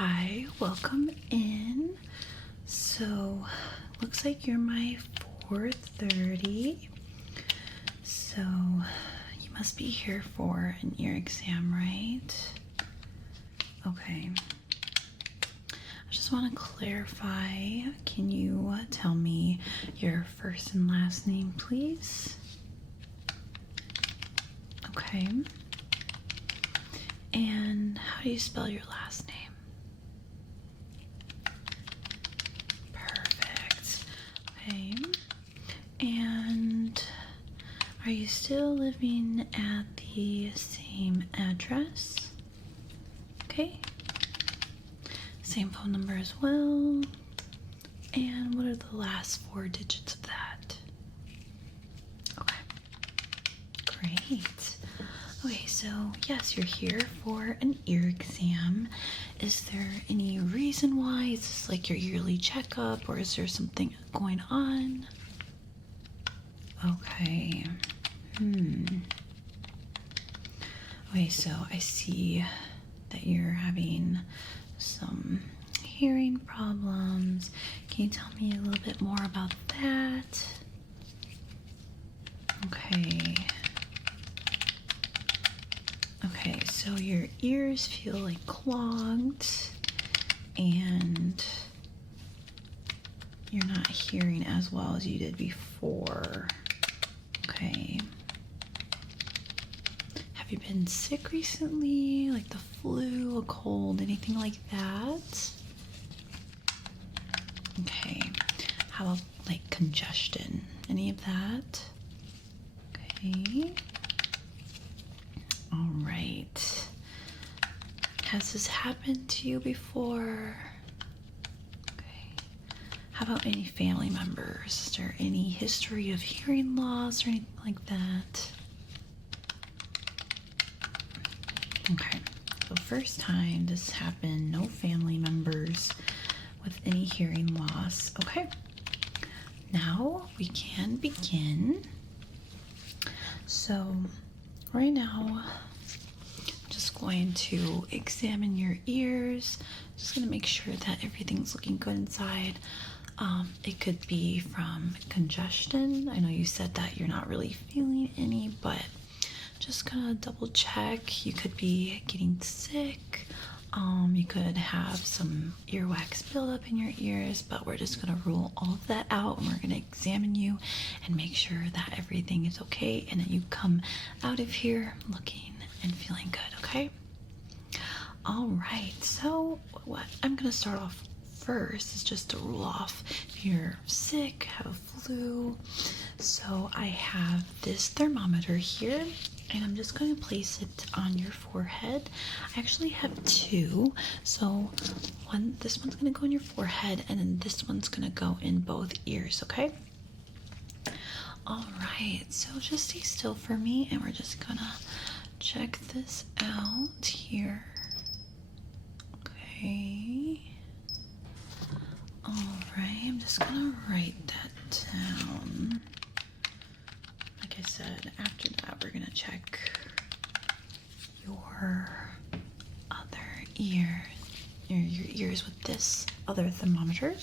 Hi, welcome in. So, looks like you're my 4:30. So, you must be here for an ear exam, right? Okay. I just want to clarify. Can you tell me your first and last name, please? Okay. And how do you spell your last name? Perfect. Okay. And are you still living at the same address? Okay. Same phone number as well. And what are the last 4 digits of that? Okay. Great. Okay, so yes, you're here for an ear exam. Is there any reason why? Is this like your yearly checkup, or is there something going on? Okay. Okay, so I see that you're having some hearing problems. Can you tell me a little bit more about that? Okay. Okay, so your ears feel like clogged and you're not hearing as well as you did before. Okay. Have you been sick recently? Like the flu, a cold, anything like that? Okay. How about like congestion? Any of that? Okay. All right. Has this happened to you before? Okay. How about any family members? Is there any history of hearing loss or anything like that? Okay. So first time this happened, no family members with any hearing loss. Okay. Now we can begin. So right now, I'm just going to examine your ears. Just gonna make sure that everything's looking good inside. It could be from congestion. I know you said that you're not really feeling any, but just gonna double check. You could be getting sick. You could have some earwax buildup in your ears, but we're just gonna rule all of that out, and we're gonna examine you and make sure that everything is okay and that you come out of here looking and feeling good, okay? All right, so what I'm gonna start off first is just to rule off if you're sick, have a flu. So I have this thermometer here, and I'm just going to place it on your forehead. I actually have 2. So this one's going to go in your forehead, and then this one's going to go in both ears, okay? All right, so just stay still for me, and we're just going to check this out here. Okay. All right, I'm just going to write that down. Like I said, after that, we're gonna check your other ear, your ears with this other thermometer.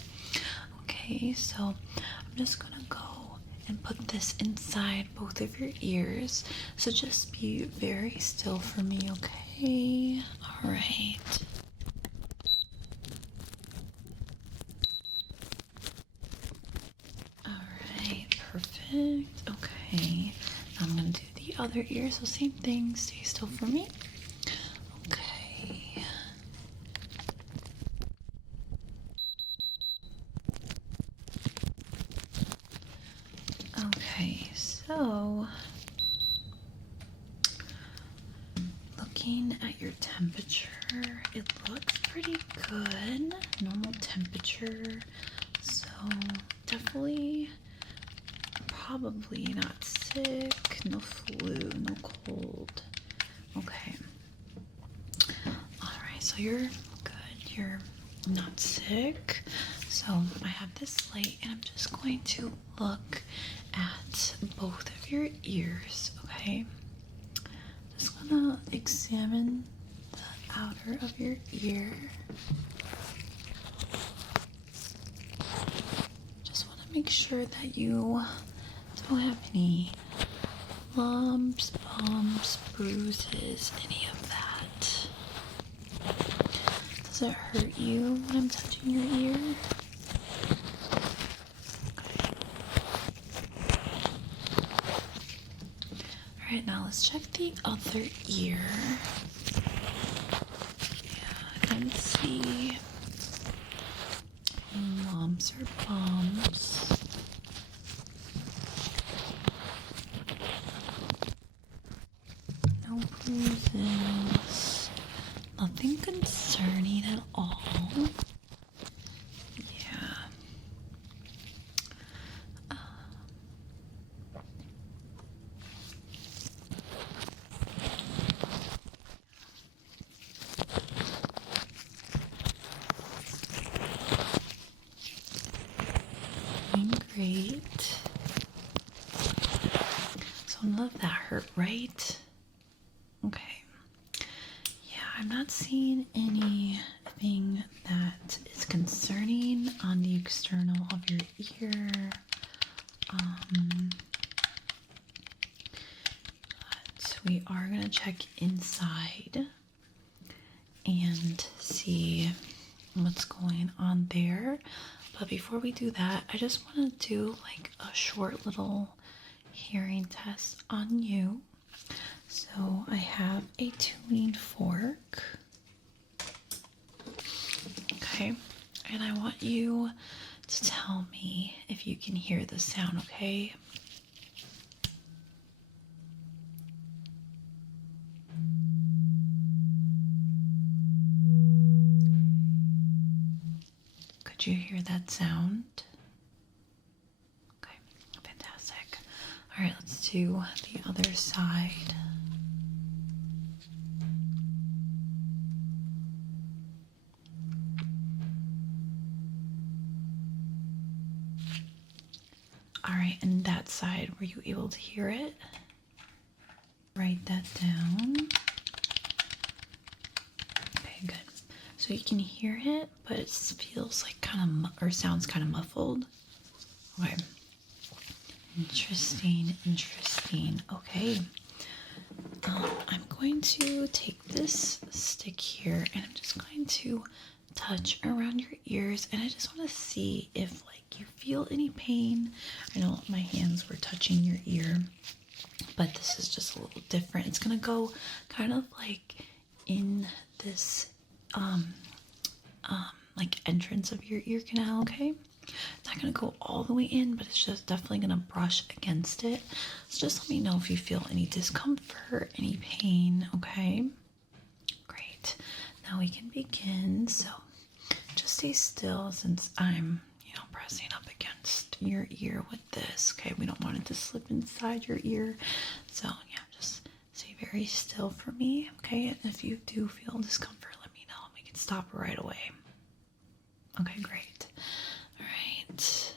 Okay, so I'm just gonna go and put this inside both of your ears. So just be very still for me, okay? All right. Perfect. Okay. Now I'm gonna do the other ear. So same thing. Stay still for me. Okay. Okay. So looking at your temperature, it looks pretty good. Normal temperature. So definitely. Probably not sick, no flu, no cold. Okay. All right, so you're good. You're not sick. So I have this light, and I'm just going to look at both of your ears, okay? Just gonna examine the outer of your ear. Just want to make sure that you don't have any lumps, bumps, bruises, any of that. Does it hurt you when I'm touching your ear? Alright, now let's check the other ear. Yeah, I don't see lumps or bumps. No bruises. Nothing concerning at all. Yeah. Doing great. So none of that hurt, right? Okay. Yeah, I'm not seeing anything that is concerning on the external of your ear. But we are going to check inside and see what's going on there. But before we do that, I just want to do like a short little hearing test on you. So I have a tuning fork. Okay, and I want you to tell me if you can hear the sound, okay? Could you hear that sound? Okay, fantastic. All right, let's do the other side. All right, and that side, were you able to hear it? Write that down. Okay, good. So you can hear it, but it feels like kind of, or sounds kind of muffled. Okay. Interesting, interesting. Okay. I'm going to take this stick here and I'm just going to touch around your ears, and I just want to see if like you feel any pain. I know my hands were touching your ear, but this is just a little different. It's gonna go kind of like in this like entrance of your ear canal, okay? It's not gonna go all the way in, but it's just definitely gonna brush against it. So just let me know if you feel any discomfort, any pain, okay? Great. Now we can begin. So just stay still since I'm, pressing up against your ear with this, okay? We don't want it to slip inside your ear. So yeah, just stay very still for me, okay? And if you do feel discomfort, let me know and we can stop right away. Okay, great. All right.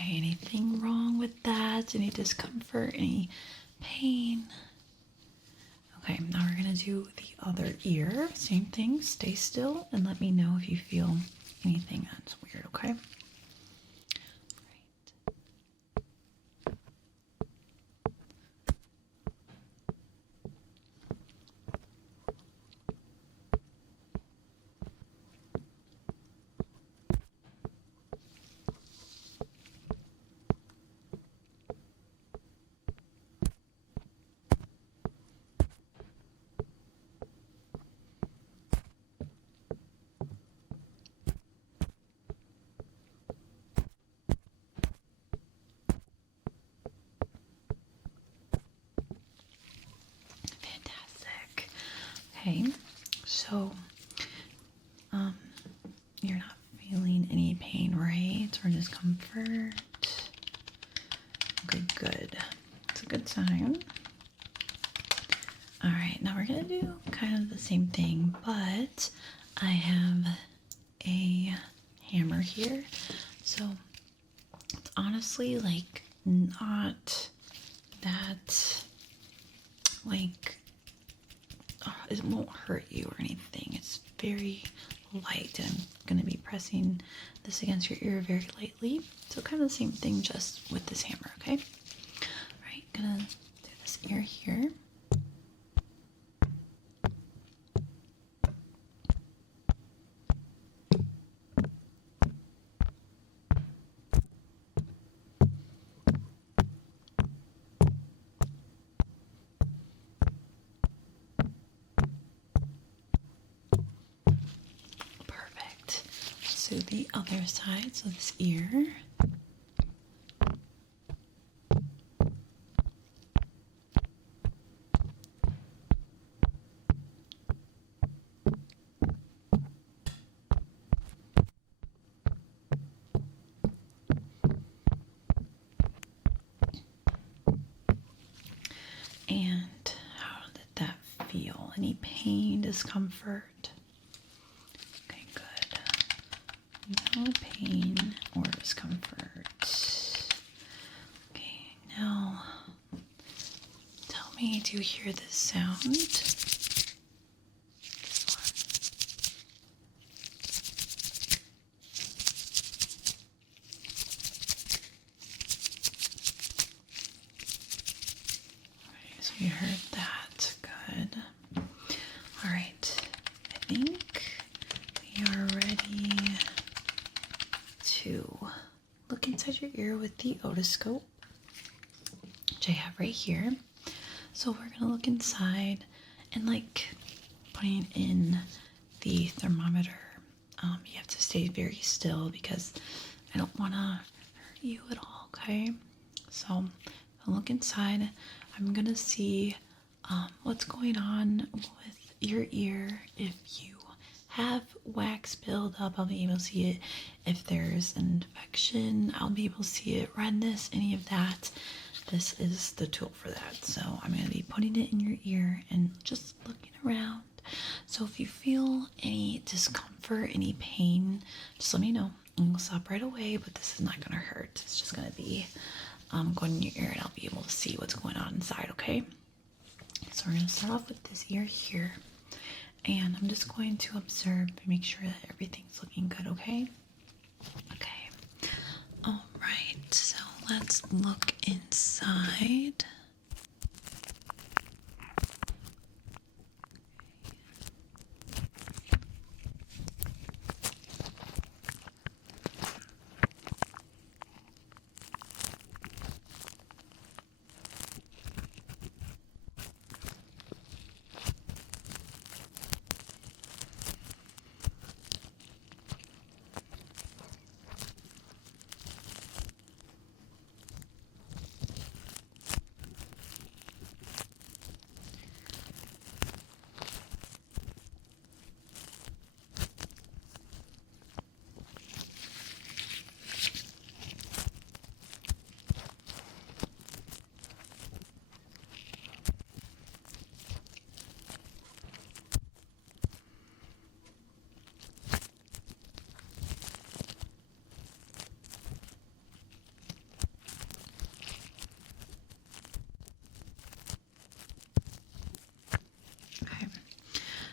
Okay, anything wrong with that? Any discomfort? Any pain? Okay, now we're gonna do the other ear. Same thing, stay still and let me know if you feel anything that's weird, okay? any pain, right? Or discomfort? Okay, good. It's a good sign. All right, now we're gonna do kind of the same thing, but I have a hammer here. So it's honestly like not that like, it won't hurt you or anything. It's very light, and I'm gonna be pressing this against your ear very lightly. So kind of the same thing, just with this hammer, okay? All right, gonna do this ear here. Perfect. So the other side, so this ear. And how did that feel? Any pain, discomfort? Okay, good. No pain or discomfort. Okay, now tell me, do you hear this sound? This one. Okay, so you heard that. Good. All right. I think we are ready to look inside your ear with the otoscope, which I have right here. So we're gonna look inside and like putting in the thermometer. You have to stay very still because I don't want to hurt you at all, okay? So I'll look inside. I'm gonna see what's going on with your ear. If you have wax buildup, I'll be able to see it. If there's an infection, I'll be able to see it. Redness, any of that. This is the tool for that. So I'm going to be putting it in your ear and just looking around. So if you feel any discomfort, any pain, just let me know and we'll stop right away. But this is not going to hurt. It's just going to be going in your ear, and I'll be able to see what's going on inside, okay? So we're going to start off with this ear here. And I'm just going to observe and make sure that everything's looking good, okay? Okay. All right, so let's look inside.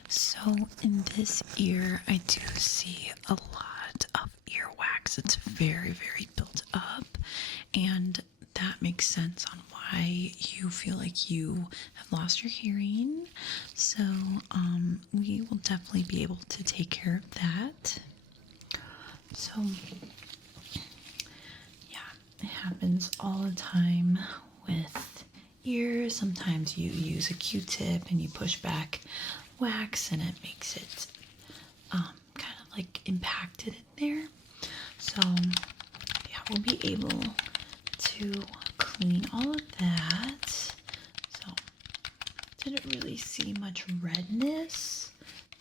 So in this ear, I do see a lot of earwax. It's very, very built up, and that makes sense on why you feel like you have lost your hearing. So we will definitely be able to take care of that. So yeah, it happens all the time with ears. Sometimes you use a Q-tip and you push back wax and it makes it kind of like impacted in there. So yeah, we'll be able to clean all of that. So didn't really see much redness.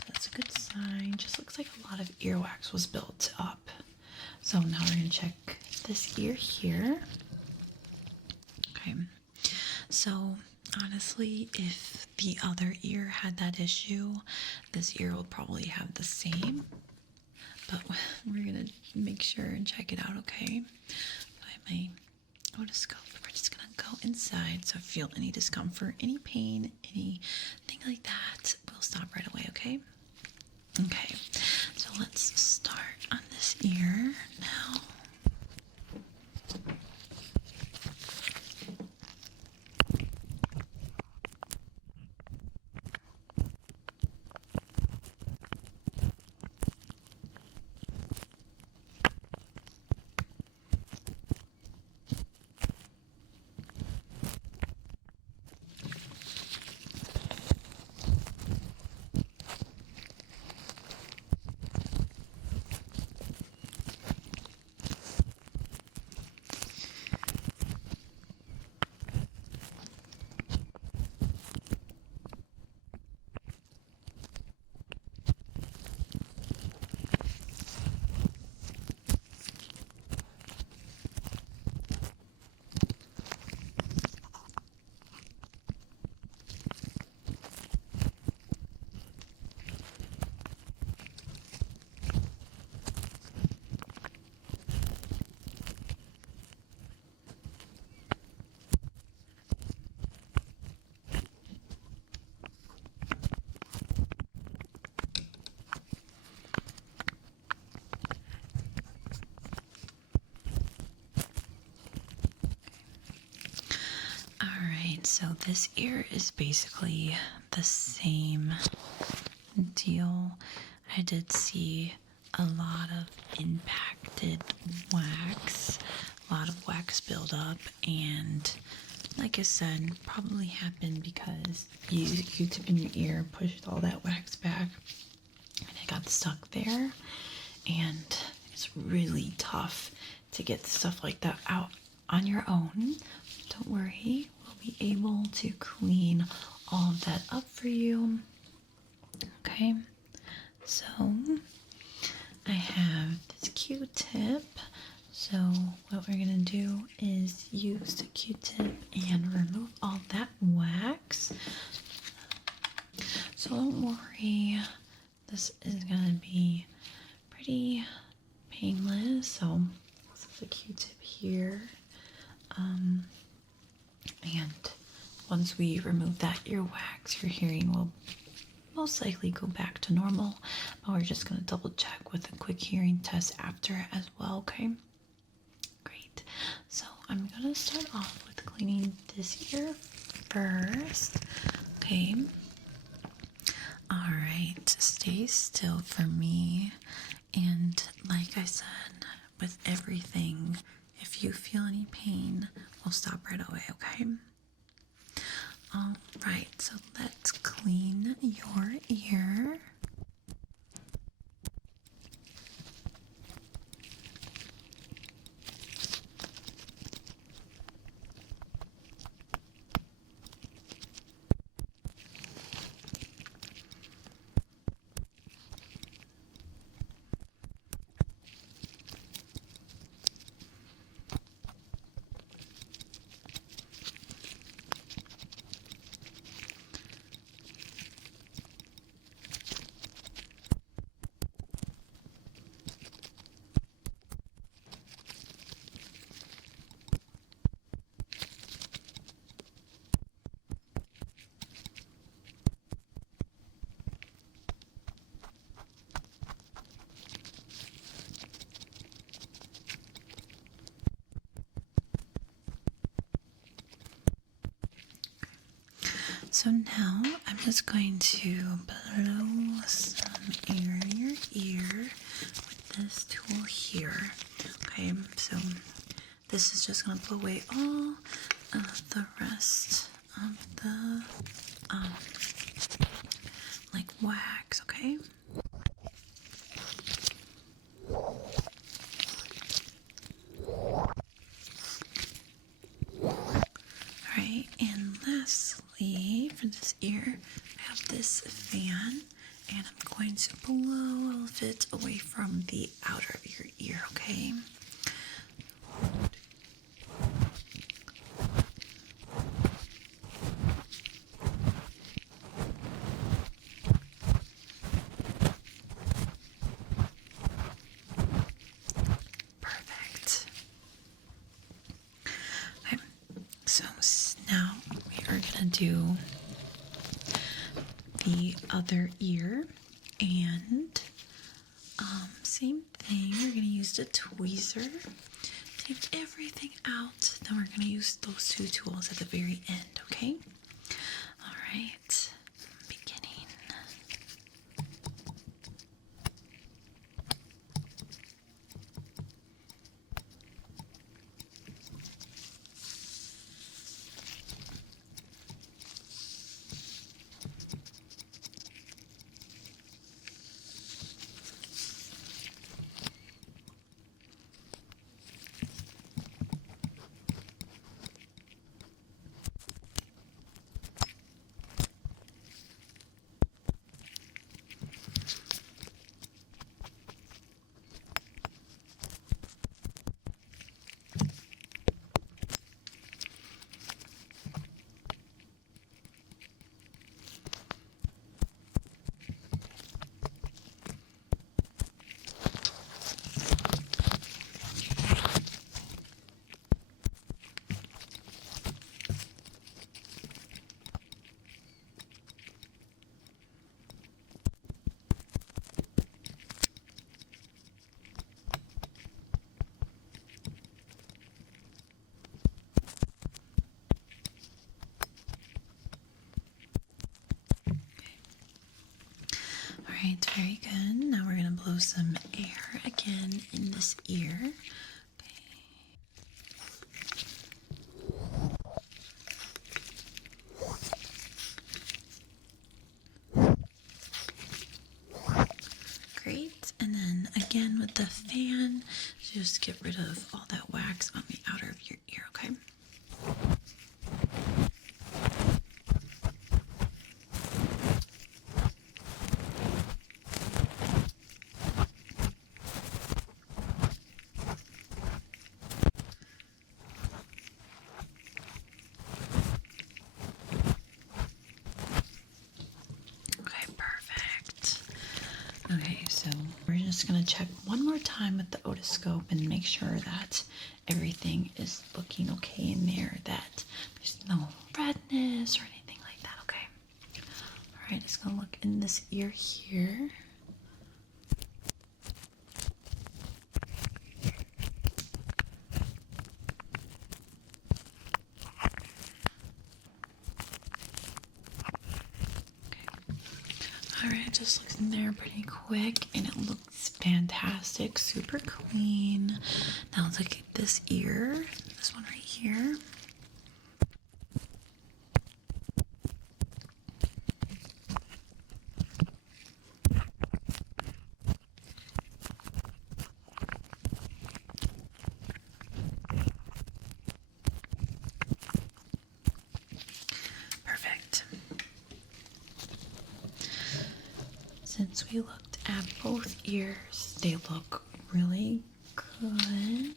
That's a good sign. Just looks like a lot of earwax was built up. So now we're going to check this ear here. Okay. So honestly, if the other ear had that issue, this ear will probably have the same. But we're going to make sure and check it out, okay? By my otoscope, we're just going to go inside. So if you feel any discomfort, any pain, anything like that, we'll stop right away, okay? Okay, so let's start on this ear now. Alright, so this ear is basically the same deal. I did see a lot of impacted wax, a lot of wax buildup, and like I said, probably happened because you used a Q-tip in your ear, pushed all that wax back, and it got stuck there, and it's really tough to get stuff like that out on your own. Don't worry, we'll be able to clean all of that up for you. Okay, so I have this Q-tip. So what we're gonna do is use the Q-tip and remove all that wax. So don't worry, this is gonna be pretty painless. So this is a Q-tip here. And once we remove that earwax, your hearing will most likely go back to normal, but we're just going to double check with a quick hearing test after as well, okay? Great. So I'm going to start off with cleaning this ear first, okay? All right, stay still for me. And like I said, with everything, if you feel any pain, we'll stop right away, okay? All right, so let's clean your ear. So now I'm just going to blow some air in your ear with this tool here. Okay, so this is just going to blow away all of the rest of the like wax, okay? Alright, and lastly, for this ear, I have this fan, and I'm going to blow all of it away from the outer of your ear, okay? do the other ear, and same thing. We're going to use the tweezer. Take everything out. Then we're going to use those two tools at the very end, okay? All right. Beginning. Alright, very good. Now we're going to blow some air again in this ear. Great. And then again with the fan, just get rid of all that wax on the outer of your ear, okay? Okay, so we're just going to check one more time with the otoscope and make sure that everything is looking okay in there, that there's no redness or anything like that, okay? All right, just going to look in this ear here. Alright, just looks in there pretty quick and it looks fantastic, super clean. Now let's look at this ear, this one right here. Perfect. Since we looked at both ears, they look really good.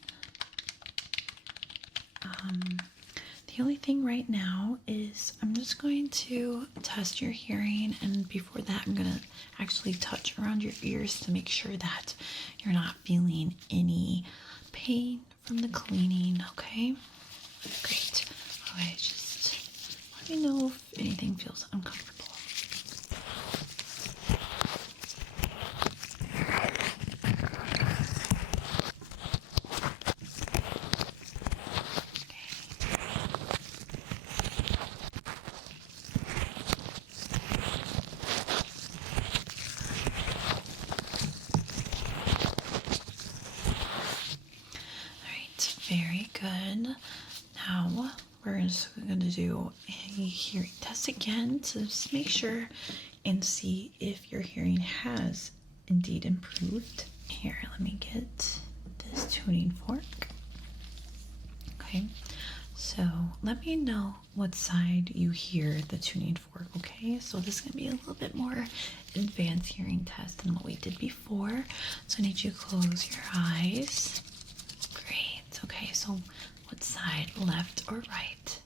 The only thing right now is I'm just going to test your hearing, and before that I'm going to actually touch around your ears to make sure that you're not feeling any pain from the cleaning, okay? Great. Okay, just let me know if anything feels uncomfortable. Very good. Now we're just going to do a hearing test again to just make sure and see if your hearing has indeed improved. Here, let me get this tuning fork. Okay, so let me know what side you hear the tuning fork, okay? So this is going to be a little bit more advanced hearing test than what we did before. So I need you to close your eyes. Okay, so what side, left or right?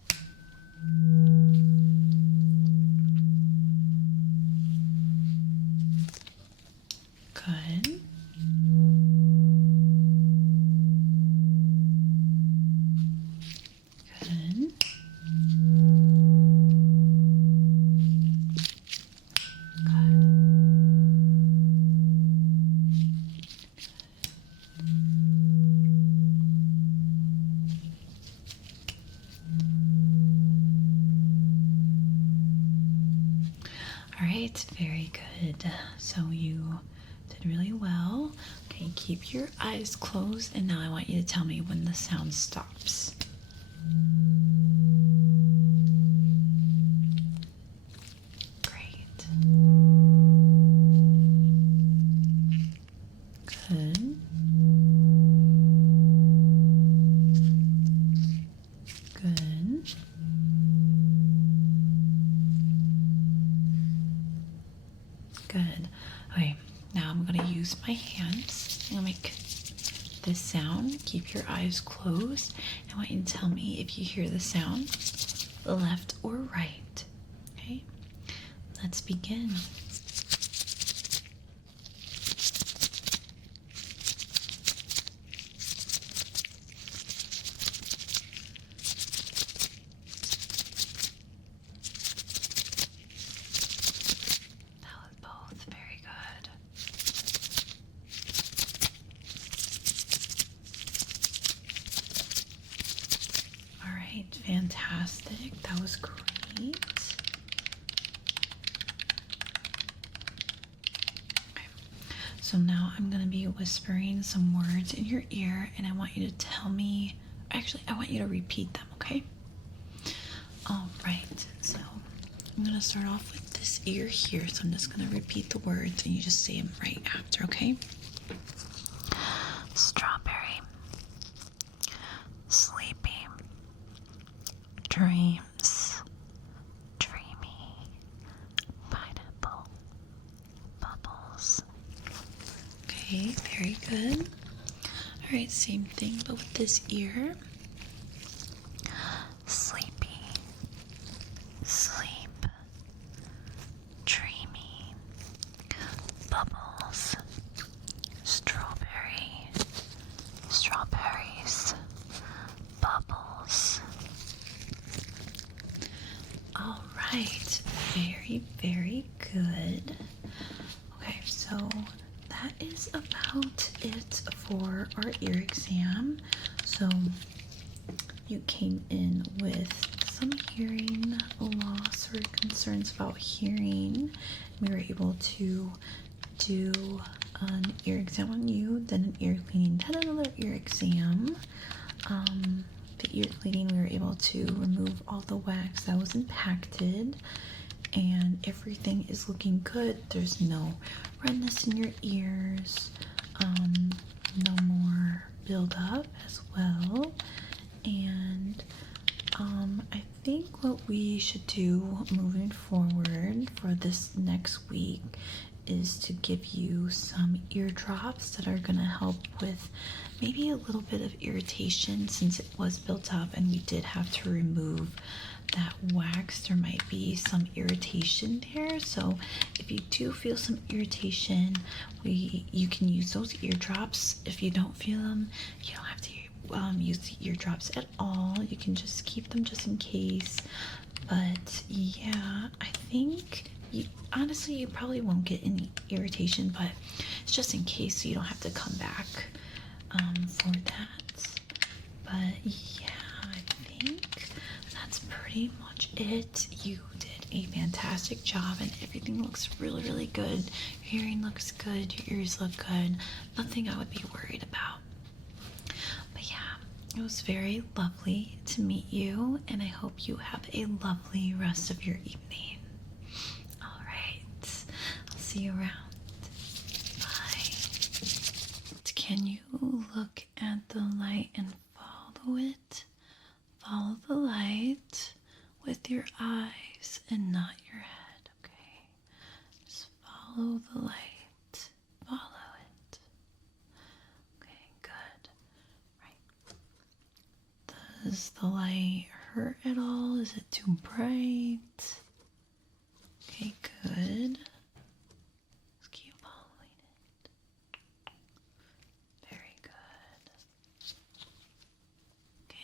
Good. Good. right, very good. So you did really well. Okay, keep your eyes closed, and now I want you to tell me when the sound stops. Great. Good. Good. Good. Okay, now I'm going to use my hands. I'm going to make this sound. Keep your eyes closed. I want you to tell me if you hear the sound, left or right. Okay, let's begin. That was both. Very good. All right, fantastic. That was great. Okay. So now I'm going to be whispering some words in your ear, and I want you to tell me, actually, I want you to repeat them, okay? All right, so I'm going to start off with this ear here, so I'm just going to repeat the words, and you just say them right after, okay? Strawberry, sleepy, dreams, dreamy, pineapple, bubbles. Okay, very good. All right, same thing, but with this ear. Sleepy, sleep, dreamy, bubbles, strawberry, strawberries, bubbles. All right, very, very good. Okay, so that is about it for our ear exam. So you came in with some hearing loss or concerns about hearing. We were able to do an ear exam on you, then an ear cleaning, then another ear exam. The ear cleaning, we were able to remove all the wax that was impacted, and everything is looking good. There's no redness in your ears, no more buildup as well. And I think what we should do moving forward for this next week is to give you some ear drops that are going to help with maybe a little bit of irritation, since it was built up and we did have to remove that wax. There might be some irritation there, so if you do feel some irritation, you can use those ear drops. If you don't feel them, you don't have to use the ear drops at all. You can just keep them just in case. But yeah, I think honestly you probably won't get any irritation, but it's just in case, so you don't have to come back for that. But yeah, I think that's pretty much it. You did a fantastic job, and everything looks really, really good. Your hearing looks good, your ears look good. Nothing I would be worried about. But yeah, it was very lovely to meet you, and I hope you have a lovely rest of your evening. All right, I'll see you around. Bye. Can you look at the light and follow it? Follow the light with your eyes and not your head, okay? Just follow the light. Follow it. Okay, good. Right. Does the light hurt at all? Is it too bright? Okay, good. Just keep following it. Very good. Okay.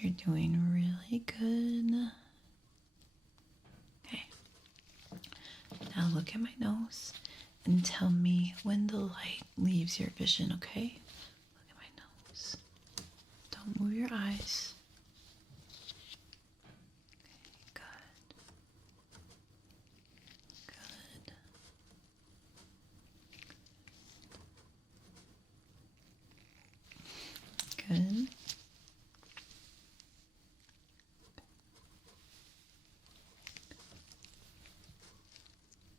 You're doing really good. Okay. Now look at my nose and tell me when the light leaves your vision, okay? Don't move your eyes. Okay, good. Good. Good.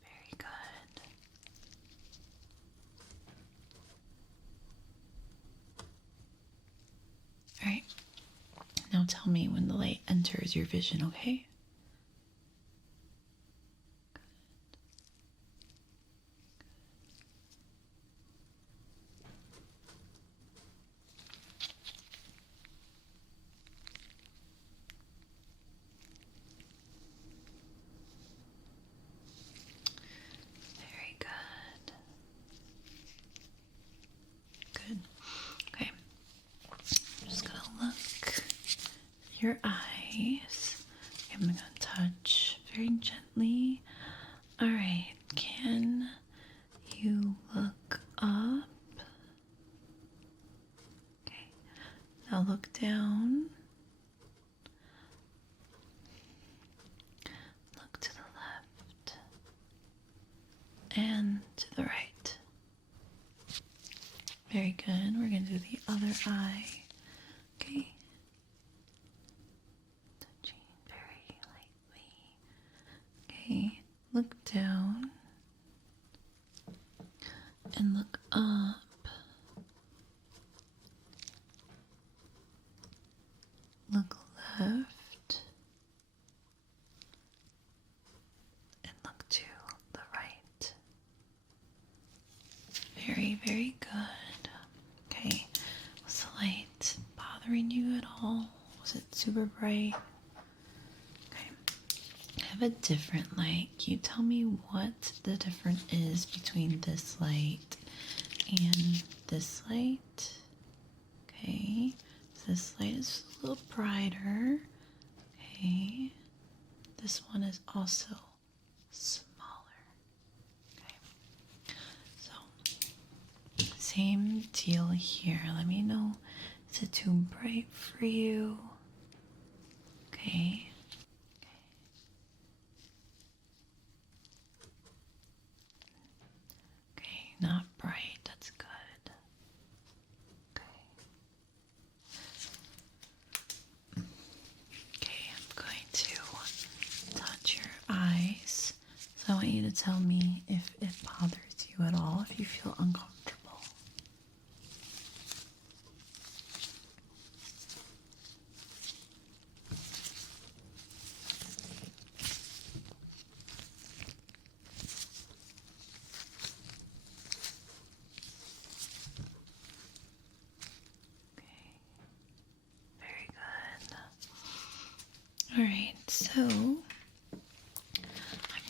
Very good. All right. Now tell me when the light enters your vision, okay? Very good. Good. Okay. I'm just gonna look at your eyes. I'm gonna touch very gently. All right. Can you look up? Okay. Now look down. Look to the left and to the right. Very good. We're going to do the other eye. Okay. Touching very lightly. Okay. Look down and look up. Look left and look to the right. Very, very good. Okay, was the light bothering you at all? Was it super bright? Okay, I have a different light. Can you tell me what the difference is between this light and this light? Okay, so this light is a little brighter. Okay, this one is also smaller. Okay, so same deal here. Let me know, is it too bright for you? Okay. Okay, not bright. That's good. Okay, I'm going to touch your eyes. So I want you to tell me if it bothers you at all, if you feel uncomfortable. Very good. All right, so I'm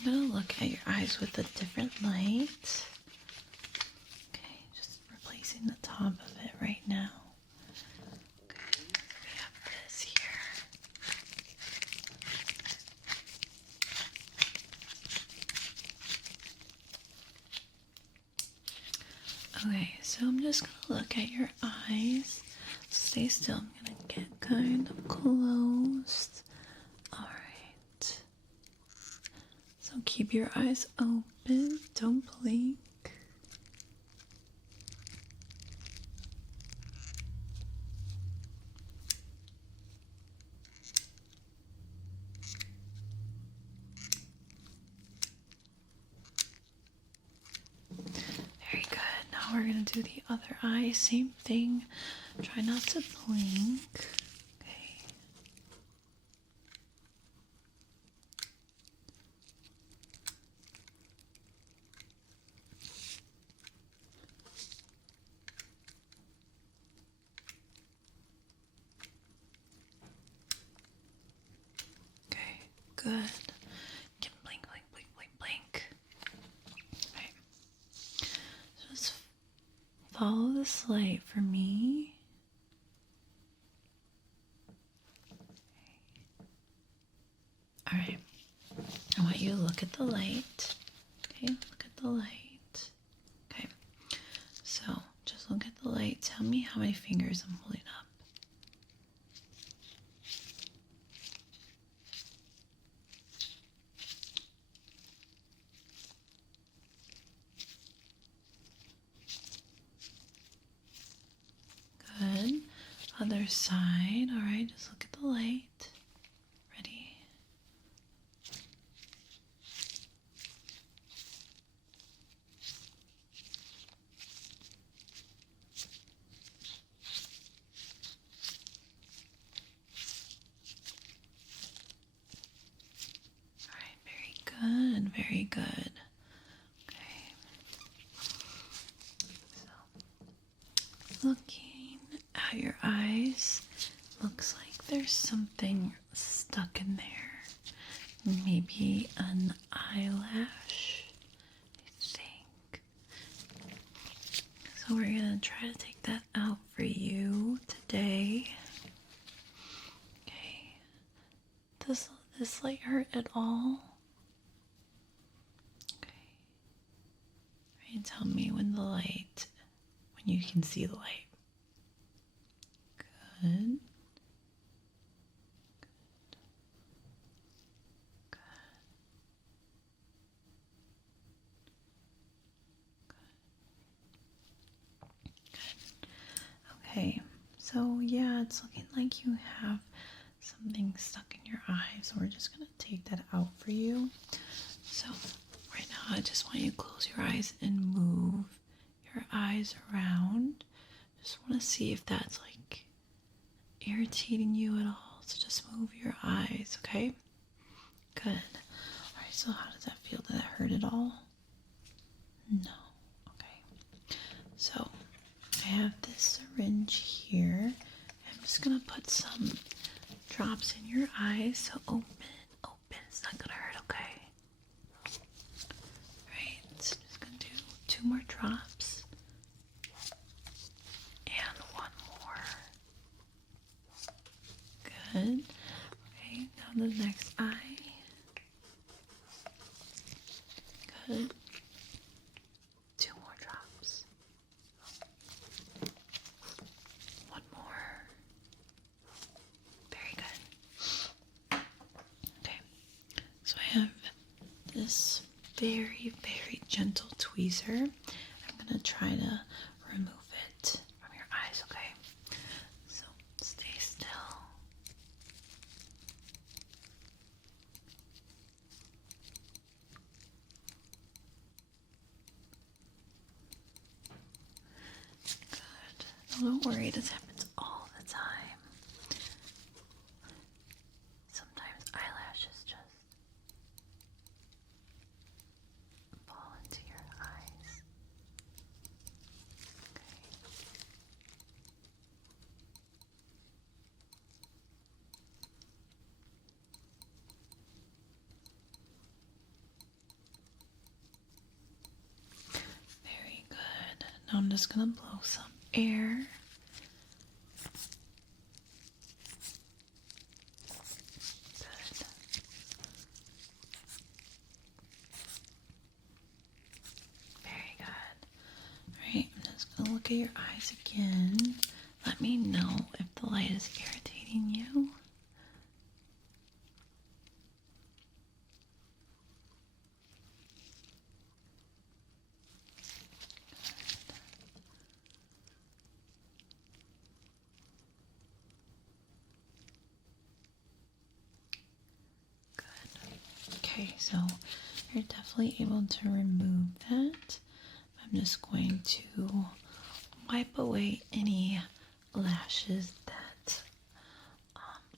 going to look at your eyes with a different light. Okay, just replacing the top of it right now. Okay, we have this here. Okay, so I'm just going to look at your eyes. Stay still. I'm going to get kind of close. All right. So keep your eyes open. Don't blink. Very good. Now we're going to do the other eye. Same thing. Try not to blink. Okay. Okay, good. You can blink, blink, blink, blink, blink. Okay. Just follow this light for me. All right. I want you to look at the light. Okay, look at the light. Okay. So just look at the light. Tell me how many fingers I'm holding up. Other side. All right, just look at the light. Ready? All right, very good, very good. Okay. So, looking at your eyes, looks like there's something stuck in there. Maybe an eyelash, I think. So we're gonna try to take that out for you today. Okay. Does this light hurt at all? Okay. Right, tell me when you can see the light. Good. Okay, so yeah, it's looking like you have something stuck in your eye, so we're just gonna take that out for you. So right now, I just want you to close your eyes and move your eyes around. Just want to see if that's like irritating you at all. So just move your eyes, okay? Good. All right, so how does that feel? Did that hurt at all? No. Okay. So I have this syringe here. I'm just gonna put some drops in your eyes. So open. It's not gonna hurt, okay? Right. So just gonna do 2 more drops. And 1 more. Good. Okay, now the next eye. Good. 2 more drops. 1 more. Very good. Okay. So I have this very, very gentle tweezer. I'm going to try to remove it from your eyes, okay? So stay still. Good. No, don't worry, this happens all the time. Sometimes eyelashes just fall into your eyes. Very good. Now I'm just going to blow some air. Good. Very good. Alright, I'm just going to look at your eyes again. Let me know if the light is irritating you. Okay, so you're definitely able to remove that. I'm just going to wipe away any lashes that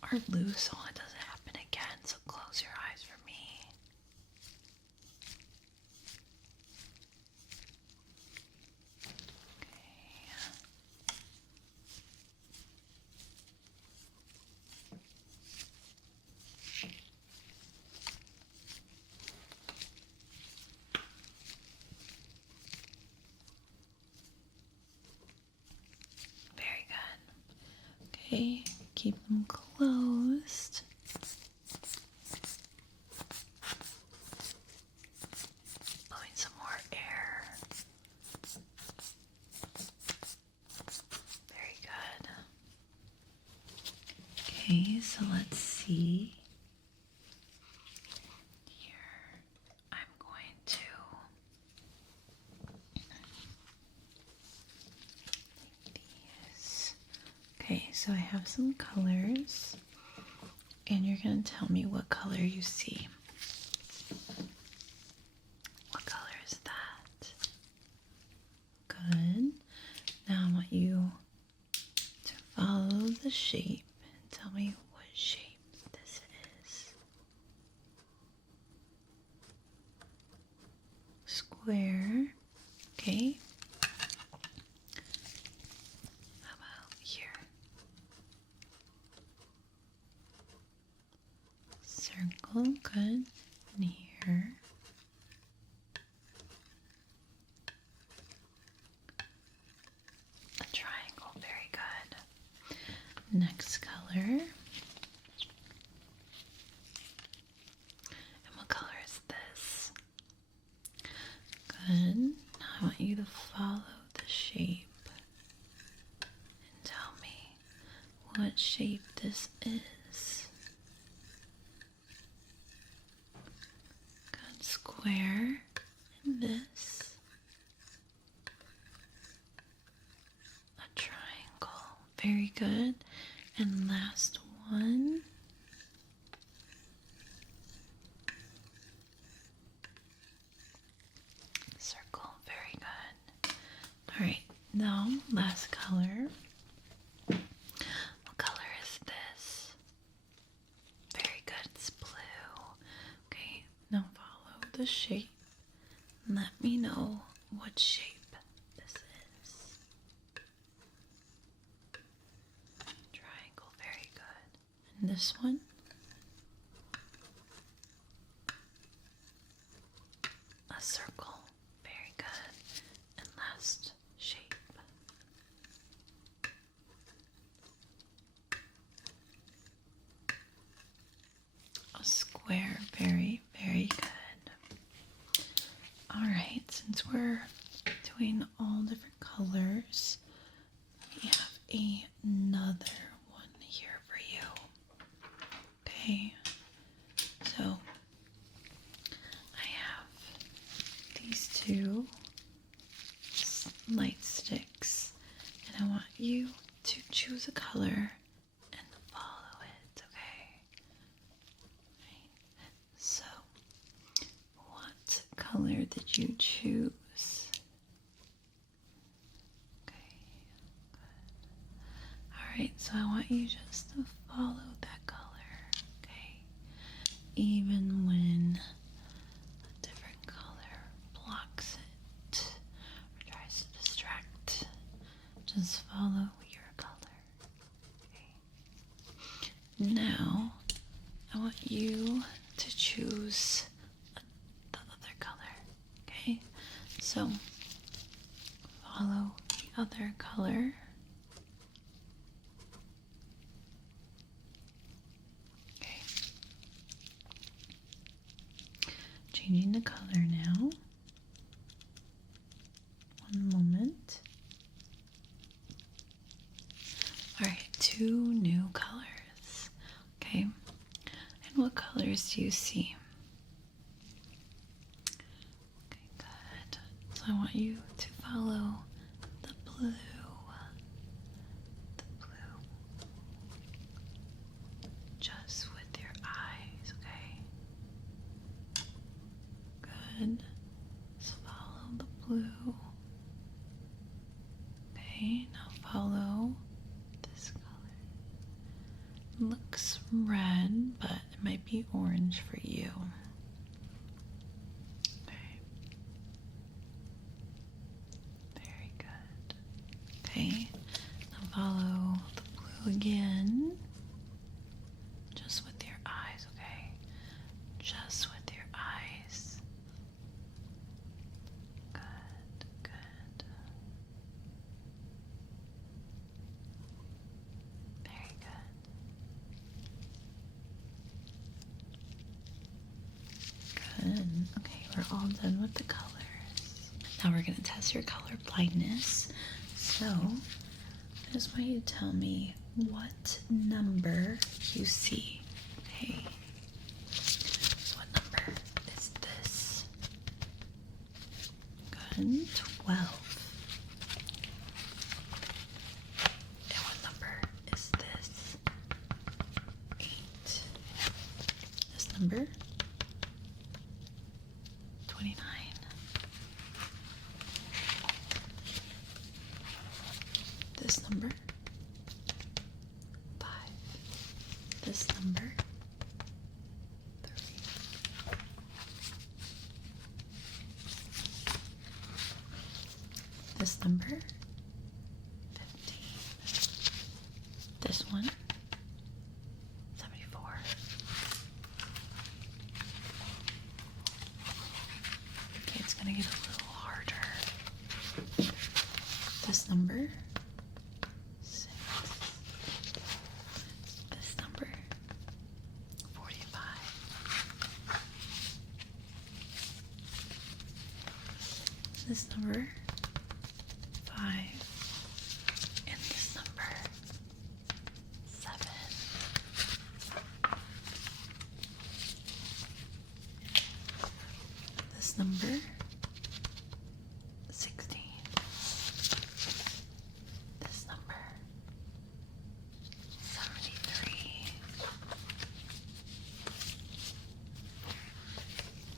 are loose so it doesn't happen again. So close your eyes for me. Very good. Okay, keep them closed. Blowing some more air. Very good. Okay, so let's see. Here, I'm going to take these. Okay, so I have some colors, and you're going to tell me what color you see. What color is that? Good. Now I want you to follow the shape and tell me what shape this is. Square. Okay. How about here? Circle. Good. And here. A triangle. Very good. Next color. And what color is this? Good. Now I want you to follow the shape and tell me what shape this is. Good. Square. And this. A triangle. Very good. And last one. Circle. Very good. All right. Now, last color. What color is this? Very good. It's blue. Okay. Now follow the shape. Let me know what shape this is. Triangle. Very good. And this one? A circle. Very good. And last shape. A square. Very, very good. All right, since we're doing all different colors, we have another one here for you. Okay, so I have these two light sticks, and I want you to choose a color and follow it, okay? Right. So, what color did you choose? Okay, good. All right, so I want you just to follow that color, okay? Even when a different color blocks it or tries to distract, just follow your color, okay? Now, I want you to choose the other color, okay? So, follow the other color. Okay. Changing the color now. One moment. All right, two new colors. Okay. And what colors do you see? Okay, good. So I want you to follow the blue. The blue. Just with your eyes, okay? Good. So follow the blue. Okay, now follow this color. Looks red, but it might be orange for you. Okay. Very good. Okay, now follow the blue again. Just with your eyes, okay? Just with your eyes. Good, good. Very good. Good. Okay, we're all done with the colors. Now we're going to test your color blindness. So, I just want you to tell me what number you see. Okay. So what number is this? Good. 12. And what number 29. This number, 5. This number, 3. This number, 15. This one, 74. Okay, it's gonna get a little harder. This number, 6. This number, 45. This number, 5. And this number, 7. This number, 16. This number, 73.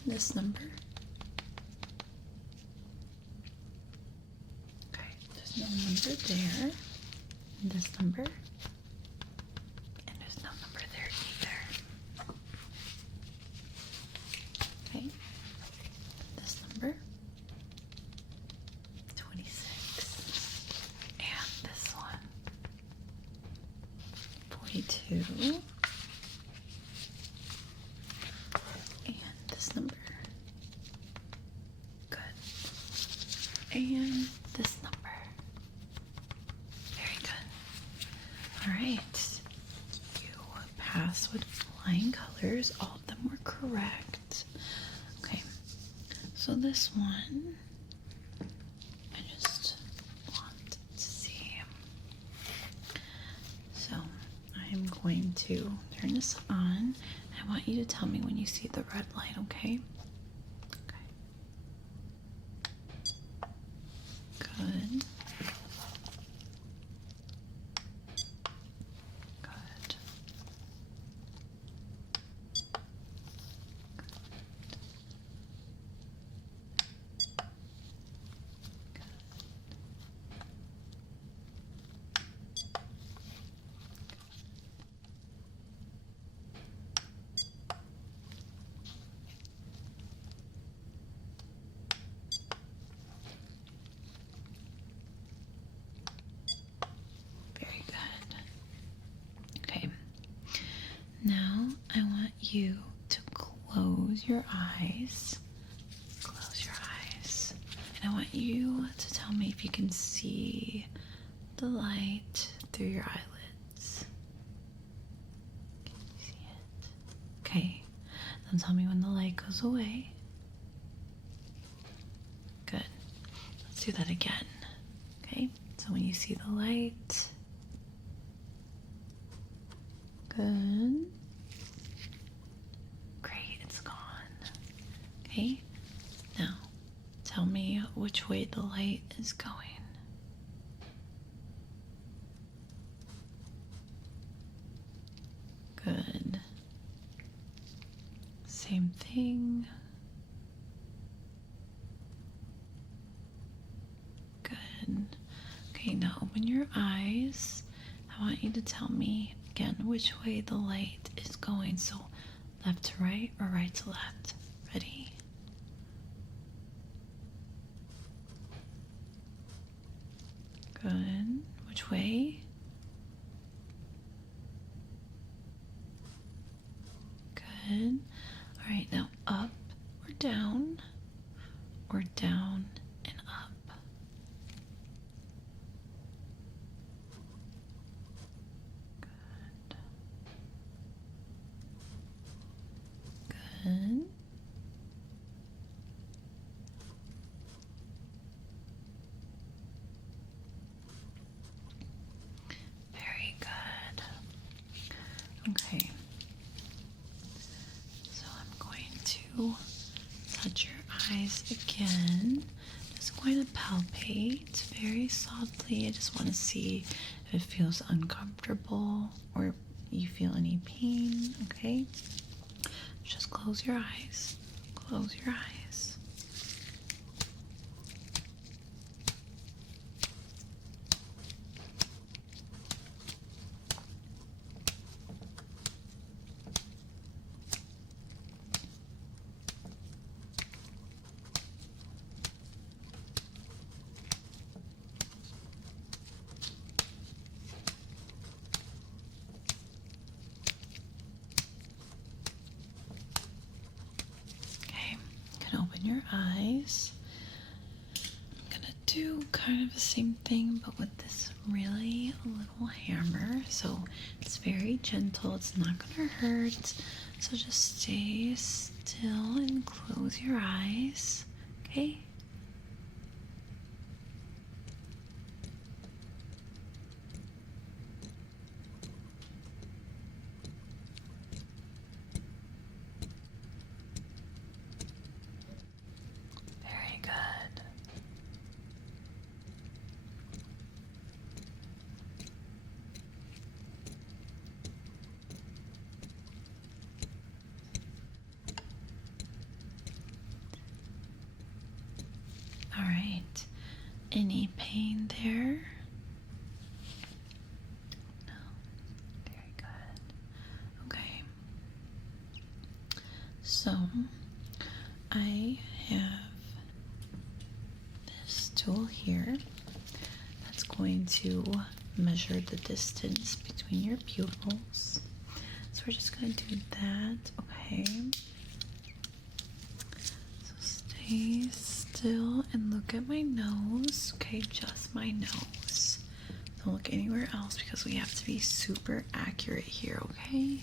This number. Okay, there's no number there. And this number. And there's no number there either. Okay. This number. 26. And this one. 42. And this number. Good. And this number. Very good. All right. You passed with flying colors. All of them were correct. Okay. So this one, I just want to see. So I'm going to turn this on. I want you to tell me when you see the red light, okay? Okay. Good. Good. Very good. Okay. Now I want you to close your eyes. Close your eyes. And I want you to tell me if you can see the light through your eyelids. Can you see it? Okay. Then tell me when the light goes away. Good. Let's do that again. Okay. So when you see the light. Good. Great, it's gone. Okay. Now, tell me which way the light is going. Good. Same thing. Good. Okay, now open your eyes. I want you to tell me again which way the light is going. So left to right or right to left. Ready? Good. Which way? Good. All right, now up or down and up. Good. Good. Very good. Okay. So I'm going to touch your eyes again. Just going to palpate very softly. I just want to see if it feels uncomfortable or you feel any pain, okay? Just close your eyes. Close your eyes. your eyes. I'm gonna do kind of the same thing, but with this really little hammer. So it's very gentle, it's not gonna hurt. So just stay still and close your eyes, okay? Very good. All right. Any pain there? No. Very good. Okay. So, I have this tool here that's going to measure the distance between your pupils. So we're just going to do that, okay? So stay still and look at my nose, okay? Just my nose. Don't look anywhere else because we have to be super accurate here, okay?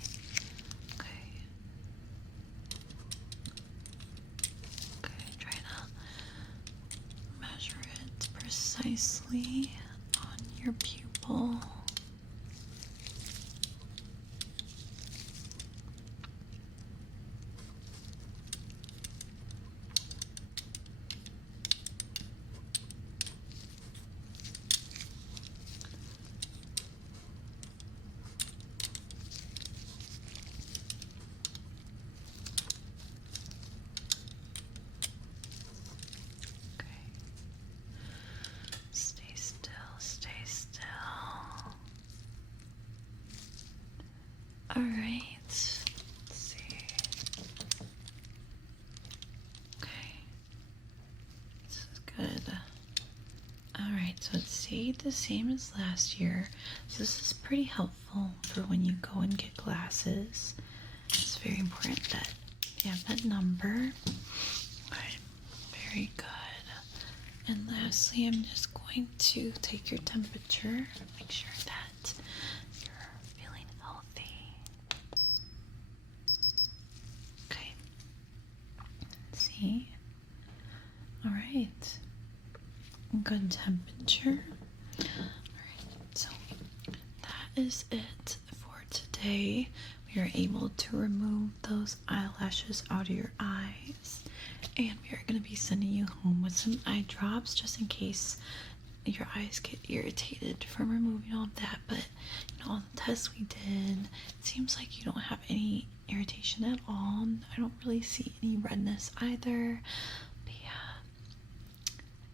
Try to measure it precisely on your pupil. Stay still, stay still. All right, let's see. Okay, this is good. All right, so it stayed the same as last year. So this is pretty helpful for when you go and get glasses. It's very important that you have that number. All right, very good. And lastly, I'm just going to take your temperature, make sure that you're feeling healthy. Okay. See? All right. Good temperature. All right. So that is it for today. We are able to remove those eyelashes out of your eyes. And we are going to be sending you home with some eye drops just in case your eyes get irritated from removing all of that. But you know, all the tests we did, it seems like you don't have any irritation at all. I don't really see any redness either. But yeah,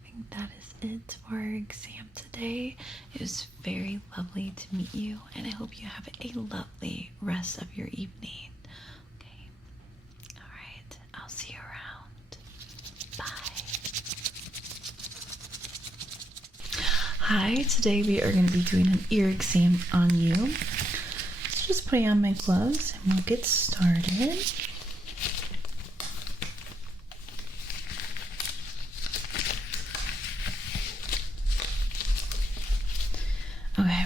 I think that is it for our exam today. It was very lovely to meet you, and I hope you have a lovely rest of your evening. Okay. All right. I'll see you around. Hi, today we are going to be doing an ear exam on you. So just putting on my gloves and we'll get started. Okay,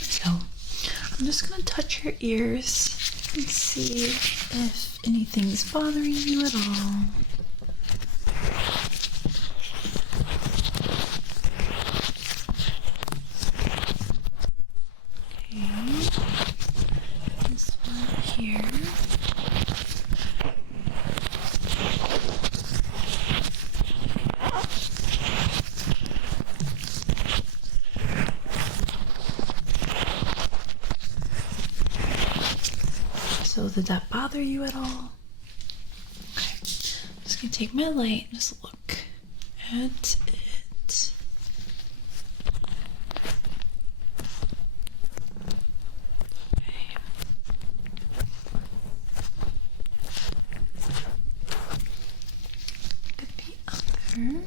so I'm just going to touch your ears and see if anything's bothering you at all. So did that bother you at all? Okay, I'm just gonna take my light and just look at it. Okay. Look at the other.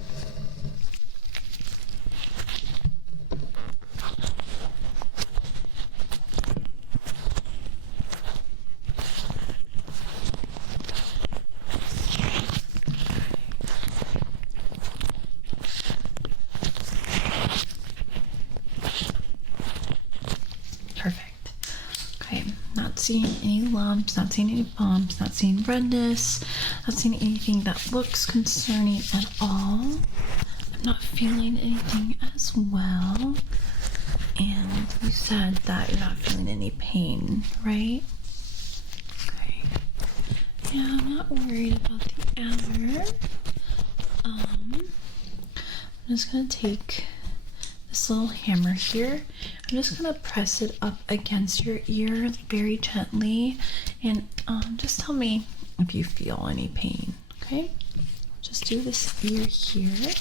seeing any lumps, not seeing any bumps, not seeing redness, not seeing anything that looks concerning at all. I'm not feeling anything as well. And you said that you're not feeling any pain, right? Okay. Yeah, I'm not worried about the hour. I'm just gonna take this little hammer here. I'm just gonna press it up against your ear very gently, and just tell me if you feel any pain. Okay, just do this ear here.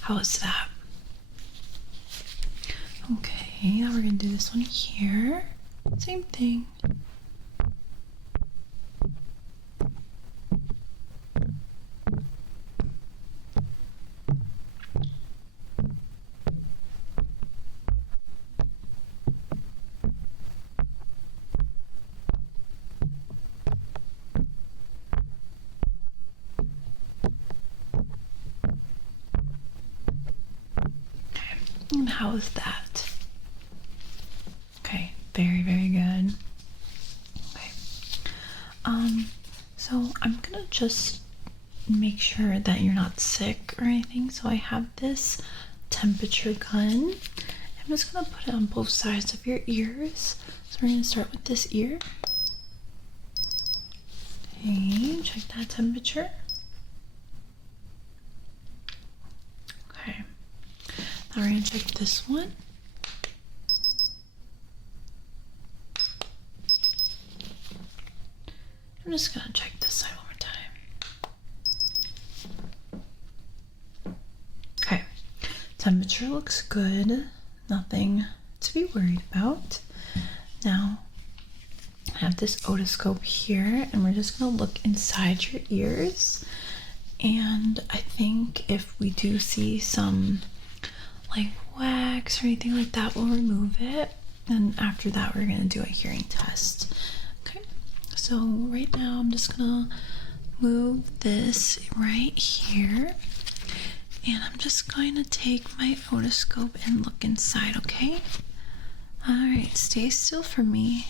How is that? Okay, now we're gonna do this one here. Same thing. And how is that? Okay, very, very good. Okay. So I'm gonna just make sure that you're not sick or anything. So I have this temperature gun. I'm just gonna put it on both sides of your ears. So we're gonna start with this ear. Okay, check that temperature. Okay. Now we're gonna check this one. I'm just gonna check this side one more time. Okay, temperature looks good. Nothing to be worried about. Now, I have this otoscope here, and we're just gonna look inside your ears. And I think if we do see some like wax or anything like that, we'll remove it. And after that, we're gonna do a hearing test. Okay, so right now I'm just gonna move this right here, and I'm just going to take my otoscope and look inside, okay? All right, stay still for me.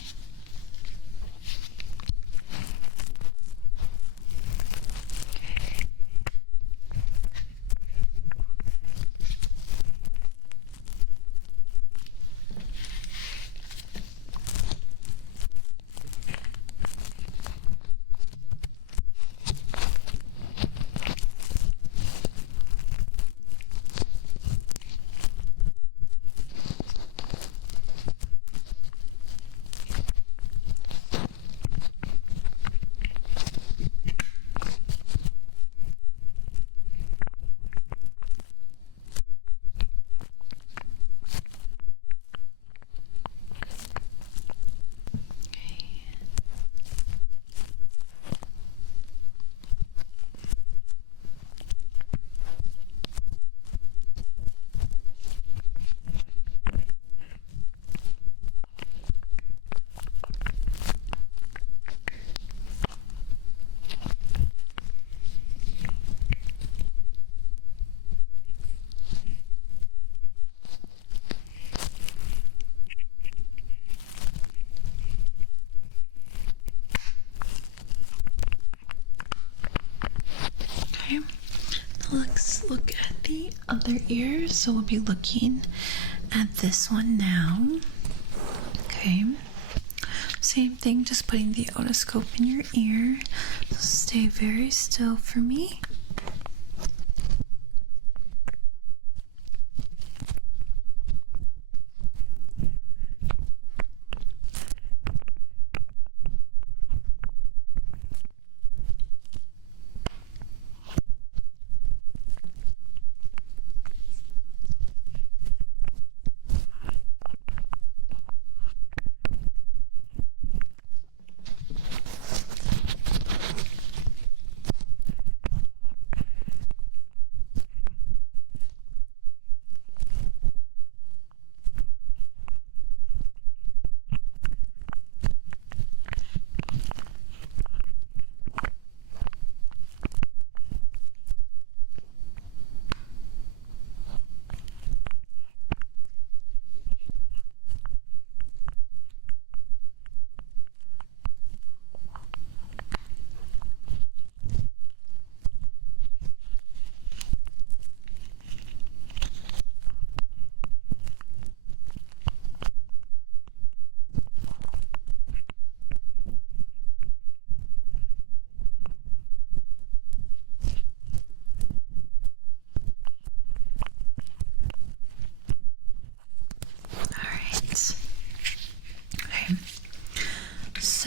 Okay, let's look at the other ear. So we'll be looking at this one now. Okay, same thing, just putting the otoscope in your ear. So stay very still for me.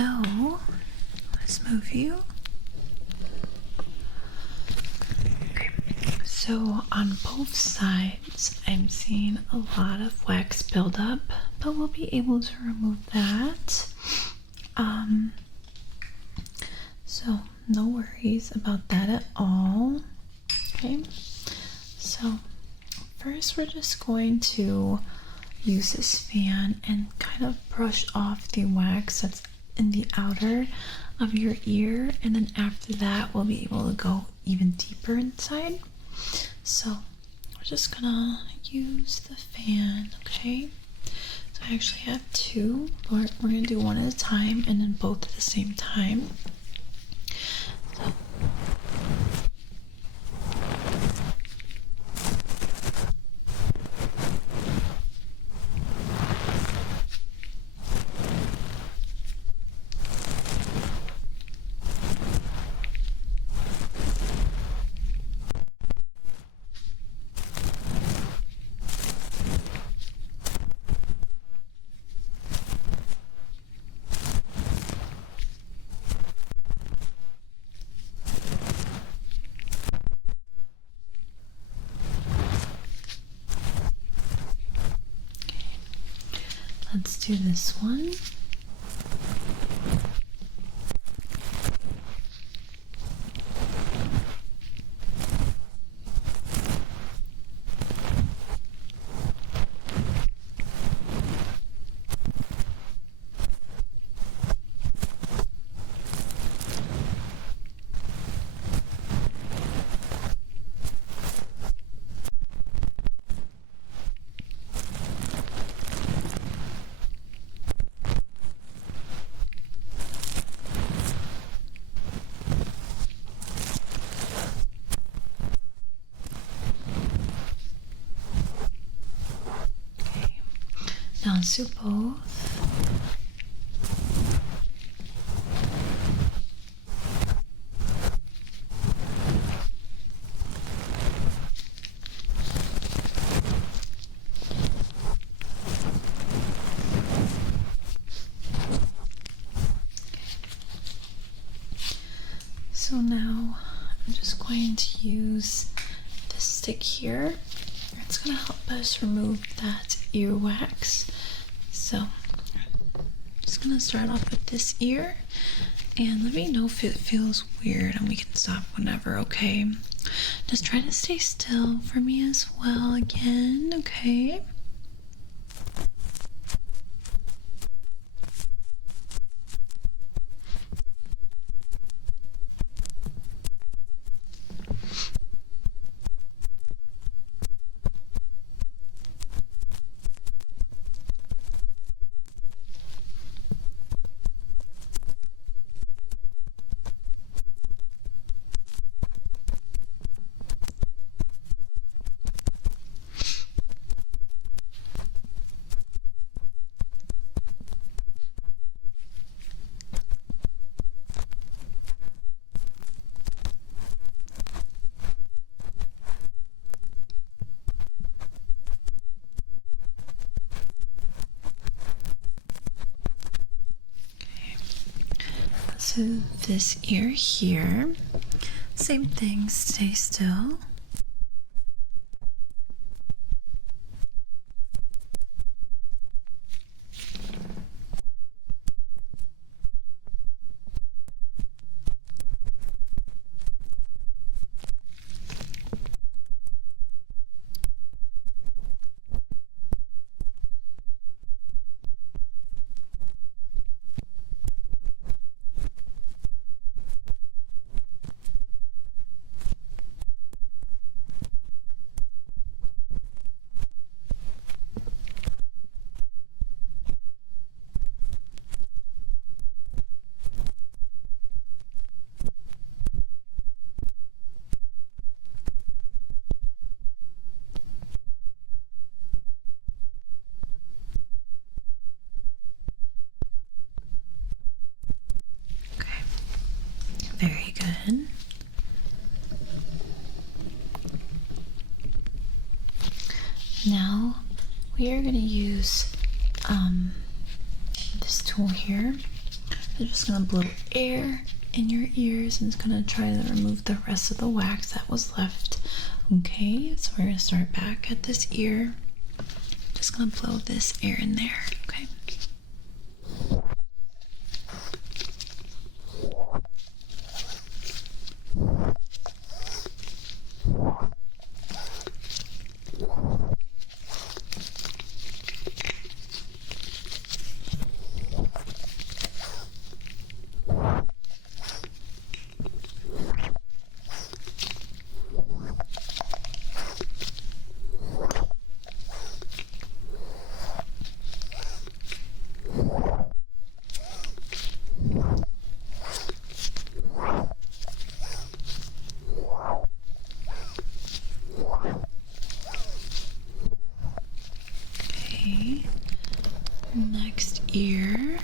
So let's move you. Okay, so on both sides, I'm seeing a lot of wax buildup, but we'll be able to remove that. So no worries about that at all. Okay, so first we're just going to use this fan and kind of brush off the wax that's in the outer of your ear, and then after that we'll be able to go even deeper inside. So we're just gonna use the fan, okay? So I actually have two, but we're gonna do one at a time and then both at the same time. So let's do this one. Now let's do both. So now I'm just going to use this stick here. It's going to help us remove that earwax. So I'm just going to start off with this ear, and let me know if it feels weird and we can stop whenever, okay? Just try to stay still for me as well again, okay? So this ear here, same thing, stay still. Very good. Now we are going to use this tool here. I'm just gonna blow air in your ears and it's gonna try to remove the rest of the wax that was left. Okay, so we're gonna start back at this ear. Just gonna blow this air in there, okay? Okay, next ear.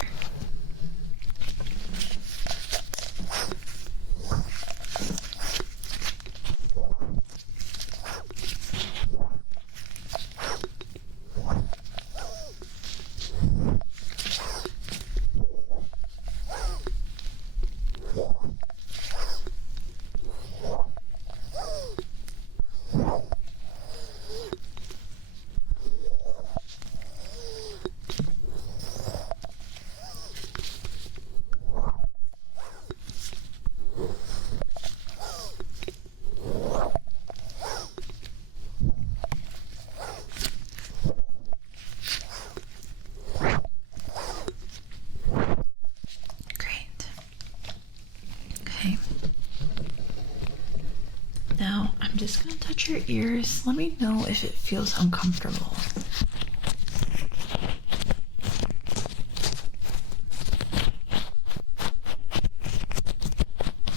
Now, I'm just going to touch your ears. Let me know if it feels uncomfortable.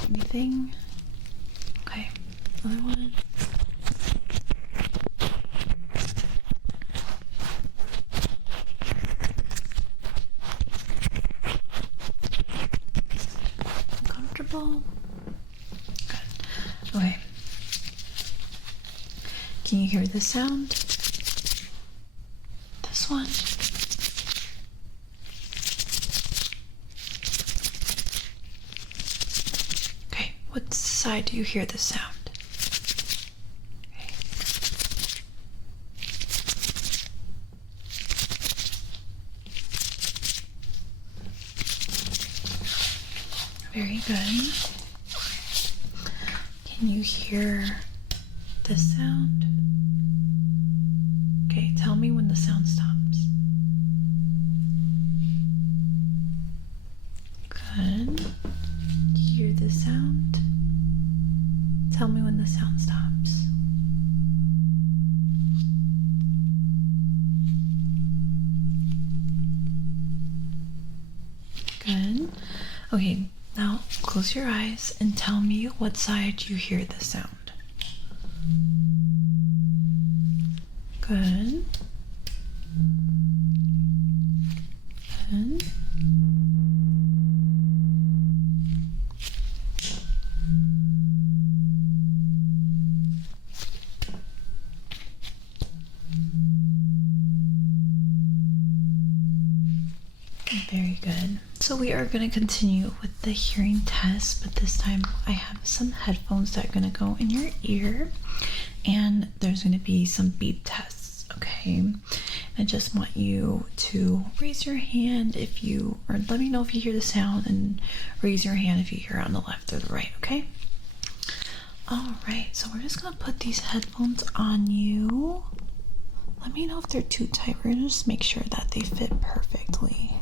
Anything? Okay, other one. Uncomfortable? Good. Okay. Can you hear the sound? This one. Okay, what side do you hear the sound? Okay. Very good. Can you hear the sound? Okay, tell me when the sound stops. Good. Do you hear the sound? Tell me when the sound stops. Good. Okay, now close your eyes and tell me what side you hear the sound. Good. Good. Very good. So we are going to continue with the hearing test, but this time I have some headphones that are going to go in your ear, and there's going to be some beep tests, okay? I just want you to raise your hand if you, or let me know if you hear the sound, and raise your hand if you hear it on the left or the right, okay? All right, so we're just going to put these headphones on you. Let me know if they're too tight. We're going to just make sure that they fit perfectly.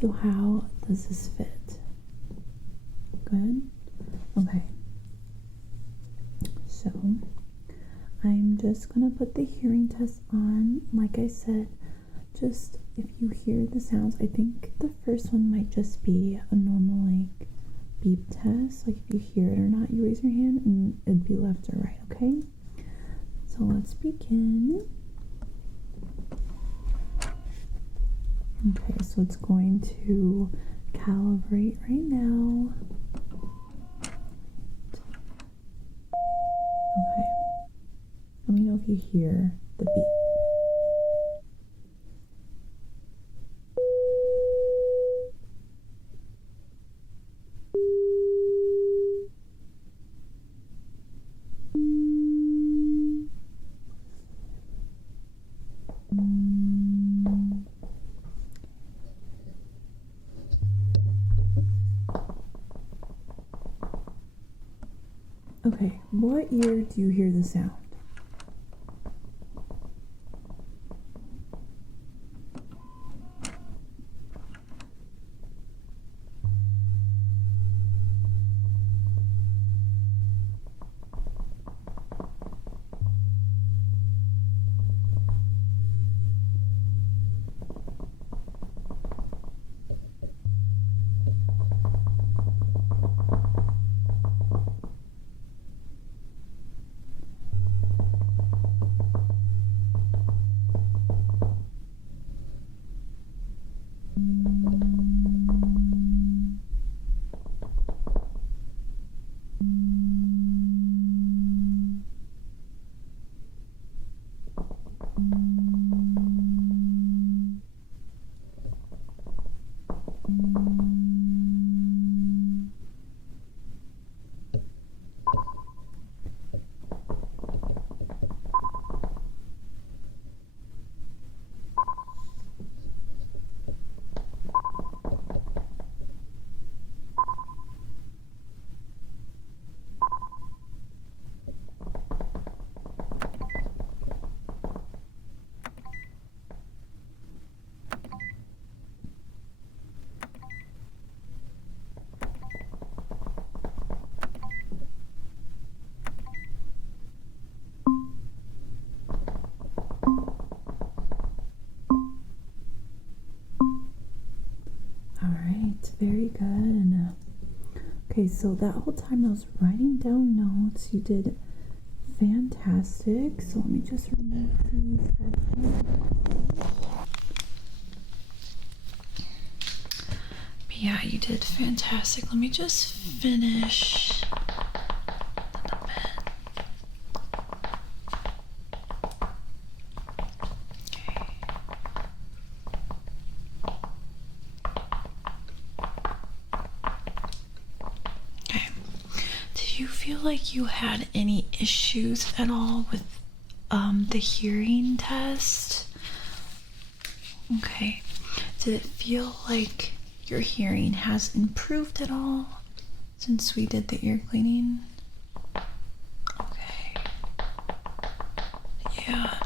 So how does this fit? Good? Okay. So I'm just gonna put the hearing test on. Like I said, just if you hear the sounds, I think the first one might just be a normal like beep test. Like if you hear it or not, you raise your hand and it'd be left or right, okay? So let's begin. Okay, so it's going to calibrate right now. Okay. Let me know if you hear the beep. Okay, what ear do you hear the sound? Very good. And okay, so that whole time I was writing down notes. You did fantastic. So let me just remove these headphones. But yeah, you did fantastic. Let me just finish the bit. Feel like you had any issues at all with the hearing test? Okay. Did it feel like your hearing has improved at all since we did the ear cleaning? Okay. Yeah.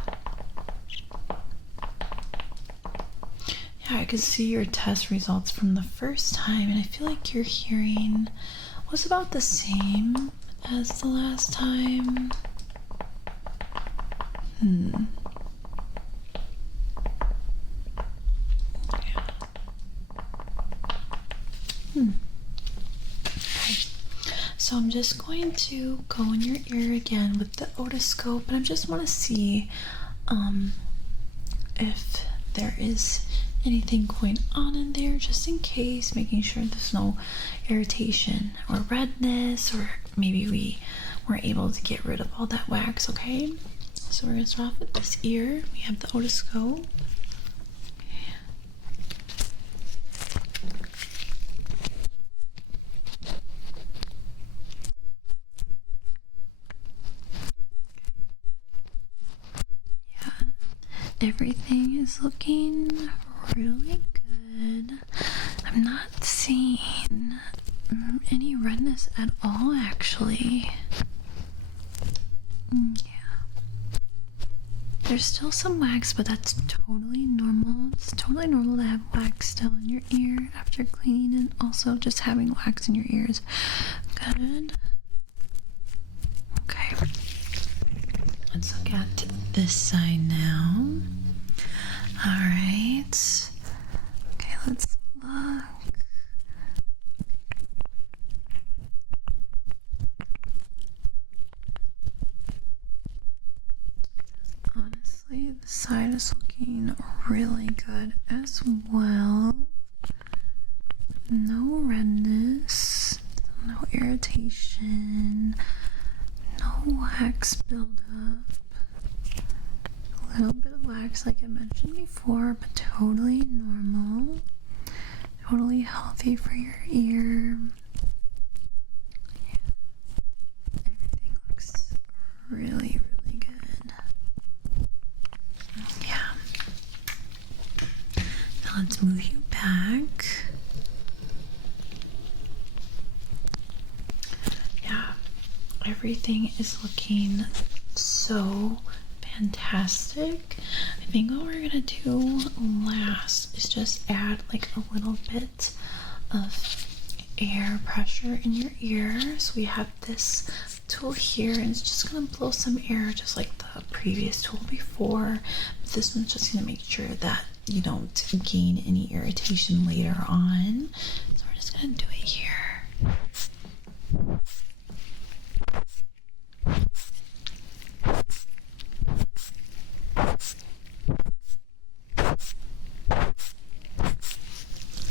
Yeah, I could see your test results from the first time, and I feel like your hearing was about the same as the last time. Yeah. Okay. So I'm just going to go in your ear again with the otoscope, and I just want to see if there is anything going on in there, just in case, making sure there's no irritation or redness, or maybe we weren't able to get rid of all that wax. Okay, so we're gonna start off with this ear. We have the otoscope. Yeah, everything is looking really good. I'm not seeing any redness at all, actually. Yeah. There's still some wax, but that's totally normal. It's totally normal to have wax still in your ear after cleaning, and also just having wax in your ears. Good. Okay. Let's look at this side now. All right. Okay, let's look. Honestly, the side is looking really good as well. No redness, no irritation, no wax buildup. A little bit of wax, like I mentioned before, but totally normal. Totally healthy for your ear. Yeah. Everything looks really, really good. Yeah. Now let's move you back. Yeah. Everything is looking so fantastic. I think what we're gonna do last is just add like a little bit of air pressure in your ear. So we have this tool here, and it's just gonna blow some air just like the previous tool before. But this one's just gonna make sure that you don't gain any irritation later on. So we're just gonna do it here.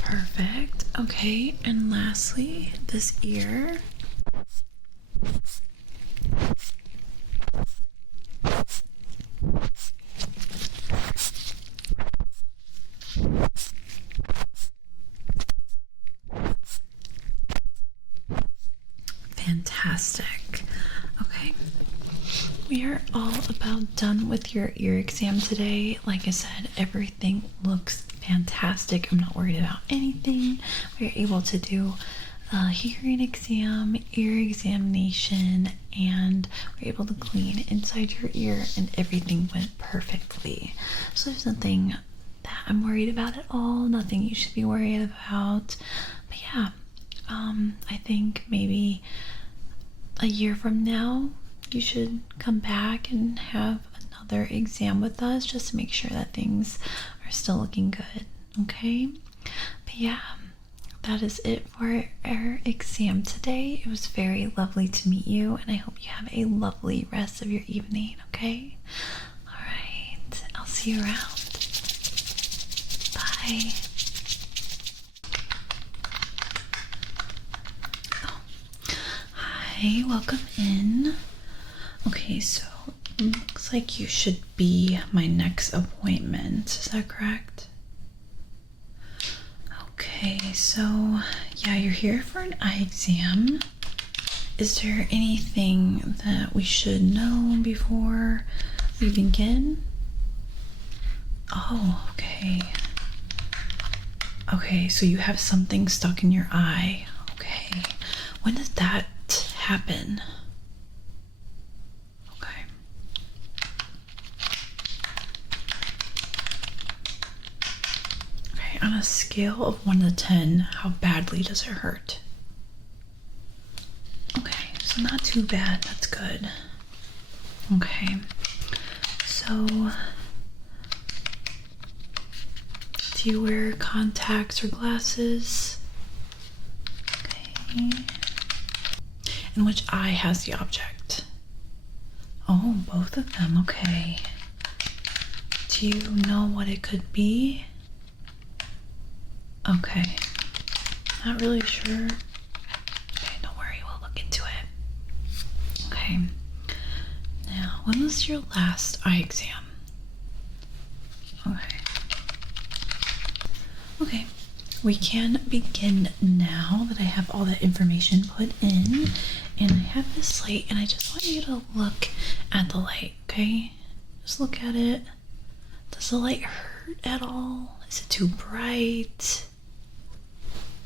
Perfect. Okay, and lastly, this ear. Fantastic. Okay. We are all about done with your ear exam today. Like I said, everything looks fantastic. I'm not worried about anything. We're able to do a hearing exam, ear examination, and we're able to clean inside your ear, and everything went perfectly. So there's nothing that I'm worried about at all, nothing you should be worried about. But yeah, I think maybe a year from now, you should come back and have another exam with us just to make sure that things are still looking good, okay? But yeah, that is it for our exam today. It was very lovely to meet you, and I hope you have a lovely rest of your evening, okay? All right, I'll see you around. Bye. Oh. Hi, welcome in. Okay, so looks like you should be my next appointment. Is that correct? Okay, so yeah, you're here for an eye exam. Is there anything that we should know before we begin? Oh, okay. Okay, so you have something stuck in your eye. Okay. When did that happen? On a scale of 1 to 10, how badly does it hurt? Okay, so not too bad. That's good. Okay, so do you wear contacts or glasses? Okay. And which eye has the object? Oh, both of them. Okay. Do you know what it could be? Okay, not really sure. Okay, don't worry, we'll look into it. Okay, now, when was your last eye exam? Okay. Okay, we can begin now that I have all that information put in, and I have this light, and I just want you to look at the light, okay? Just look at it. Does the light hurt at all? Is it too bright?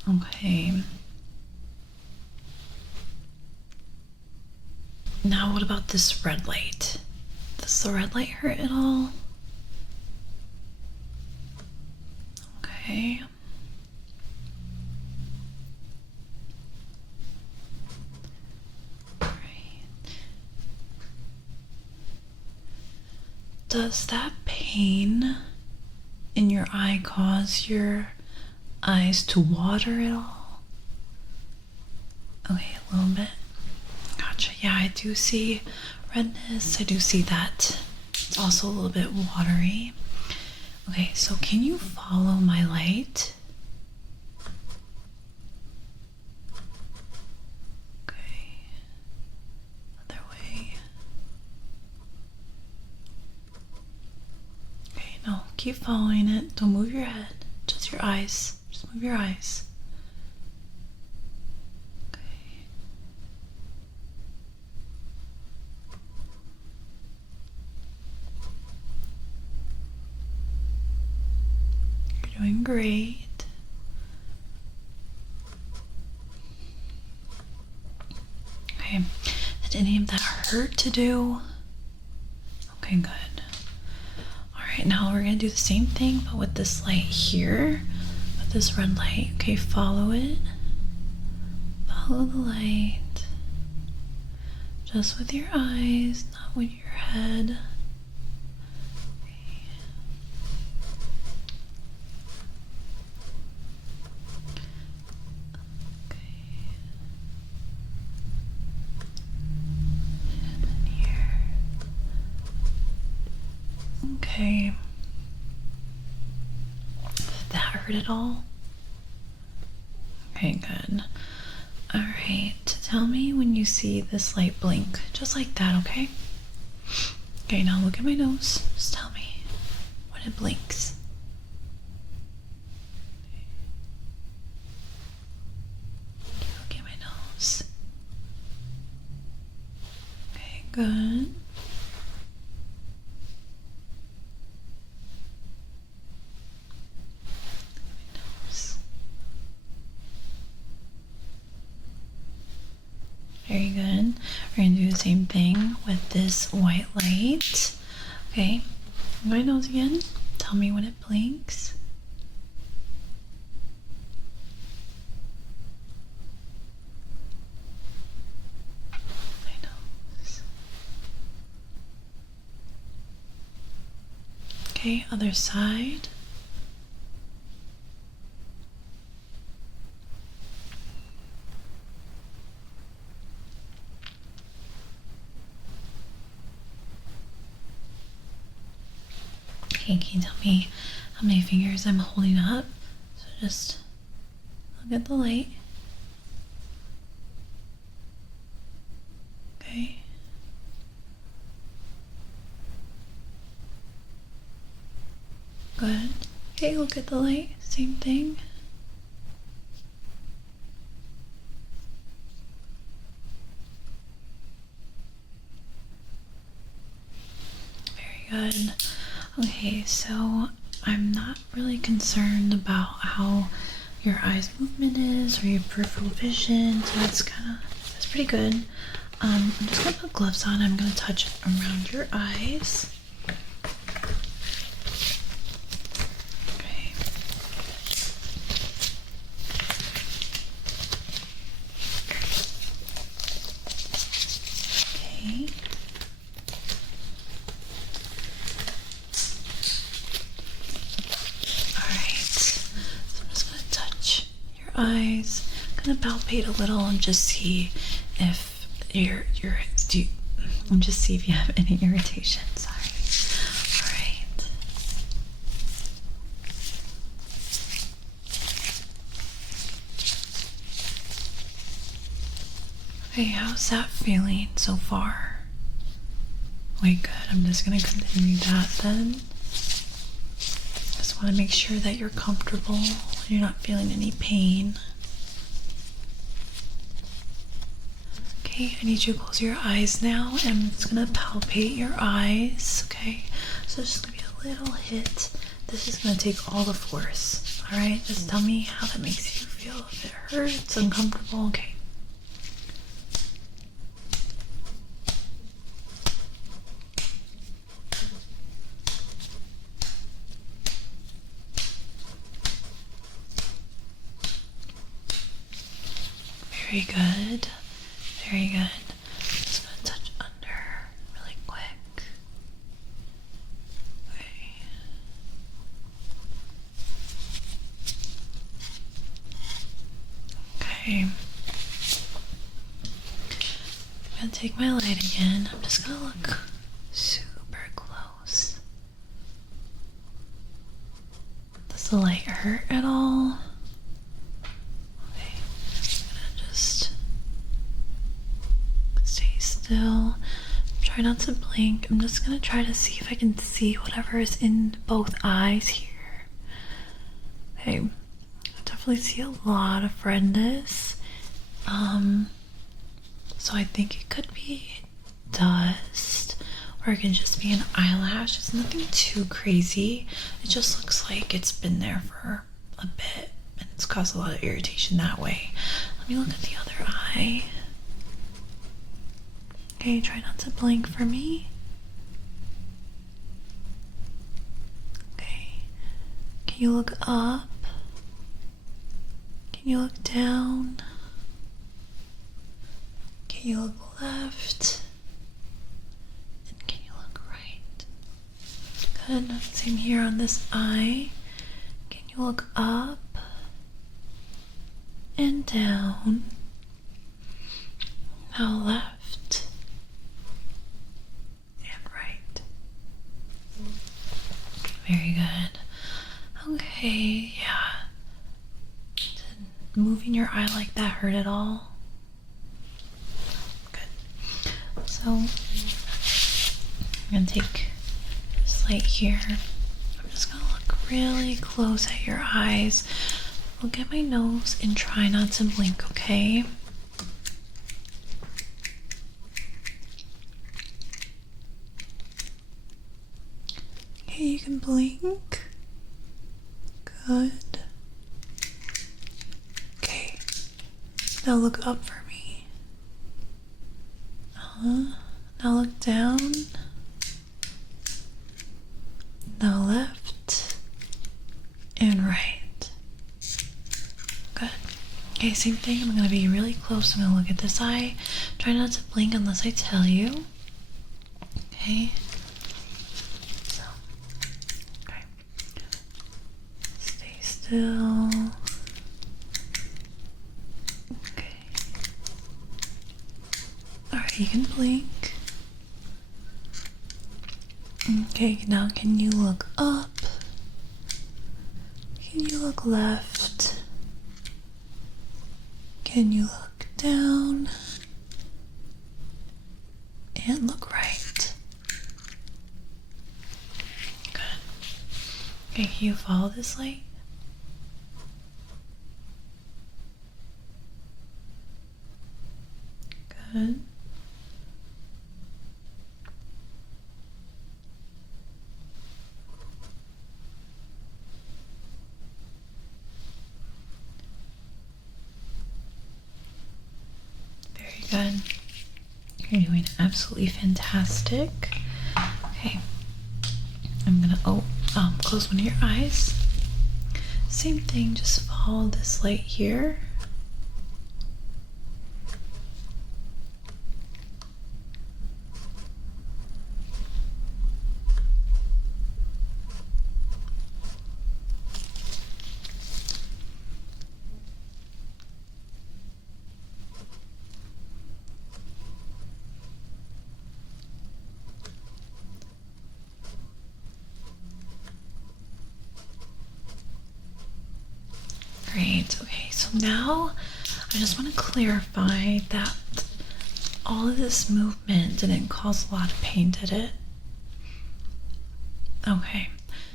Okay. Now what about this red light? Does the red light hurt at all? Okay. Right. Does that pain in your eye cause your eyes to water at all? Okay, a little bit. Gotcha. Yeah, I do see redness. I do see that. It's also a little bit watery. Okay, so can you follow my light? Okay. Other way. Okay, no, keep following it. Don't move your head. Just your eyes. Just move your eyes. Okay. You're doing great. Okay. Did any of that hurt to do? Okay, good. Alright, now we're going to do the same thing, but with this light here. With this red light. Okay, follow it. Follow the light. Just with your eyes, not with your head. Okay. Did that hurt at all? Okay, good. Alright, tell me when you see this light blink. Just like that, okay? Okay, now look at my nose. Just tell me when it blinks. Look at my nose. Okay, good. Very good. We're going to do the same thing with this white light. Okay, my nose again. Tell me when it blinks. My nose. Okay, other side. Okay, can you tell me how many fingers I'm holding up? So just look at the light. Okay. Good. Okay, look at the light. Same thing. Very good. Okay, so I'm not really concerned about how your eyes movement is or your peripheral vision, so that's pretty good. I'm just gonna put gloves on. I'm gonna touch around your eyes. Okay. Okay. Eyes, gonna palpate a little and just see if just see if you have any irritation. Sorry. All right. Okay, how's that feeling so far? Wait, good. I'm just gonna continue that then. Just want to make sure that you're comfortable. You're not feeling any pain. Okay, I need you to close your eyes now. And I'm just gonna palpate your eyes. Okay, so just gonna be a little hit. This is gonna take all the force. All right, just tell me how that makes you feel. If it hurts, uncomfortable. Okay. Very good. Very good. Just gonna touch under really quick. Okay. I'm gonna take my light again. I'm just gonna look super close. Does the light hurt at all? Okay, I'm gonna just stay still. Try not to blink. I'm just gonna try to see if I can see whatever is in both eyes here. Okay, I definitely see a lot of redness. So I think it could be dust, or it can just be an eyelash. It's nothing too crazy. It just looks like it's been there for a bit and it's caused a lot of irritation that way. Let me look at the other eye. Okay, try not to blink for me. Okay, can you look up? Can you look down? Can you look left? And can you look right? Good. Same here on this eye. Can you look up and down? Now left and right. Very good. Okay, yeah. Did moving your eye like that hurt at all? So I'm gonna take this light here. I'm just gonna look really close at your eyes. Look at my nose and try not to blink, okay? Okay, you can blink. Good. Okay. Now look up for me. Now look down. Now left and right. Good. Okay, same thing. I'm gonna be really close. I'm gonna look at this eye. Try not to blink unless I tell you. Okay. So, okay. Stay still. You can blink. Okay, now can you look up? Can you look left? Can you look down? And look right. Good. Okay, can you follow this light? Good. Good. You're doing absolutely fantastic. Okay. I'm gonna close one of your eyes. Same thing, just follow this light here. Great. Okay, so now I just want to clarify that all of this movement didn't cause a lot of pain, did it? Okay,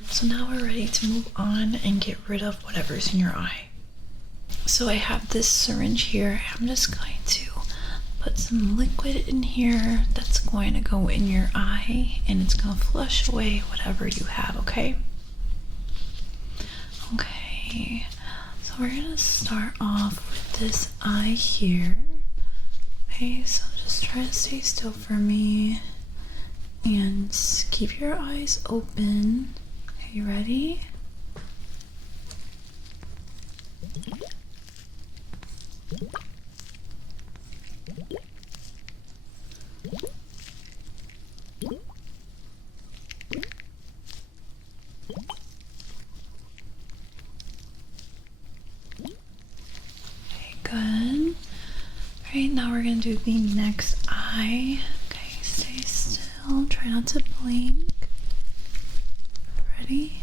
so now we're ready to move on and get rid of whatever's in your eye. So I have this syringe here. I'm just going to put some liquid in here that's going to go in your eye and it's going to flush away whatever you have, okay? Okay. We're gonna start off with this eye here. Okay, so just try to stay still for me and keep your eyes open. Okay, you ready? Good. gonna do the next eye. Okay, stay still. Try not to blink. Ready?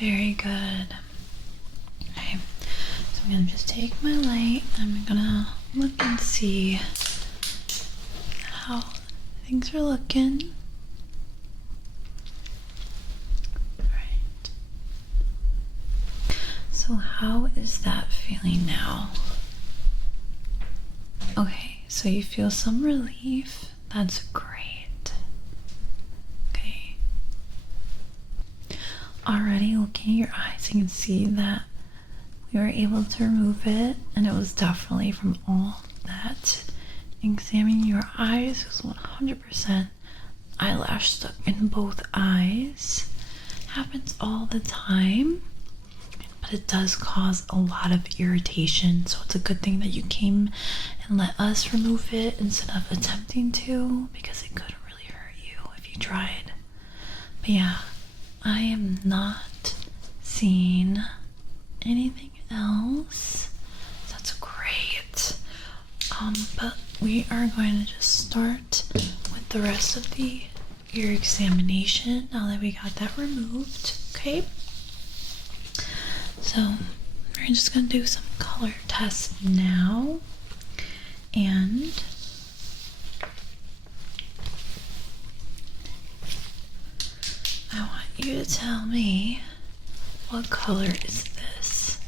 Very good. Okay, so I'm gonna just take my light. I'm gonna look and see how things are looking. Alright. So how is that feeling now? Okay, so you feel some relief. That's great. Okay. Already looking at your eyes, you can see that we were able to remove it, and it was definitely from all that. Examining your eyes was 100% eyelash stuck in both eyes. Happens all the time, but it does cause a lot of irritation, so it's a good thing that you came and let us remove it instead of attempting to, because it could really hurt you if you tried. But yeah, I am not seeing anything else. That's great. But we are going to just start with the rest of the ear examination now that we got that removed. Okay, so we're just going to do some color tests now, and I want you to tell me, what color is this?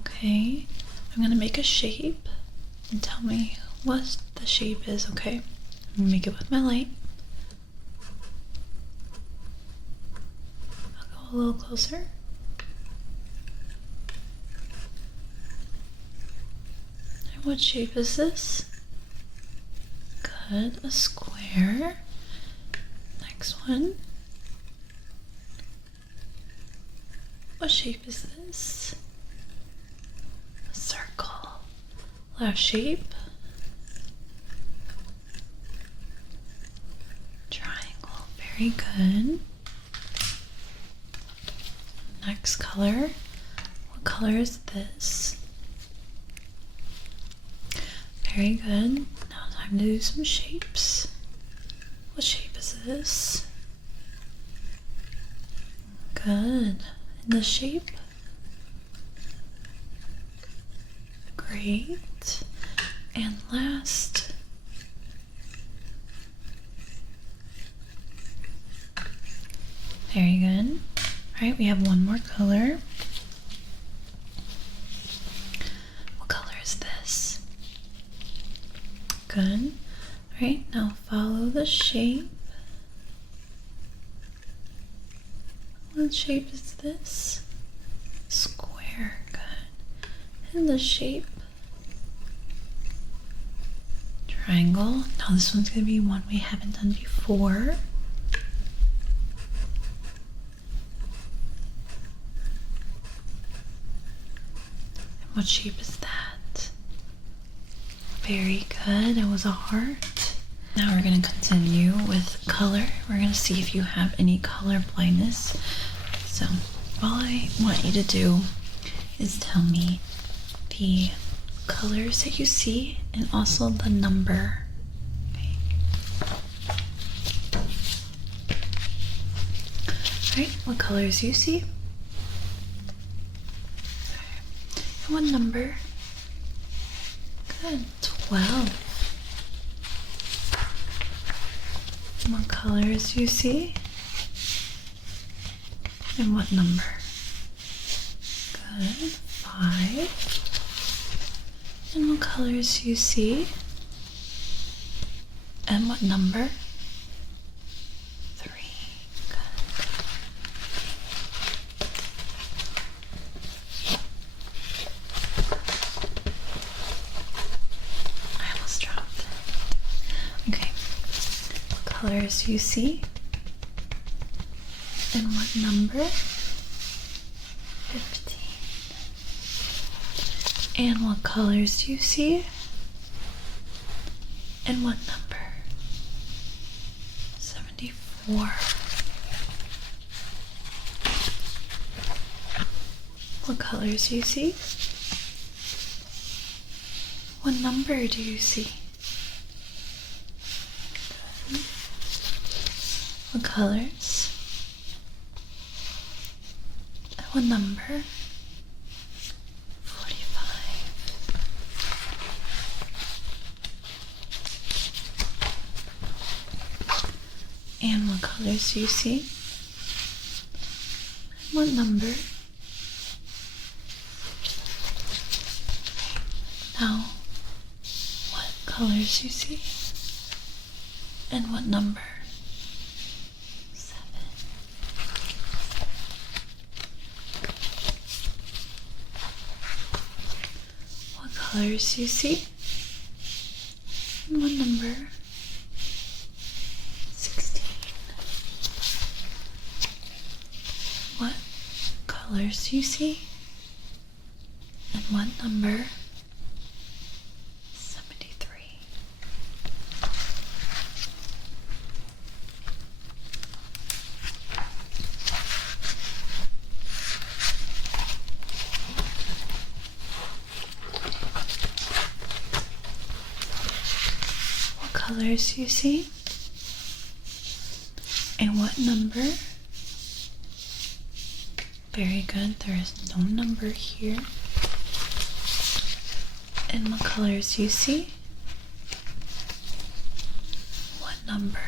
Okay, I'm gonna make a shape and tell me what the shape is, okay? I'm gonna make it with my light. I'll go a little closer. And what shape is this? Good, a square. Next one. What shape is this? A circle. Last shape. Triangle. Very good. Next color. What color is this? Very good. Now time to do some shapes. What shape is this? Good. And the shape? Great. And last. Very good. Alright, we have one more color. What color is this? Good. Alright, now follow the shape. What shape is this? Square. Good. And the shape? Triangle. Now this one's going to be one we haven't done before. And what shape is that? Very good. It was a heart. Now we're going to continue with color. We're going to see if you have any color blindness. So all I want you to do is tell me the colors that you see and also the number. Okay. Alright, what colors do you see? And what number? Good, 12. And what colors do you see? And what number? Good, 5. And what colors do you see? And what number? 3. Good. I almost dropped it. Okay. What colors you see? And what number? 15. And what colors do you see? And what number? 74. What colors do you see? What number do you see? What colors? And what number? 45. And what colors do you see? What number? Now, what colors do you see? And what number? 7. What colors do you see? And what number? 16. What colors do you see? And what number? 73. What colors do you see? And what number? Very good. There is no number here. And what colors do you see? What number?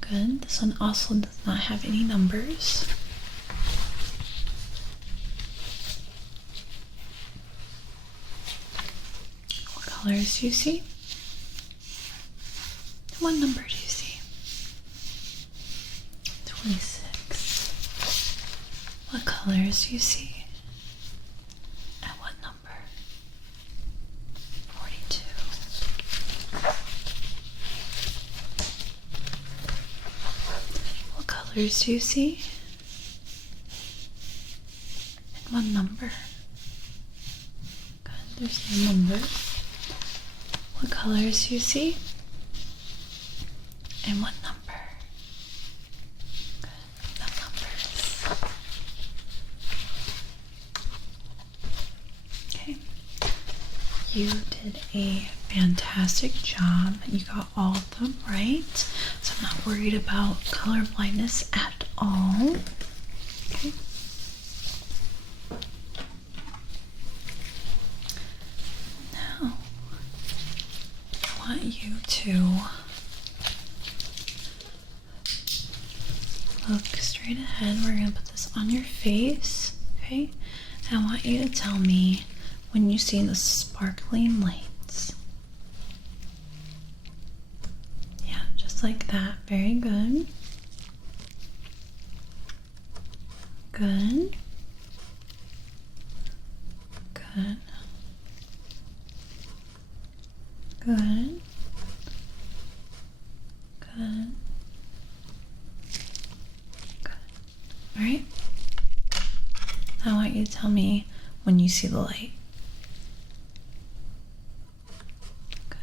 Good. This one also does not have any numbers. What colors do you see? What number do you see? 26. What colors do you see? And what number? 42. What colors do you see? And what number? Good, there's no number. What colors do you see? And what number? Good, no numbers. Okay. You did a fantastic job. You got all of them right. So I'm not worried about color blindness at all. Okay. Now, I want you to look straight ahead. We're going to put this on your face, okay? And I want you to tell me when you see the sparkling lights. Yeah, just like that. Very good. Good. Good. Good. Good. All right. I want you to tell me when you see the light. Good.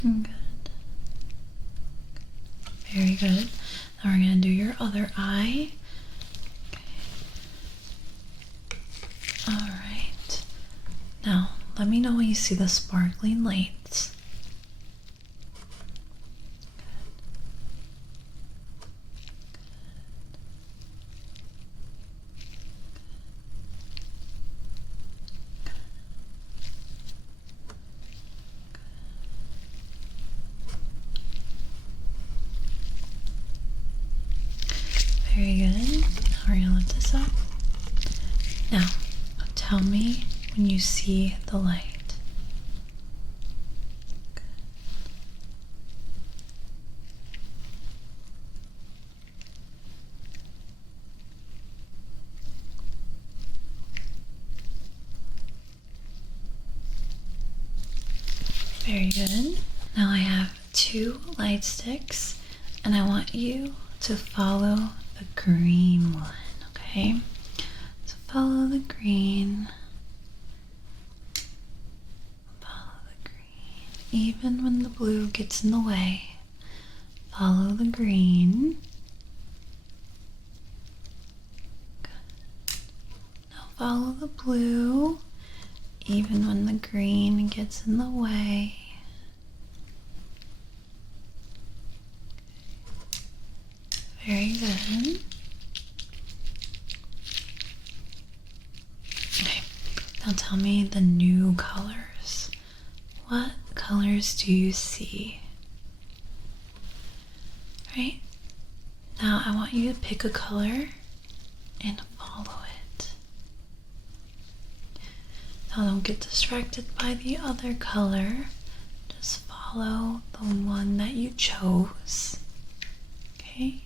Good. Good. Very good. Now we're going to do your other eye. Okay. All right. Now, let me know when you see the sparkling lights. Very good. Now we're going to lift this up. Now, tell me when you see the light. Very good. Now I have 2 light sticks, and I want you to follow the green one, okay? So follow the green. Follow the green. Even when the blue gets in the way, follow the green. Good. Now follow the blue, even when the green gets in the way. Very good. Okay, now tell me the new colors. What colors do you see? Right? Now I want you to pick a color and follow it. Now don't get distracted by the other color. Just follow the one that you chose. Okay?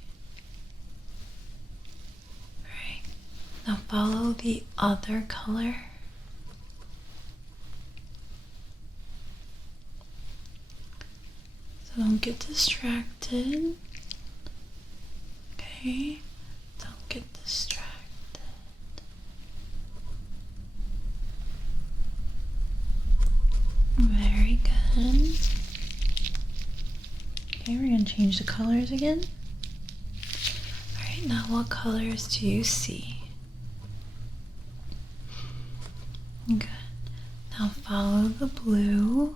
Now follow the other color. So don't get distracted. Okay? Don't get distracted. Very good. Okay, we're going to change the colors again. Alright, now what colors do you see? Good. Now follow the blue.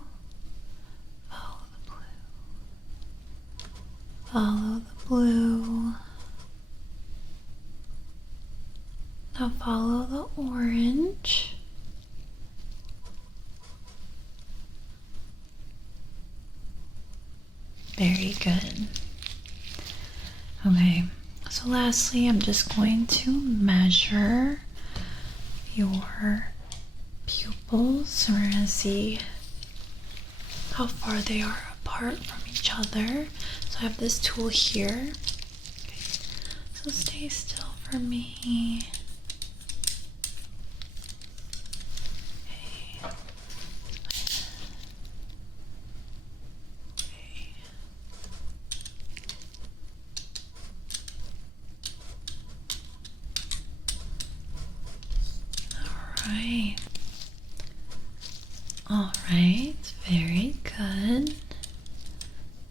Follow the blue. Follow the blue. Now follow the orange. Very good. Okay, so lastly, I'm just going to measure your pupils. So we're going to see how far they are apart from each other. So I have this tool here. Okay. So stay still for me. Okay. Okay. All right. All right, very good.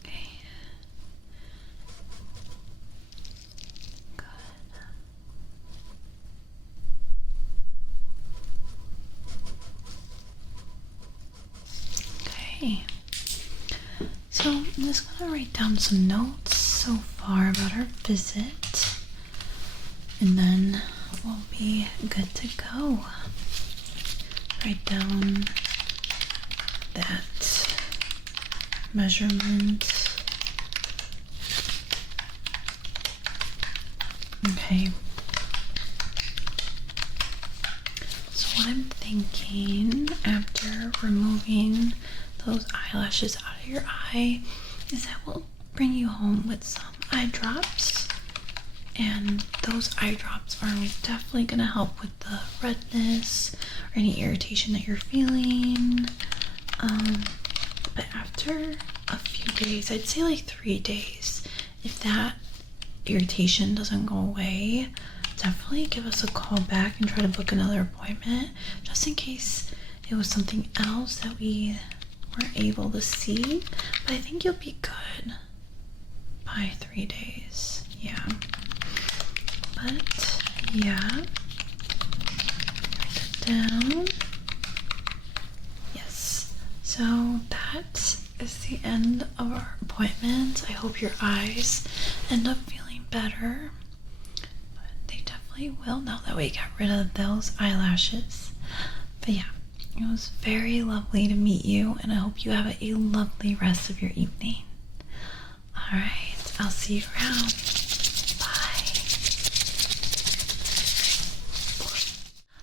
Okay. Good. Okay. So I'm just gonna write down some notes so far about our visit, and then we'll be good to go. Write down that measurement. Okay. So what I'm thinking after removing those eyelashes out of your eye is that we'll bring you home with some eye drops. And those eye drops are definitely going to help with the redness or any irritation that you're feeling. But after a few days, I'd say like 3 days, if that irritation doesn't go away, definitely give us a call back and try to book another appointment, just in case it was something else that we weren't able to see. But I think you'll be good by 3 days. Yeah. But yeah, write that down. Yes. So that is the end of our appointment. I hope your eyes end up feeling better. But they definitely will now that we got rid of those eyelashes. But yeah, it was very lovely to meet you, and I hope you have a lovely rest of your evening. Alright, I'll see you around.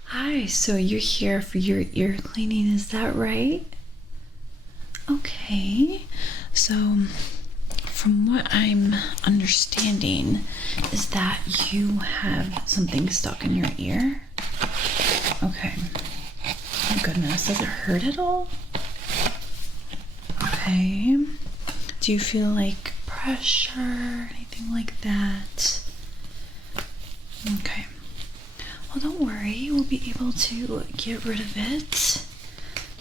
Hi, so you're here for your ear cleaning, is that right? Okay, so from what I'm understanding is that you have something stuck in your ear. Okay. Oh goodness, does it hurt at all? Okay. Do you feel like pressure, anything like that? Okay. Well, don't worry. We'll be able to get rid of it.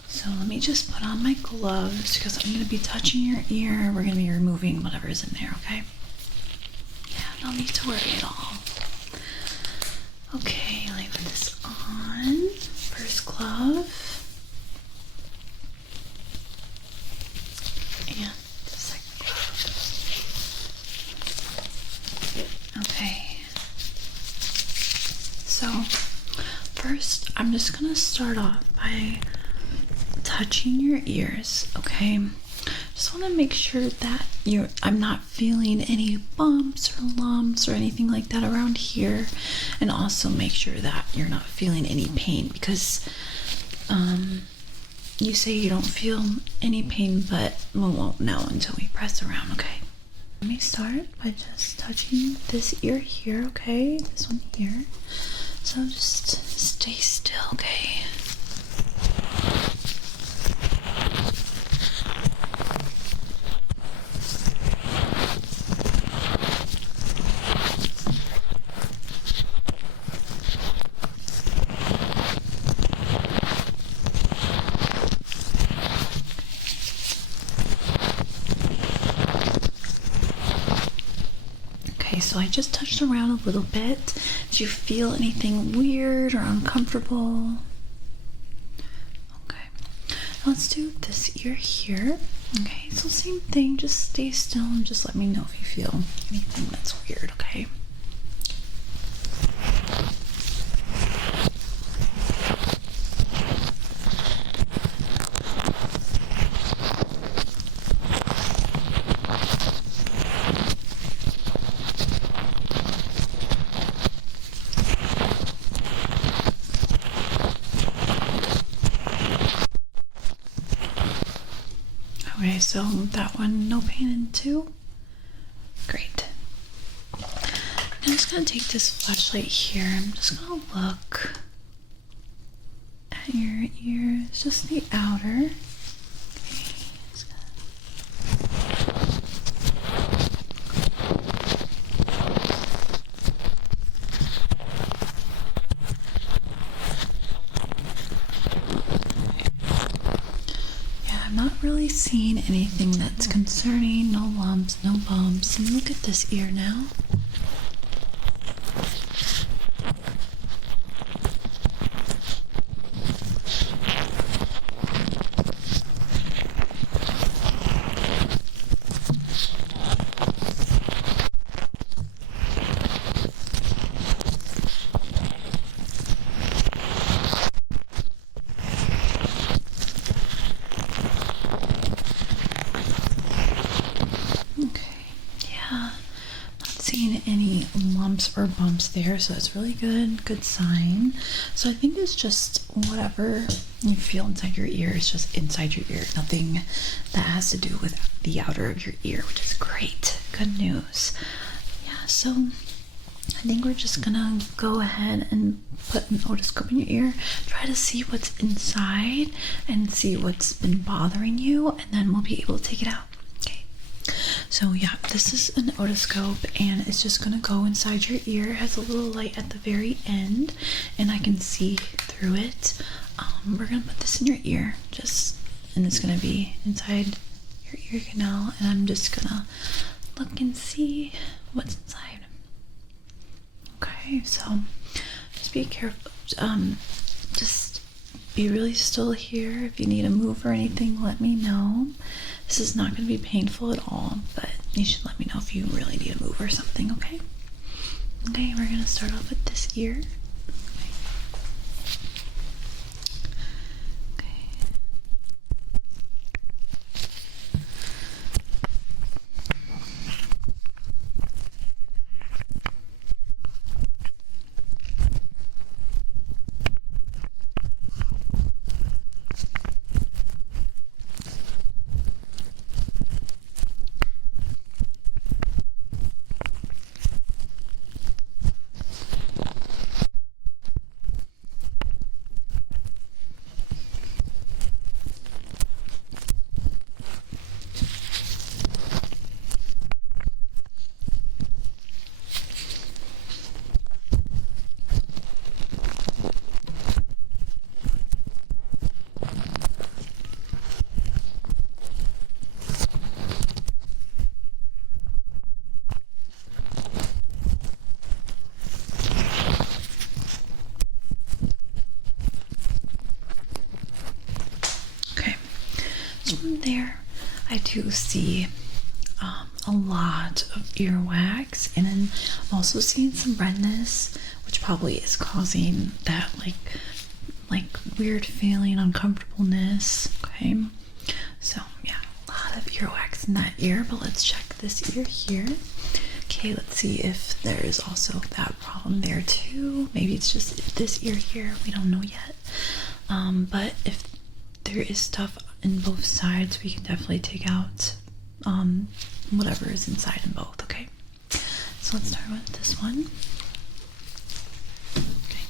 So let me just put on my gloves because I'm going to be touching your ear. We're going to be removing whatever's in there, okay? Yeah, no need to worry at all. Okay, let me put this on. First glove. And the second glove. Okay. So, first, I'm just gonna start off by touching your ears, okay? Just want to make sure that I'm not feeling any bumps or lumps or anything like that around here, and also make sure that you're not feeling any pain because you say you don't feel any pain, but we won't know until we press around, okay? Let me start by just touching this ear here, okay? This one here. So just stay still, okay? So I just touched around a little bit. Did you feel anything weird or uncomfortable? Okay. Now let's do this ear here. Okay, so same thing. Just stay still and just let me know if you feel anything that's weird, okay? Okay, so that one, no pain in two? Great. I'm just gonna take this flashlight here. I'm just gonna look at your ears, just the outer. Really seeing anything that's concerning, no lumps, no bumps. And look at this ear now. Any lumps or bumps there, so that's really good sign. So I think it's just whatever you feel inside your ear is just inside your ear, nothing that has to do with the outer of your ear, which is great. Good news. Yeah, so I think we're just gonna go ahead and put an otoscope in your ear, try to see what's inside and see what's been bothering you, and then we'll be able to take it out. So yeah, this is an otoscope and it's just gonna go inside your ear. It has a little light at the very end and I can see through it. We're gonna put this in your ear and it's gonna be inside your ear canal, and I'm just gonna look and see what's inside. Okay, so just be careful. Just be really still here. If you need to move or anything, let me know. This is not going to be painful at all, but you should let me know if you really need to move or something, okay? Okay, we're going to start off with this ear. there, I do see a lot of earwax, and then I'm also seeing some redness, which probably is causing that like weird feeling, uncomfortableness. Okay, so yeah, a lot of earwax in that ear, but let's check this ear here. Okay, let's see if there's also that problem there too. Maybe it's just this ear here, we don't know yet. But if there is stuff in both sides, we can definitely take out whatever is inside in both. Okay, so let's start with this one. Okay.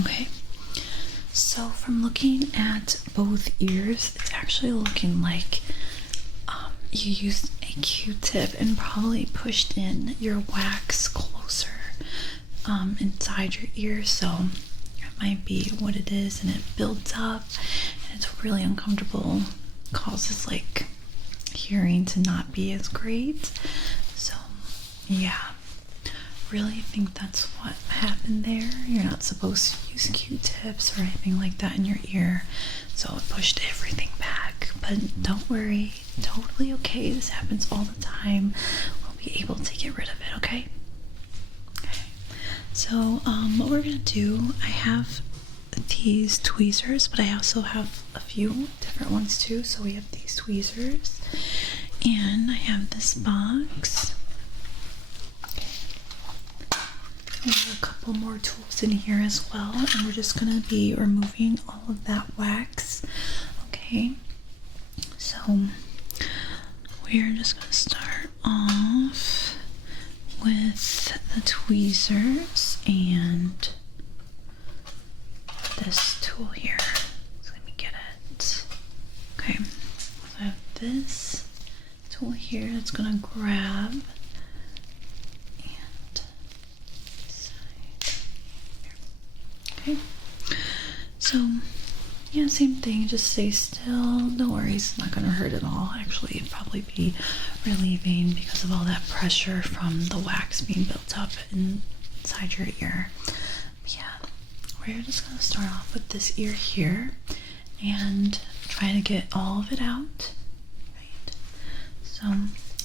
Okay, so from looking at both ears, it's actually looking like you used a Q-tip and probably pushed in your wax closer inside your ear. So it might be what it is, and it builds up and it's really uncomfortable, causes like hearing to not be as great. So yeah, really think that's what happened there. You're not supposed to use Q-tips or anything like that in your ear, so it pushed everything back. But don't worry, totally okay. This happens all the time. We'll be able to get rid of it. Okay. So what we're gonna do, I have these tweezers, but I also have a few different ones too. So we have these tweezers, and I have this box. We have a couple more tools in here as well, and we're just gonna be removing all of that wax. Okay, so we're just gonna start off with the tweezers and this tool here. So let me get it. Okay, so I have this tool here that's gonna grab and side here. Okay, so yeah, same thing, just stay still. No worries, it's not gonna hurt at all. Actually, it'd probably be relieving because of all that pressure from the wax being built up inside your ear. But yeah, we're just gonna start off with this ear here and try to get all of it out. Right. So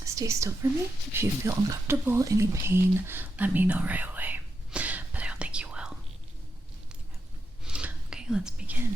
stay still for me. If you feel uncomfortable, any pain, let me know right away. But I don't think you will. Okay, let's begin.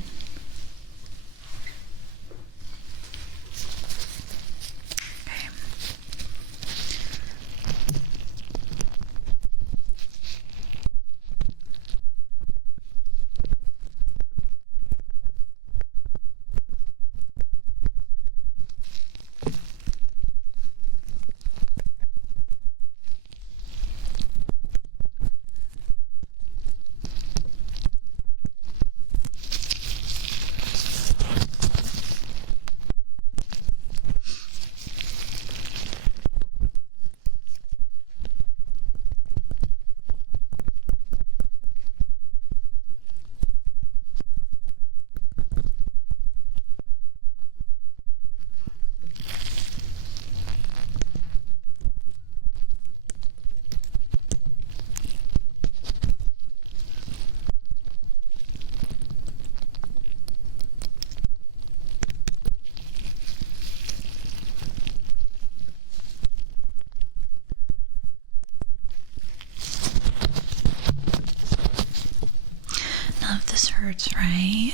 None of this hurts, right?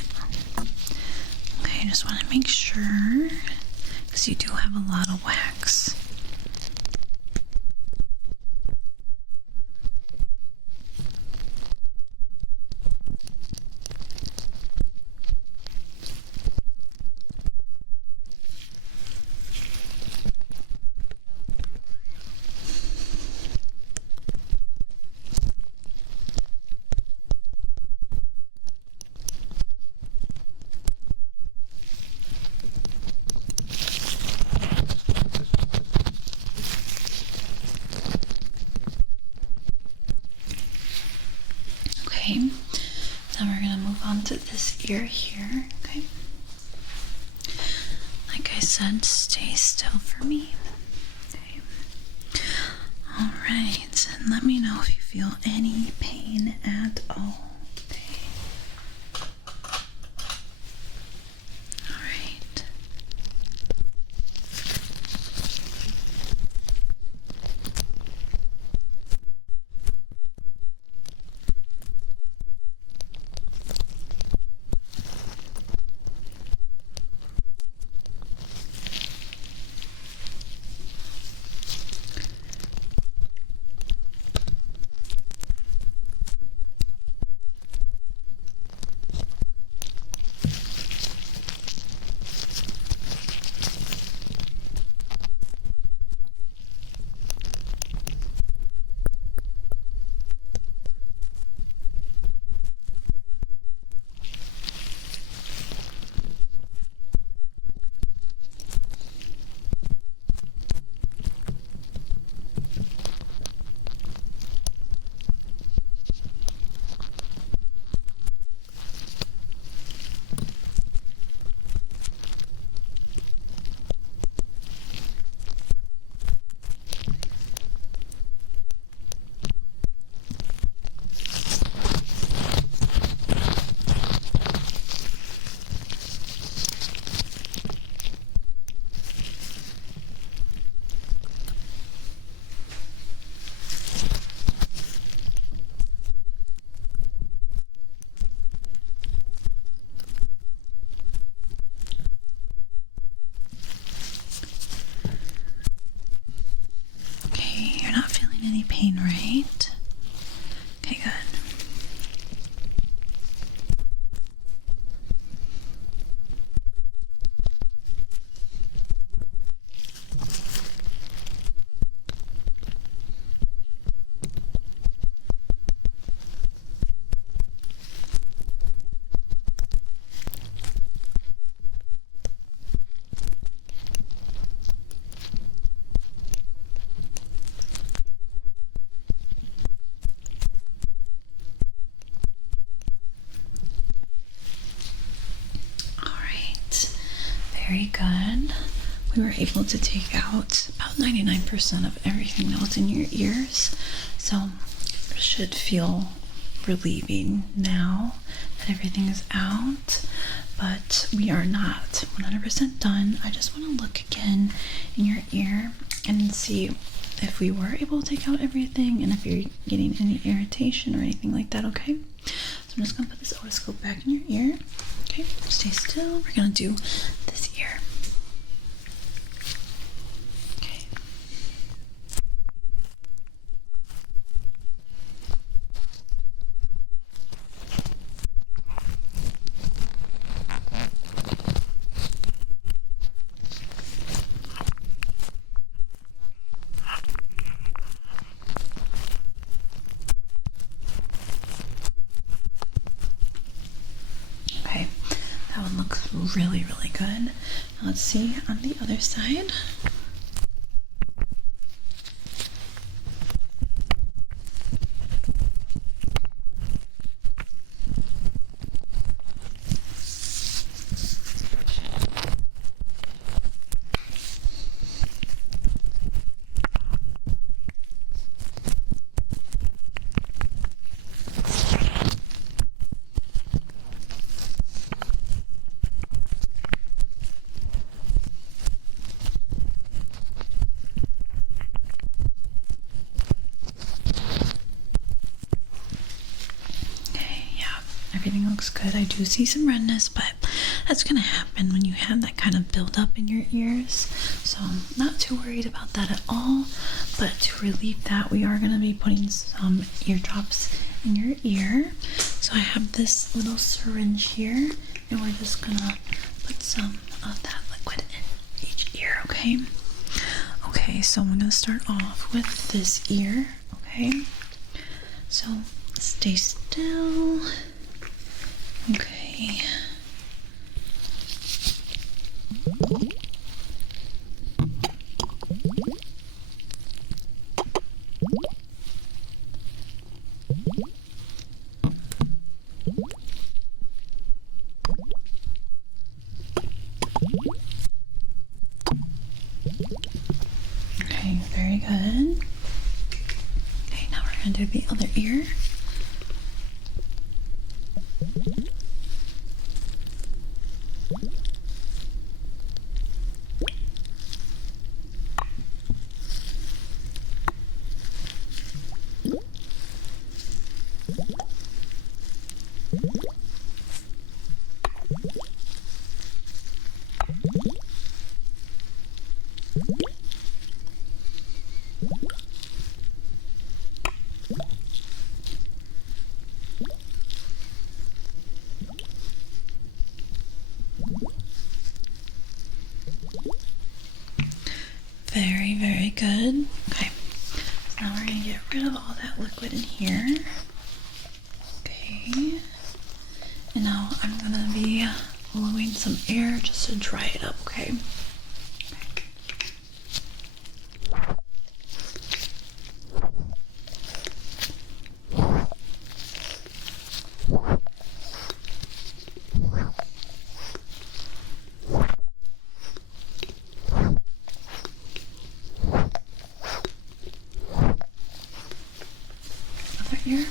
Okay, I just want to make sure, because you do have a lot of wax. Okay, now we're gonna move on to this ear here, okay? Like I said, stay still for me. Okay. Alright, and let me know if you feel any pain at all. Okay. Alright. Any pain, right? Okay, good. Very good. We were able to take out about 99% of everything that was in your ears, so it should feel relieving now that everything is out, but we are not 100% done. I just want to look again in your ear and see if we were able to take out everything and if you're getting any irritation or anything like that, okay? So I'm just going to put this otoscope back in your ear. Okay, stay still. We're going to do this ear. Okay. Okay, that one looks really, really good. Now let's see on the other side. everything looks good. I do see some redness, but that's gonna happen when you have that kind of buildup in your ears. So I'm not too worried about that at all. But to relieve that, we are gonna be putting some ear drops in your ear. So I have this little syringe here, and we're just gonna put some of that liquid in each ear, okay? Okay, so I'm gonna start off with this ear, okay? So stay still. Okay. Okay, very good. Okay, now we're gonna do the other ear. Very, very good. Okay, so now we're gonna get rid of all that liquid in here. Okay, and now I'm gonna be blowing some air just to dry it up, okay? Other ear.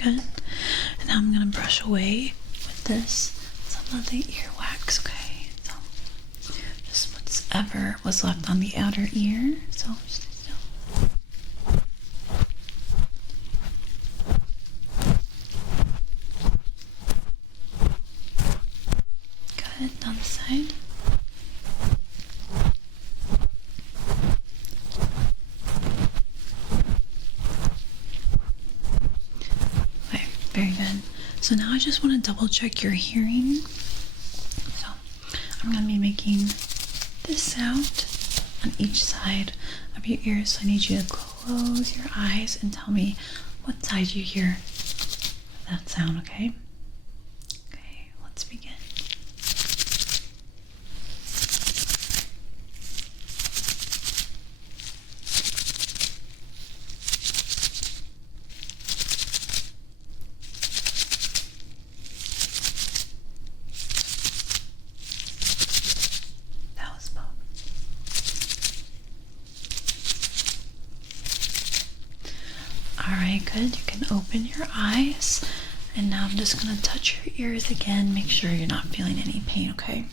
Good. And now I'm going to brush away with this some of the earwax, okay? So just whatever was left on the outer ear. So stay still. Good. Down the side. Very good. So now I just want to double check your hearing. So I'm going to be making this sound on each side of your ears. So I need you to close your eyes and tell me what side you hear that sound, okay? Okay, let's begin. Alright, good. You can open your eyes. And now I'm just going to touch your ears again. Make sure you're not feeling any pain, okay?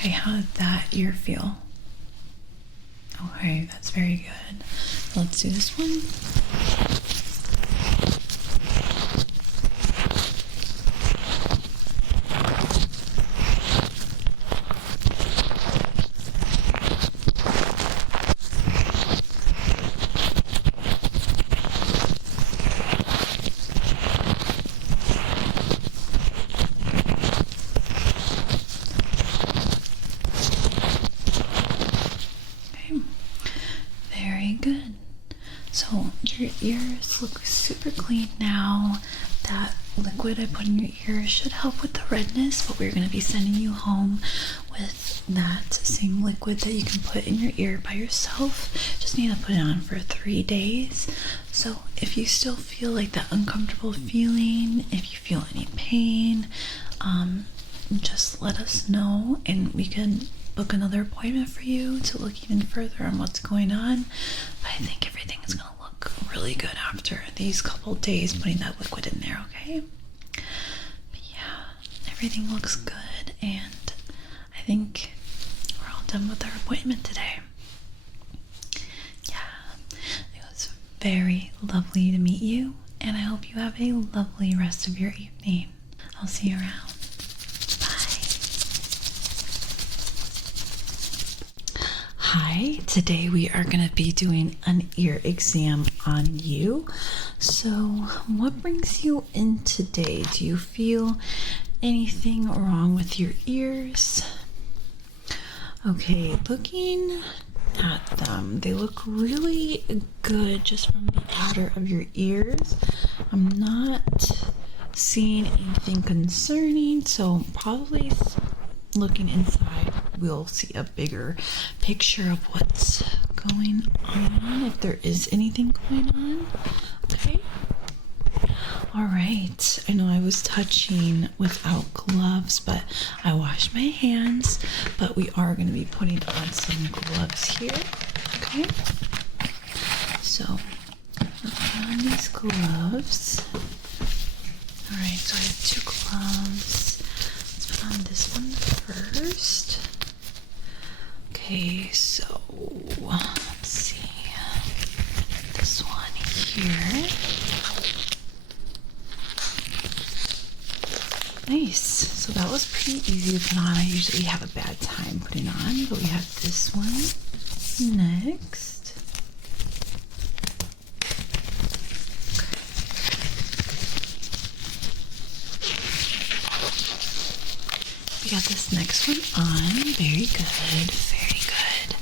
Okay, how did that ear feel? Okay, that's very good. Let's do this one. Good. So your ears look super clean now. That liquid I put in your ears should help with the redness, but we're going to be sending you home with that same liquid that you can put in your ear by yourself. Just need to put it on for 3 days. So if you still feel like that uncomfortable feeling, if you feel any pain, just let us know and we can book another appointment for you to look even further on what's going on. But I think everything is going to look really good after these couple days putting that liquid in there, okay? But yeah, everything looks good, and I think we're all done with our appointment today. Yeah, it was very lovely to meet you, and I hope you have a lovely rest of your evening. I'll see you around. Hi, today we are going to be doing an ear exam on you. So, what brings you in today? Do you feel anything wrong with your ears? Okay, looking at them, they look really good just from the outer of your ears. I'm not seeing anything concerning, so probably looking inside, we'll see a bigger picture of what's going on, if there is anything going on. Okay. All right. I know I was touching without gloves, but I washed my hands. But we are going to be putting on some gloves here. Okay. So I'll put on these gloves. All right. So I have 2 gloves. On this one first. Okay, so let's see. This one here. Nice. So that was pretty easy to put on. I usually have a bad time putting on, but we have this one next. We got this next one on. Very good. Very good.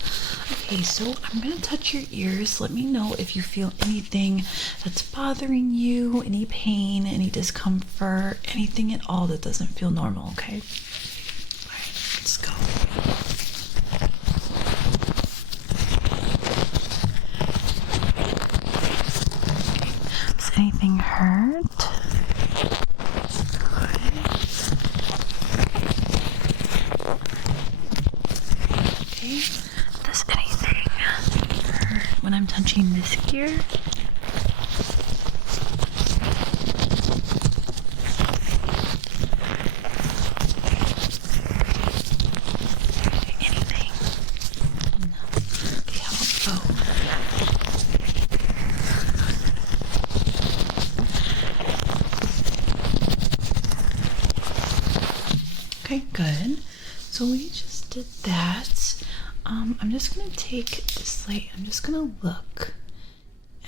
Okay, so I'm going to touch your ears. Let me know if you feel anything that's bothering you, any pain, any discomfort, anything at all that doesn't feel normal, okay? All right, let's go. Okay. Does anything hurt? Does anything hurt when I'm touching this ear? Anything? No. Okay, how about both? Okay, good. So we just did that. I'm just going to take this light. I'm just going to look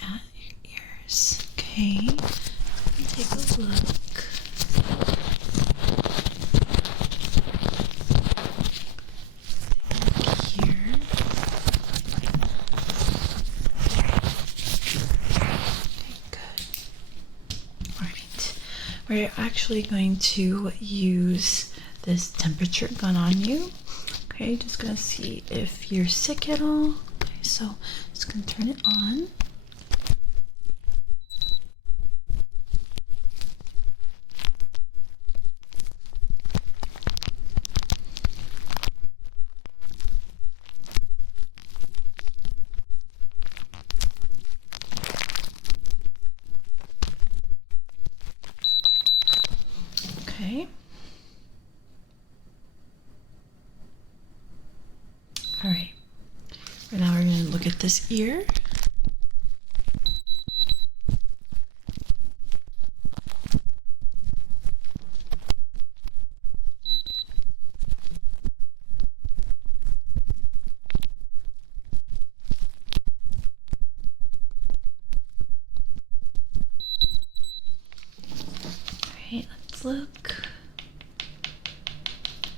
at your ears. Okay. Let me take a look. Here. Okay, good. Alright. We're actually going to use this temperature gun on you. Okay, just gonna see if you're sick at all. Okay, so just gonna turn it on. Okay. All right. Right now we're going to look at this ear. All right, let's look.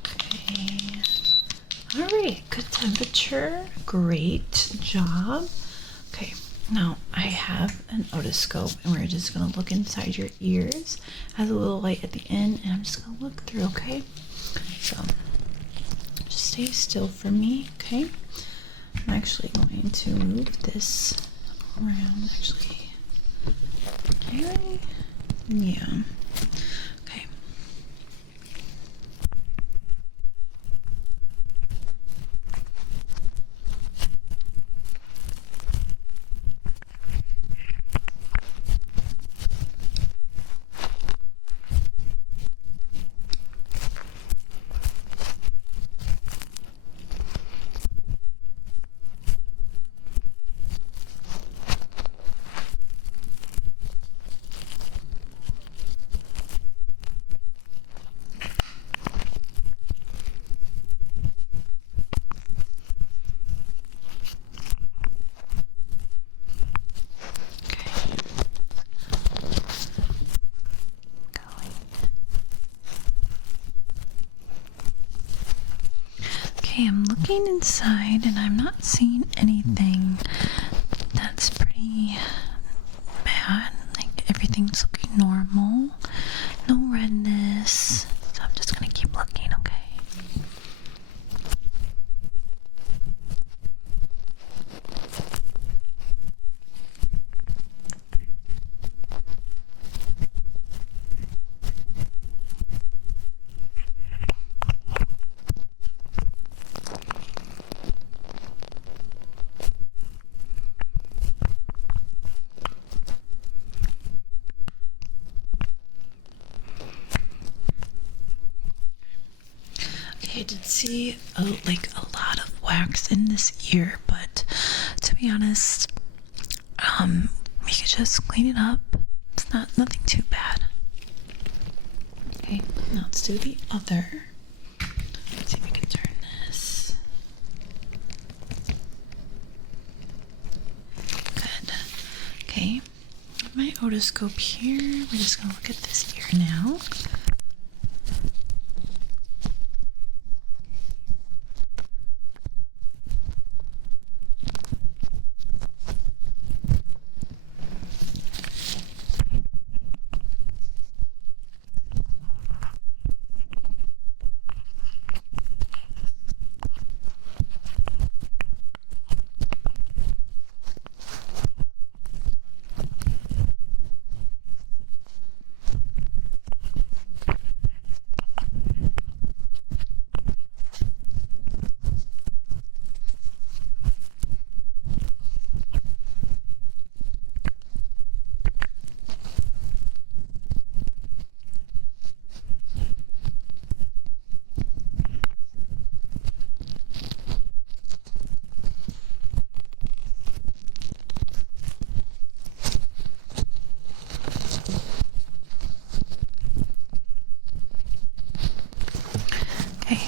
Okay. All right, good temperature. Great job. Okay, Now I have an otoscope and we're just gonna look inside your ears. It has a little light at the end and I'm just gonna look through, okay? So just stay still for me, okay? I'm actually going to move this around actually. Okay. Yeah. Okay. Okay, I'm looking inside and I'm not seeing anything that's pretty bad. Like everything's looking normal. No redness. So I'm just gonna keep looking, okay? I did see a lot of wax in this ear, but to be honest, we could just clean it up. It's nothing too bad. Okay, now let's do the other. Let's see if we can turn this. Good. Okay, my otoscope here. We're just gonna look at this ear now.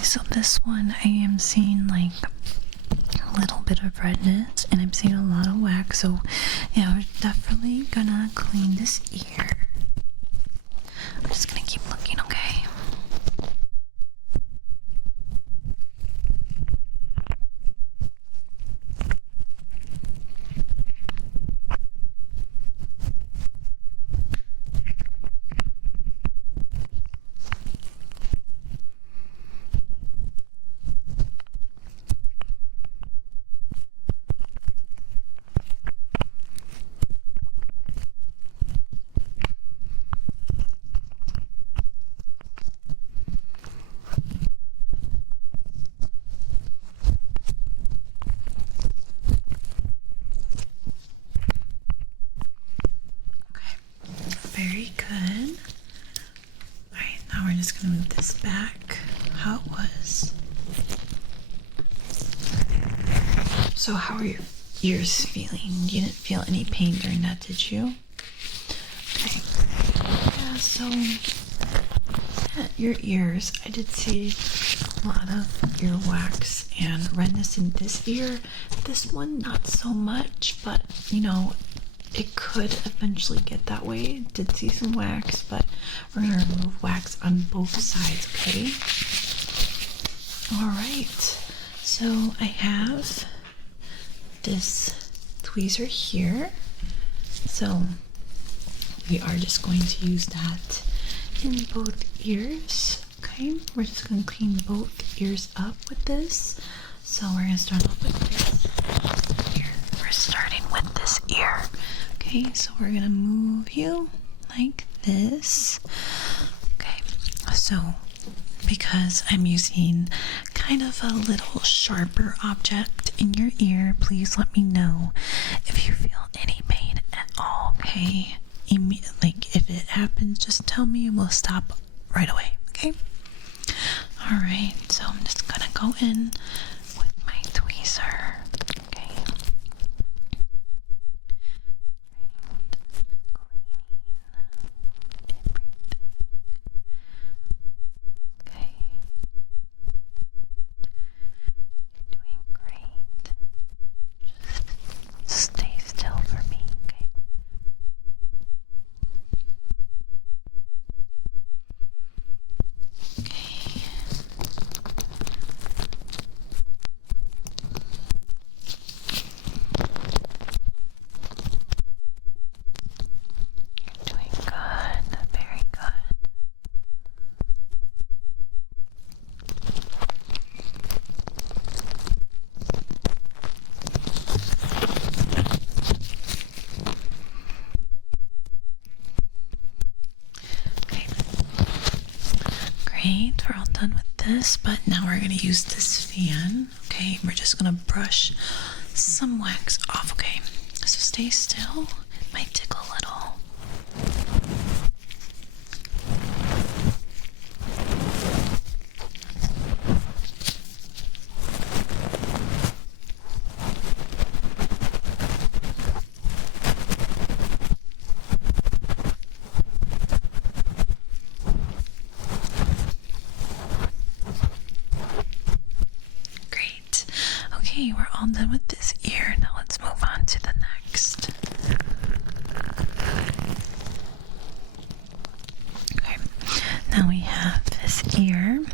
So this one I am seeing like a little bit of redness and I'm seeing a lot of wax, so yeah, we're definitely gonna clean this ear. I'm just gonna keep looking, okay? Very good. Alright, now we're just gonna move this back how it was. So how are your ears feeling? You didn't feel any pain during that, did you? Okay. Yeah, so your ears, I did see a lot of earwax and redness in this ear. This one, not so much, but you know, it could eventually get that way. Did see some wax, but we're gonna remove wax on both sides, okay? All right, so I have this tweezer here. So we are just going to use that in both ears. Okay, we're just going to clean both ears up with this. So we're going to start off with this ear. We're starting with this ear. Okay, so we're going to move you like this. Okay, so because I'm using kind of a little sharper object in your ear, please let me know if you feel any pain at all, okay? Like if it happens, just tell me and we'll stop right away, okay? All right, so I'm just gonna go in with my tweezer, okay? Okay. You're doing great. Just stay still for me, okay? Okay. You're doing good. Very good. Okay. Great. We're all done with this, but now we're going to use this fan. Okay, we're just going to brush some wax off, okay? So stay still. It might tickle a little. Great. Okay, we're all done with this ear. Now let's move on to the next. Okay, now we have this ear,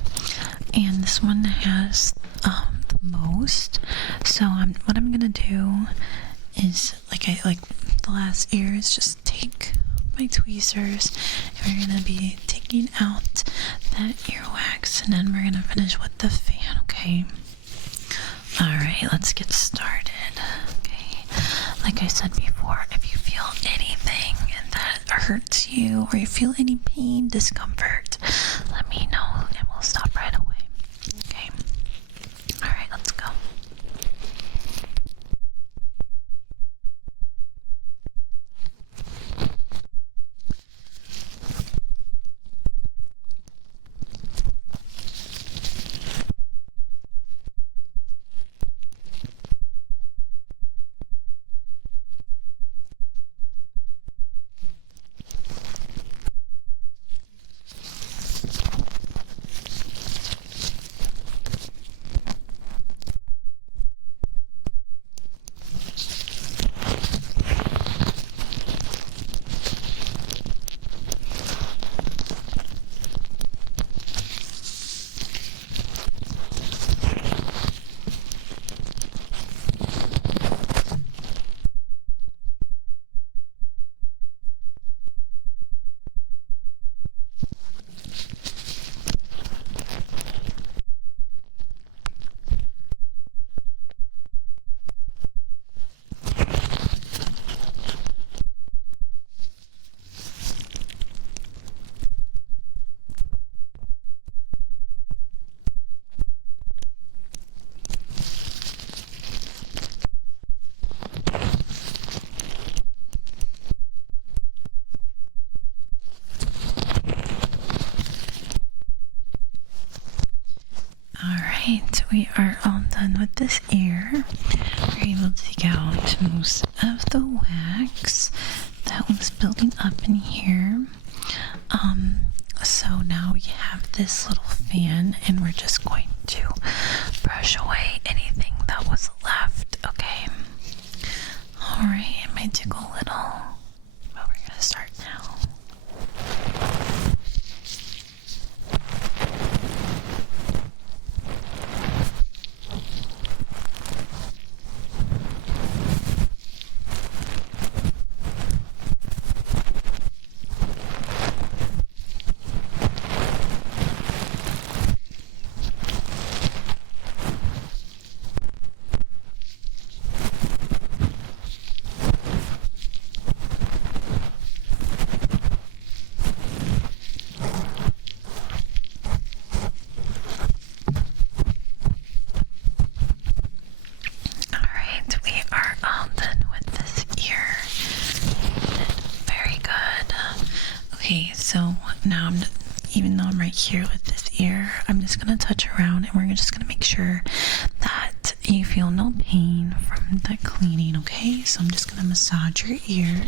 and this one has the most. So what I'm gonna do is like the last ear is just take my tweezers and we're gonna be taking out that earwax, and then we're gonna finish with the fan, okay? Alright, let's get started. Okay, like I said before, if you feel anything that hurts you or you feel any pain, discomfort, let me know and we'll stop right away. Okay, alright, let's go. Alright, we are all done with this ear. We're able to take out most of the wax that was building up in here. So now we have this little fan, and we're just going to brush away anything that was left, okay? Alright, it might tickle a little, but we're gonna start now. Okay, so now even though I'm right here with this ear, I'm just gonna touch around and we're just gonna make sure that you feel no pain from the cleaning, okay? So I'm just gonna massage your ear.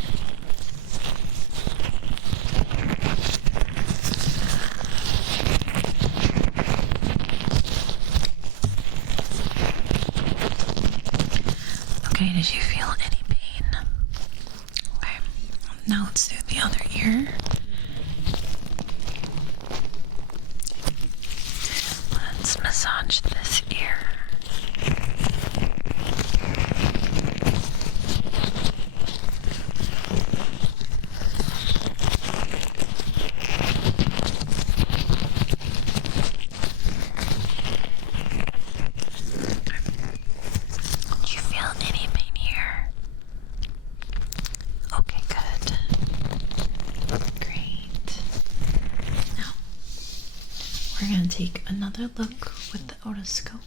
Okay, did you feel any pain? Okay, now let's do the other ear. Let's massage this ear. Did you feel any pain here? Okay, good. Great. Now, we're going to take another look with the otoscope.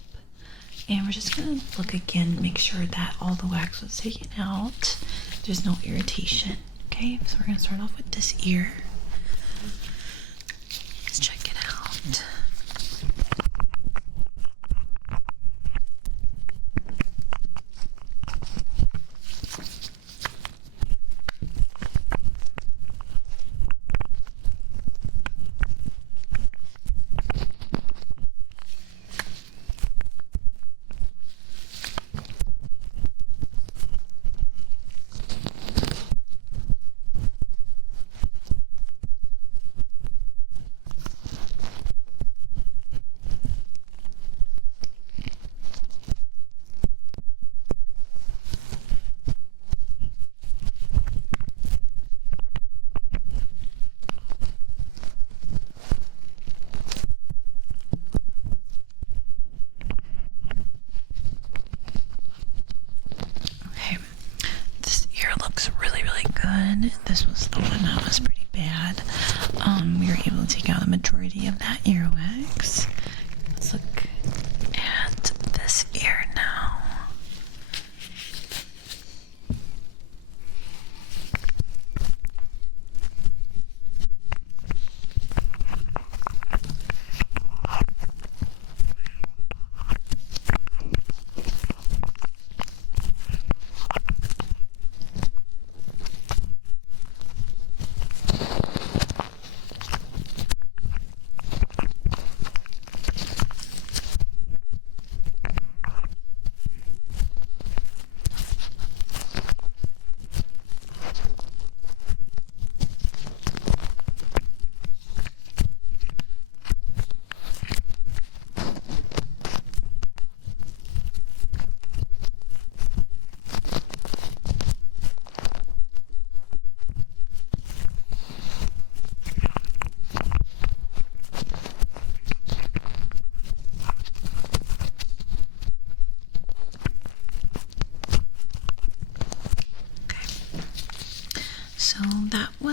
And we're just going to look again, make sure that all the wax was taken out. There's no irritation. Okay, so we're going to start off with this ear. Let's check it out. This was the one that was pretty bad. We were able to take out the majority of that earwax. Let's look at this ear now.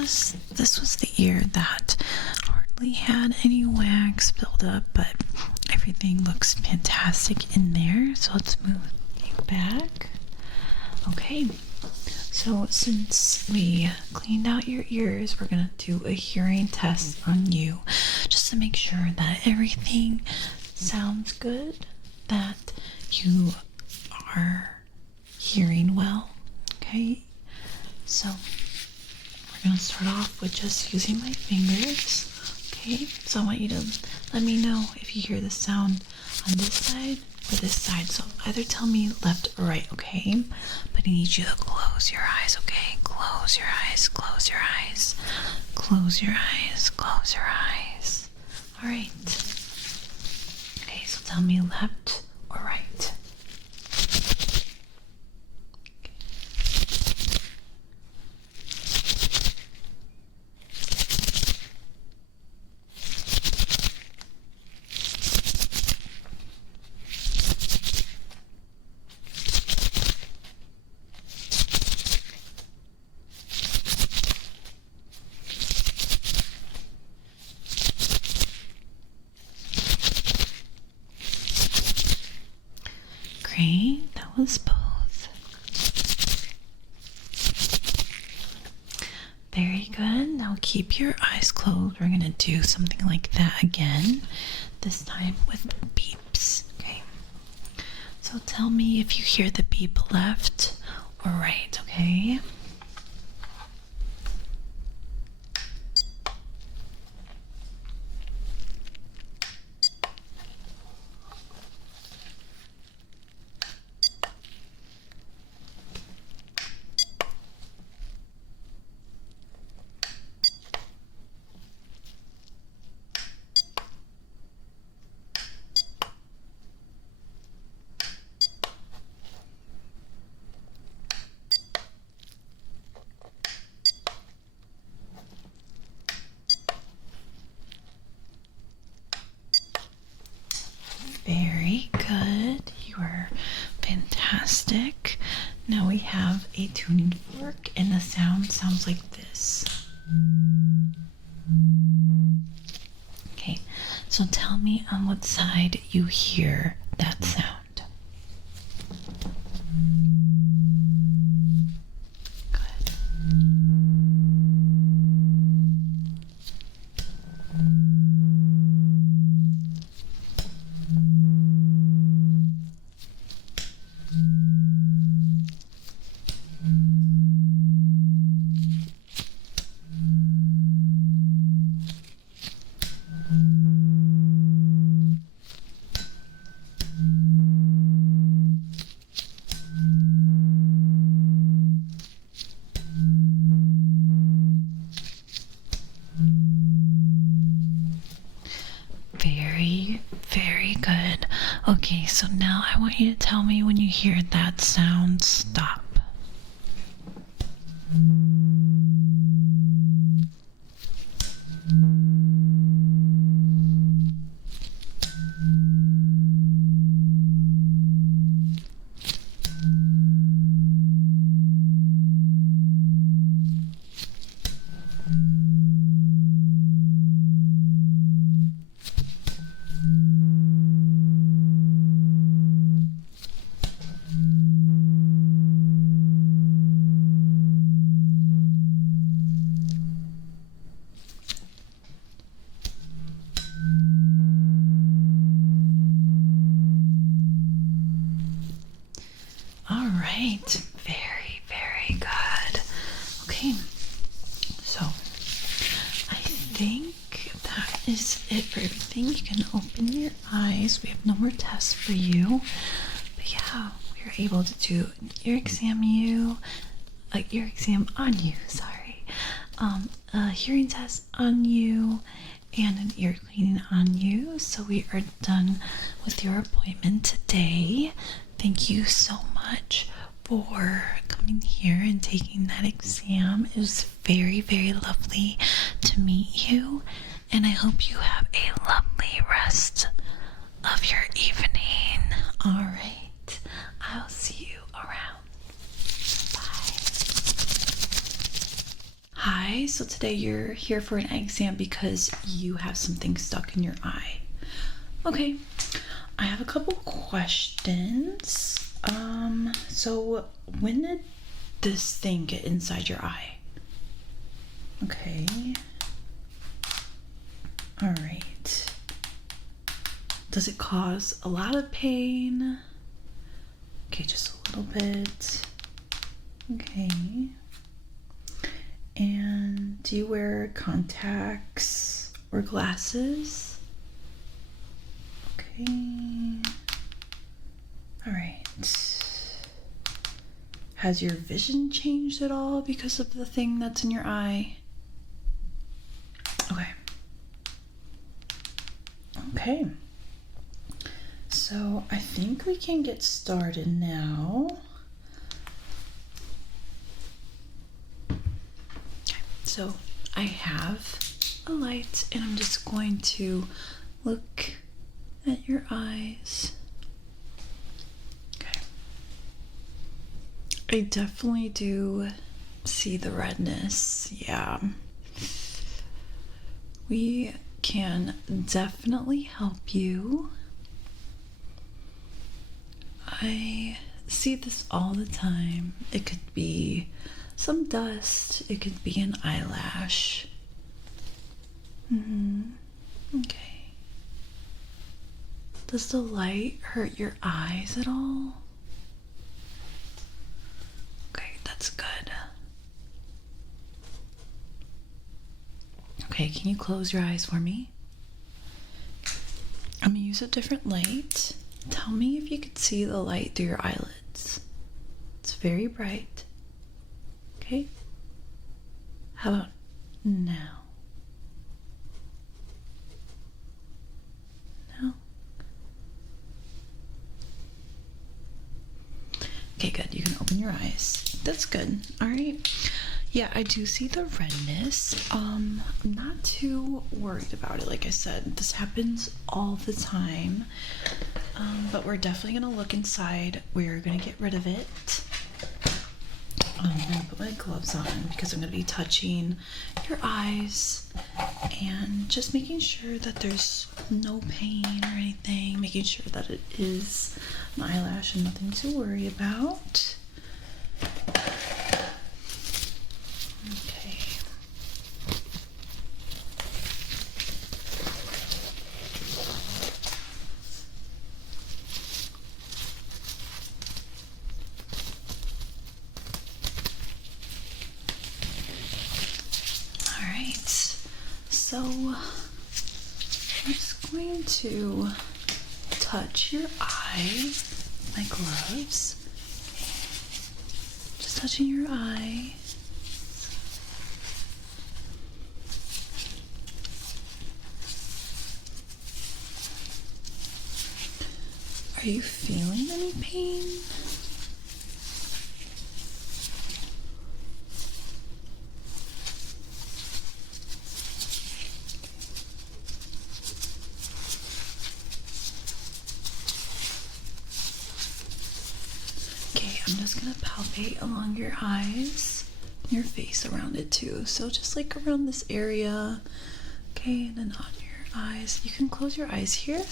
So this was the ear that hardly had any wax build up, but everything looks fantastic in there. So let's move you back. Okay, so since we cleaned out your ears, we're gonna do a hearing test on you just to make sure that everything sounds good, that you are hearing well. Okay, so we're going to start off with just using my fingers. Okay, so I want you to let me know if you hear the sound on this side or this side. So either tell me left or right, okay? But I need you to close your eyes, okay? Close your eyes, close your eyes, close your eyes, close your eyes. All right. Okay, so tell me left or right. Great, that was both. Very good. now keep your eyes closed. We're gonna do something like that again, this time with beeps, okay? So tell me if you hear the beep left or right, okay? Very good. You are fantastic. Now we have a tuning fork, and the sound sounds like this. Okay, so tell me on what side you hear that sound. Good. Very, very good. Okay, so now I want you to tell me when you hear that sound stop. All right, very, very good. Okay, so I think that is it for everything. You can open your eyes. We have no more tests for you. But yeah, we were able to do an ear exam on you, sorry. A hearing test on you and an ear cleaning on you. So we are done with your appointment today. Thank you so much for coming here and taking that exam. It was very, very lovely to meet you, and I hope you have a lovely rest of your evening. All right, I'll see you around. Bye. Hi, so today you're here for an eye exam because you have something stuck in your eye. Okay, I have a couple questions. So when did this thing get inside your eye? Okay. All right. Does it cause a lot of pain? Okay, just a little bit. Okay. And do you wear contacts or glasses? Okay. All right. Has your vision changed at all because of the thing that's in your eye? Okay. Okay. So I think we can get started now. Okay. So I have a light and I'm just going to look at your eyes. I definitely do see the redness, yeah. We can definitely help you. I see this all the time. It could be some dust, it could be an eyelash. Mm-hmm. Okay. Does the light hurt your eyes at all? Okay, that's good. Okay, can you close your eyes for me? I'm gonna use a different light. Tell me if you could see the light through your eyelids. It's very bright. Okay? How about now? No? Okay, good. You can open your eyes. That's good. All right. Yeah, I do see the redness. I'm not too worried about it. Like I said, this happens all the time. But we're definitely gonna look inside. We're gonna get rid of it. I'm gonna put my gloves on because I'm gonna be touching your eyes and just making sure that there's no pain or anything, making sure that it is an eyelash and nothing to worry about. Okay. All right. So I'm just going to touch your eye with my gloves. Just touching your eye. Are you feeling any pain? Okay, I'm just gonna palpate along your eyes, your face around it too. So just like around this area, okay, and then on your eyes. You can close your eyes here.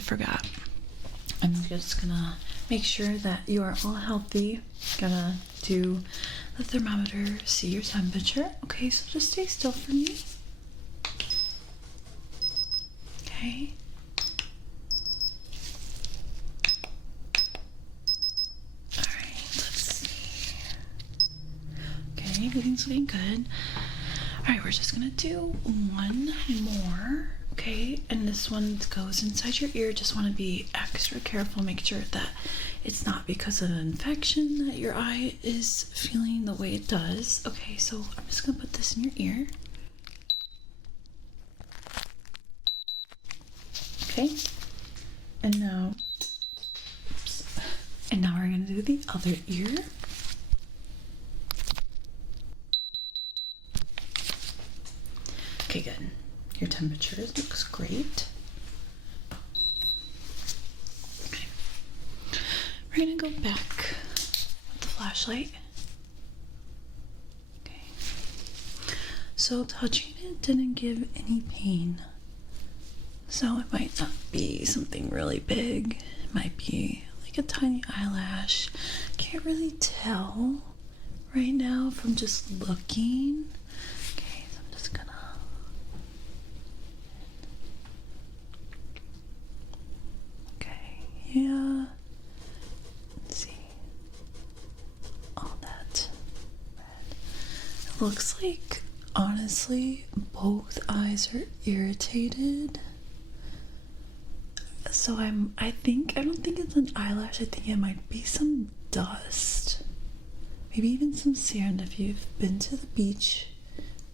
Forgot. I'm just gonna make sure that you are all healthy. Gonna do the thermometer, see your temperature. Okay, so just stay still for me. Okay. Alright, let's see. Okay, everything's looking good. Alright, we're just gonna do one more. Okay, and this one goes inside your ear. Just want to be extra careful, make sure that it's not because of an infection that your eye is feeling the way it does. Okay, so I'm just gonna put this in your ear. Okay, and now, oops, and now we're gonna do the other ear. Okay, good. Your temperature looks great. Okay. We're gonna go back with the flashlight. Okay. So touching it didn't give any pain. So it might not be something really big. It might be like a tiny eyelash. Can't really tell right now from just looking. Okay, so I'm just gonna. Yeah, let's see, all that red. It looks like, honestly, both eyes are irritated. So I don't think it's an eyelash. I think it might be some dust. Maybe even some sand. If you've been to the beach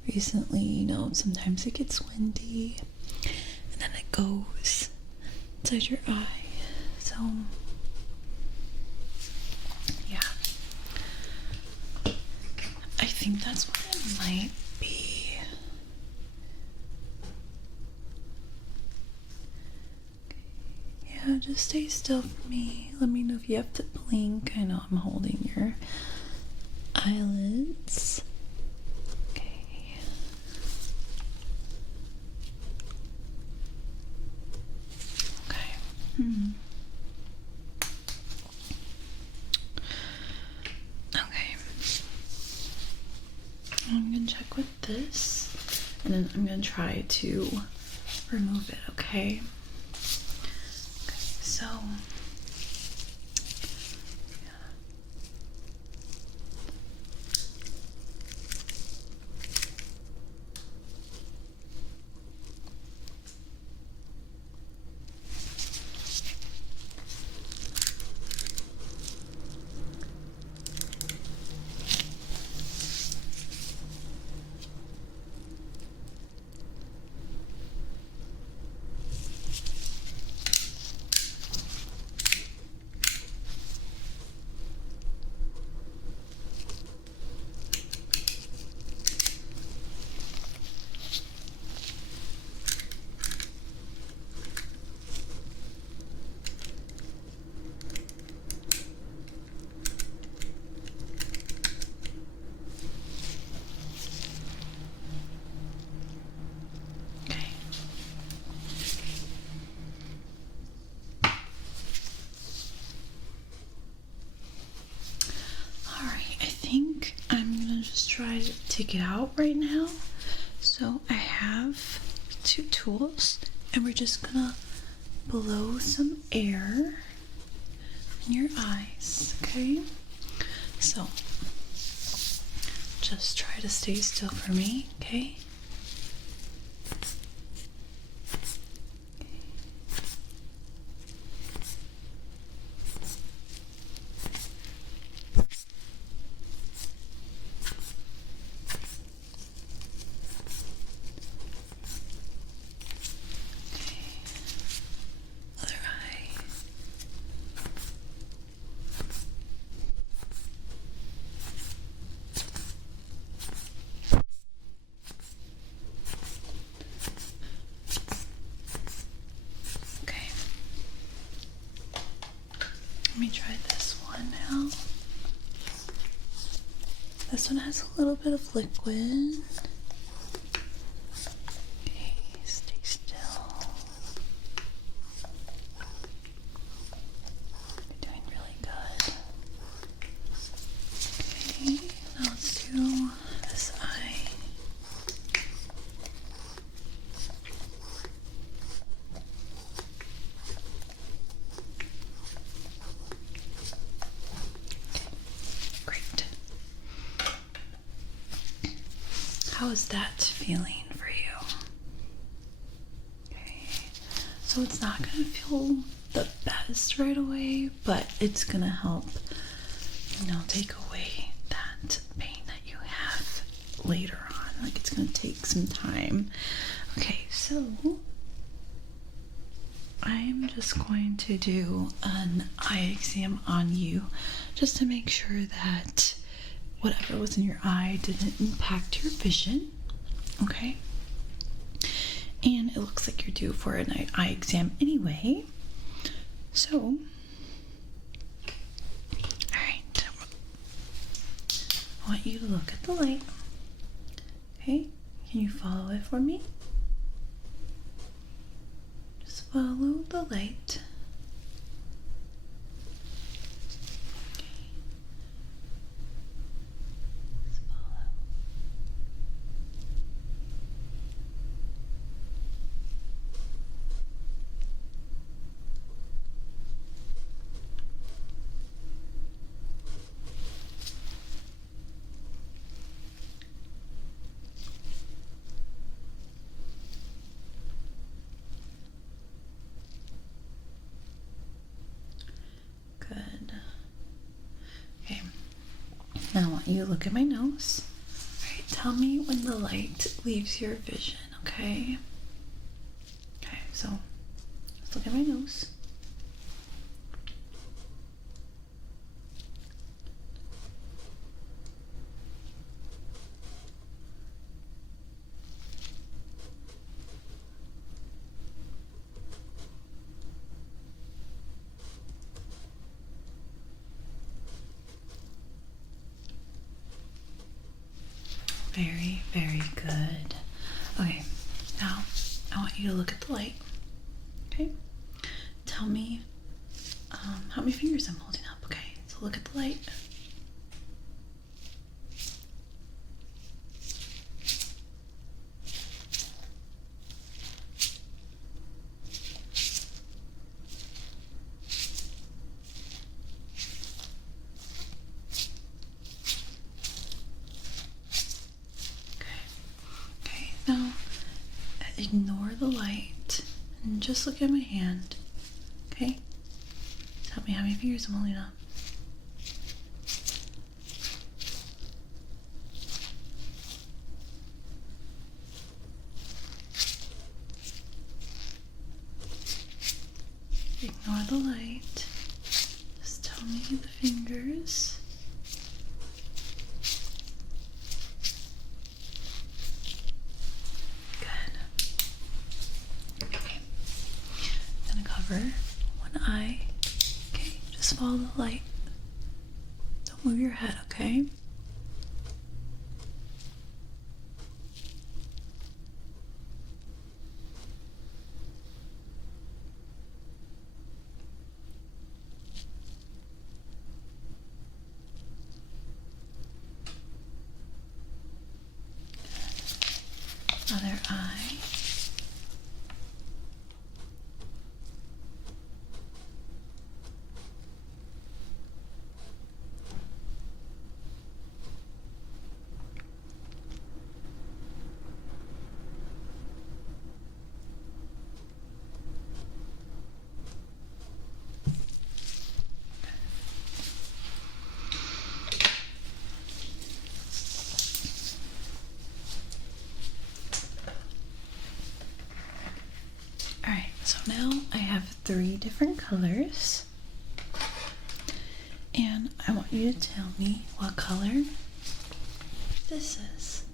recently, you know, sometimes it gets windy and then it goes inside your eye. So, yeah, I think that's what it might be. Okay. Yeah, Yeah, just stay still for me. Let me know if you have to blink. I know I'm holding your eyelids. Okay. Okay. Okay. I'm gonna check with this, and then I'm gonna try to remove it, okay? Okay, so try to take it out right now. So I have 2 tools, and we're just gonna blow some air in your eyes, okay? So just try to stay still for me, okay? Let me try this one now. This one has a little bit of liquid. Okay, stay still. You're doing really good. Okay, now let's do this eye. How is that feeling for you? Okay, so it's not gonna feel the best right away, but it's gonna help, take away that pain that you have later on. Like, it's gonna take some time. Okay, so I'm just going to do an eye exam on you just to make sure that whatever was in your eye didn't impact your vision, okay? And it looks like you're due for an eye exam anyway. So, alright, I want you to look at the light, okay? Can you follow it for me? Just follow the light. Good. Okay. Now I want you to look at my nose. All right, tell me when the light leaves your vision, okay? Okay, so let's look at my nose. you to look at the light. Okay? Tell me how many fingers I'm holding up. Okay, so look at the light. Okay, now ignore the light and just look at my hand. Okay? Tell me how many fingers I'm holding up. Ignore the light. Just tell me the fingers. Good. Okay. I'm gonna cover one eye. Okay, just follow the light. Don't move your head, okay? Other eye. Alright, so now I have 3 different colors, and I want you to tell me what color this is.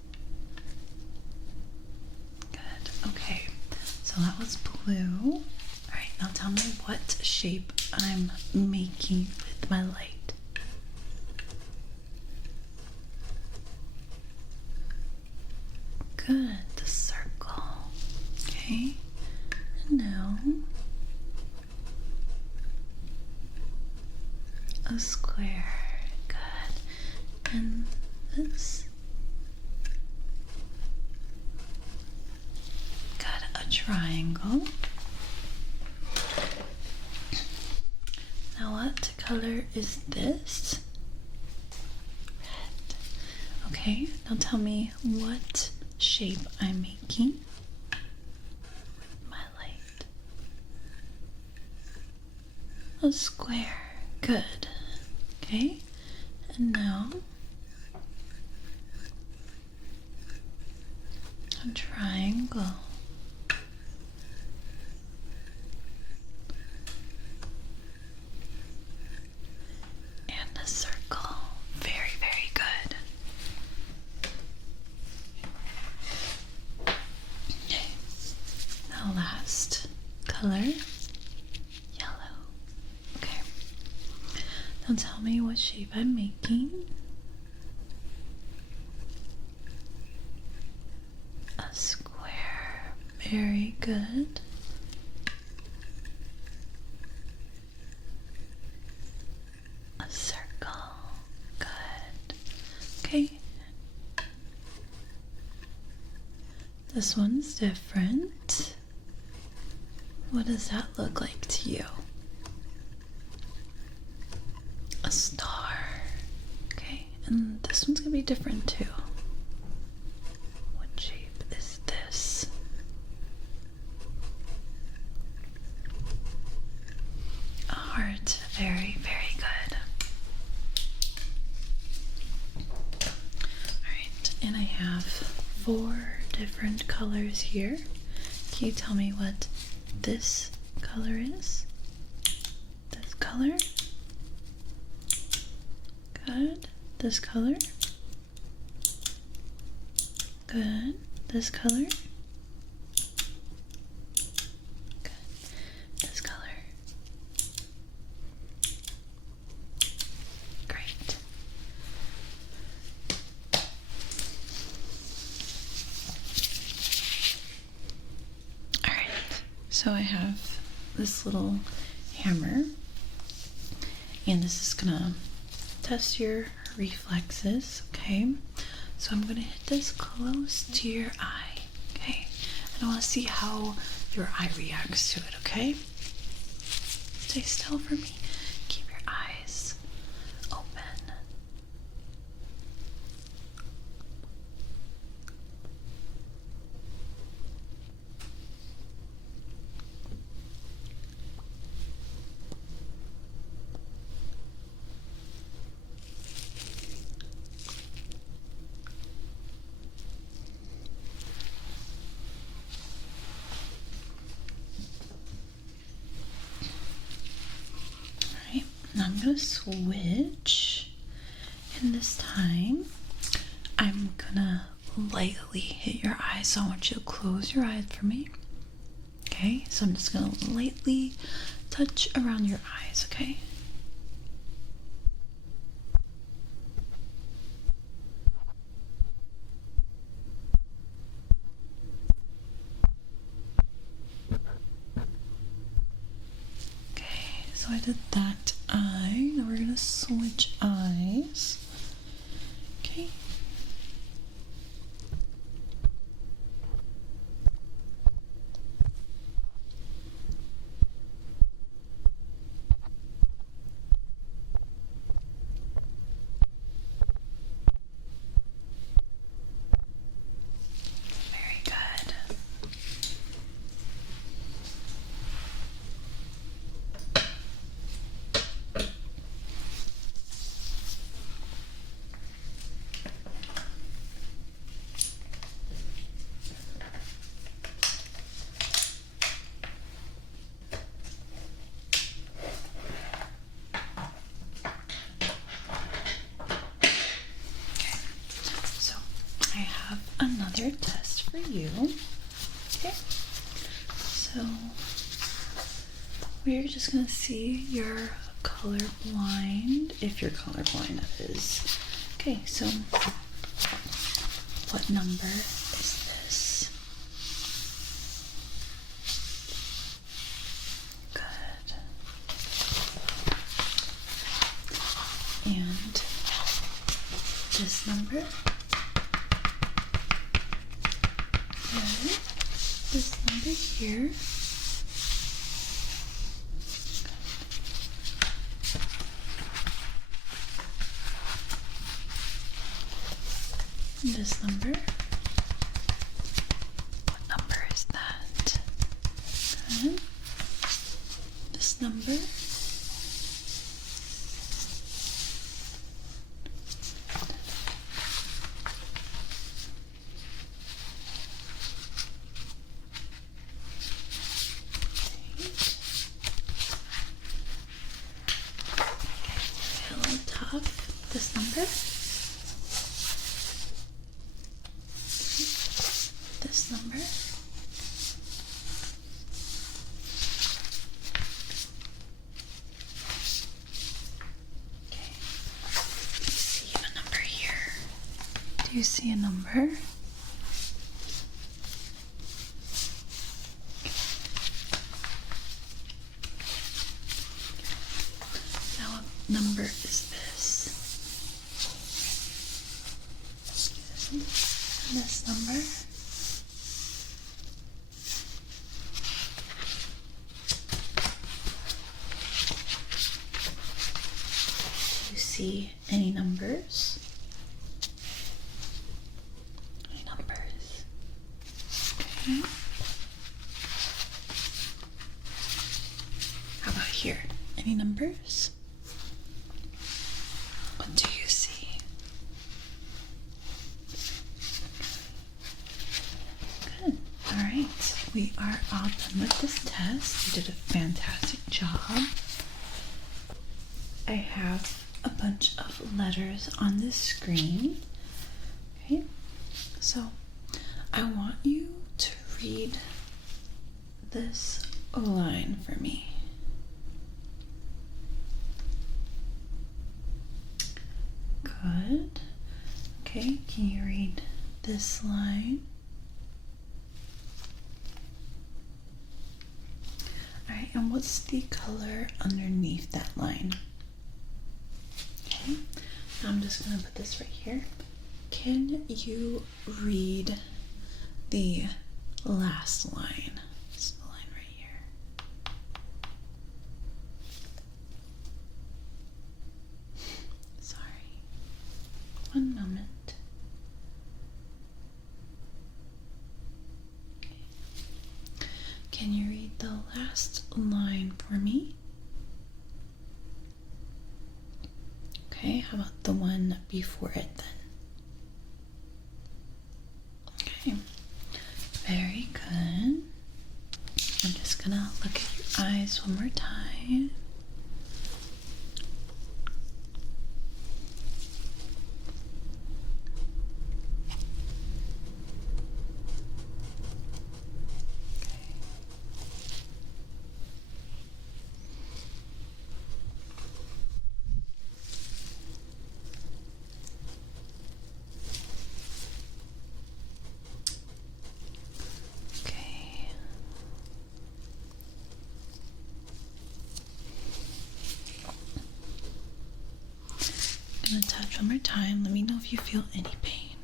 Good, okay, so that was blue. Alright, now tell me what shape I'm making with my light. Good, the circle. Okay. Now, a square. Good. And this. Got a triangle. Now, what color is this? Red. Okay, now tell me what shape I'm making. A square. Good. Okay. And now a triangle. And a circle. Very, very good. Okay. Now last color. Now tell me what shape I'm making. A square. Very good. A circle. Good. Okay. This one's different. What does that look like to you? A star. Okay, and this one's gonna be different too. What shape is this? A heart. Very, very good. Alright, and I have 4 different colors here. Can you tell me what this color is? This color? Good. This color. Good. This color. Good. This color. Great. Alright, So I have this little hammer, and this is gonna test your reflexes, okay? So I'm gonna hit this close to your eye, okay? And I wanna see how your eye reacts to it, okay? Stay still for me. Keep your eyes open. Now I'm going to switch, and this time I'm going to lightly hit your eyes. So I want you to close your eyes for me. Okay, so I'm just going to lightly touch around your eyes, okay? Okay, so I did that eye. Now we're going to switch eyes. Okay. Very good. So I have another test for you. Okay. So we're just gonna see your colorblind, if you're colorblind, that is. Okay, so what number is this? Good. And this number? Good. This number here? This number? What number is that? Good. This number? A little tough. This number? This number? Okay. Do you see a number here? Do you see a number? Now what number is this? This number? Do you see any numbers? Any numbers? Okay. How about here? Any numbers? What do you see? Good. All right. We are all done with this test. You did a fantastic job. I have a bunch of letters on this screen. Okay. So I want you to read this line for me. Good. Okay, can you read this line? what's the color underneath that line? Okay, now I'm just gonna put this right here. Can you read the last line? It's the line right here. Sorry. One moment. Okay. Can you read the last line for me? Okay, how about the one before it then? Okay, very good. I'm just gonna look at your eyes one more time. I'm gonna touch one more time. Let me know if you feel any pain.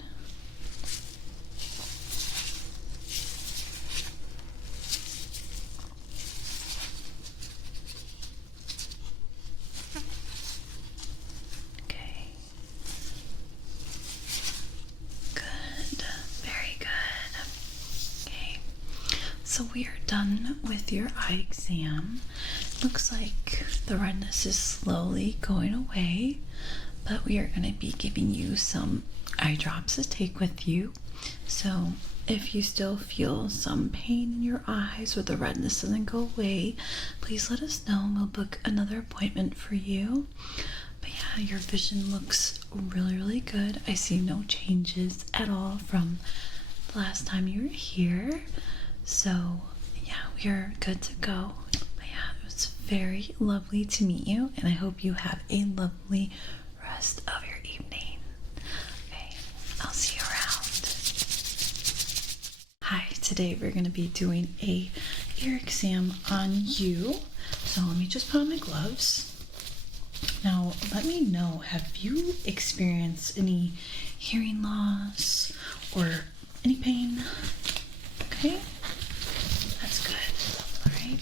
Okay. Good. Very good. Okay. So we are done with your eye exam. Looks like the redness is slowly going away. But we are going to be giving you some eye drops to take with you. So if you still feel some pain in your eyes or the redness doesn't go away, please let us know and we'll book another appointment for you. But yeah, your vision looks really, really good. I see no changes at all from the last time you were here. So yeah, we are good to go. But yeah, it was very lovely to meet you, and I hope you have a lovely rest of your evening. Okay, I'll see you around. Hi, today we're going to be doing a ear exam on you. So let me just put on my gloves. Now let me know, have you experienced any hearing loss or any pain? Okay, that's good. All right,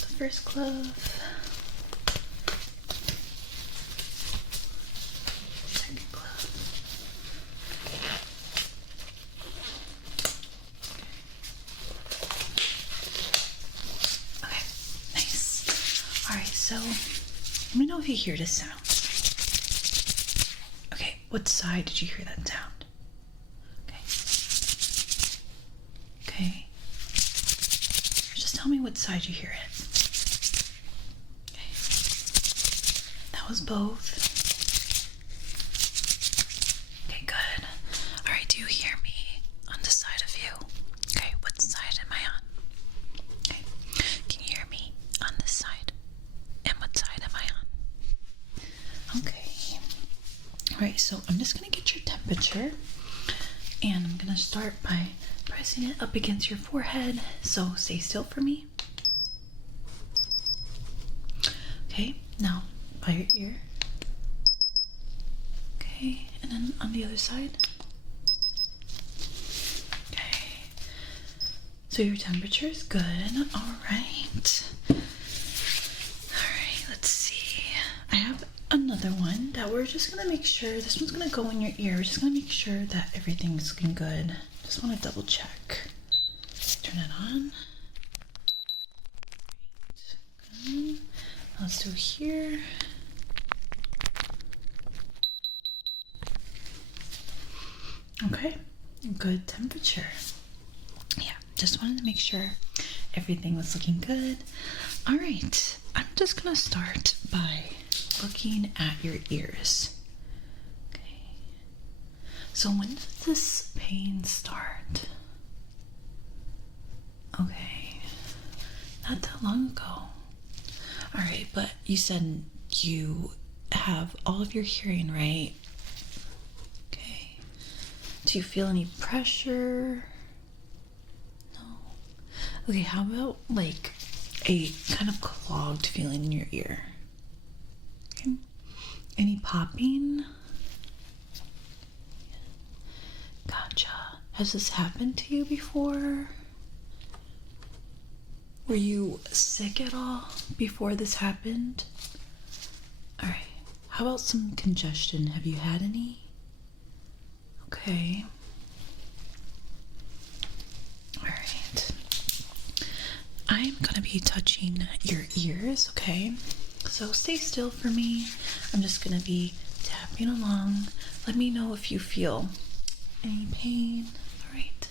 the first glove. So, let me know if you hear this sound. Okay, what side did you hear that sound? Okay. Okay. Just tell me what side you hear it. Okay. That was both. Okay, good. Alright, do you hear me on the side of you? Okay, what side am I on? Okay. Can you hear me on this side? And what side am I on? Okay. Alright, so I'm just going to get your temperature. And I'm going to start by pressing it up against your forehead. So stay still for me. Okay, now by your ear. Okay, and then on the other side. Okay. So your temperature is good. Alright. I have another one that we're just gonna make sure, this one's gonna go in your ear. We're just gonna make sure that everything's looking good. Just wanna double check. Turn it on. Good. Let's do here. Okay, good temperature. Yeah, just wanted to make sure everything was looking good. All right, I'm just gonna start by looking at your ears. Okay. So when did this pain start? Okay. Not that long ago. Alright, but you said you have all of your hearing, right? Okay. Do you feel any pressure? No. Okay, how about like a kind of clogged feeling in your ear. Okay. Any popping? Gotcha. Has this happened to you before? Were you sick at all before this happened? All right. How about some congestion? Have you had any? Okay. All right. I'm gonna be touching your ears, okay? So stay still for me. I'm just gonna be tapping along. Let me know if you feel any pain. All right.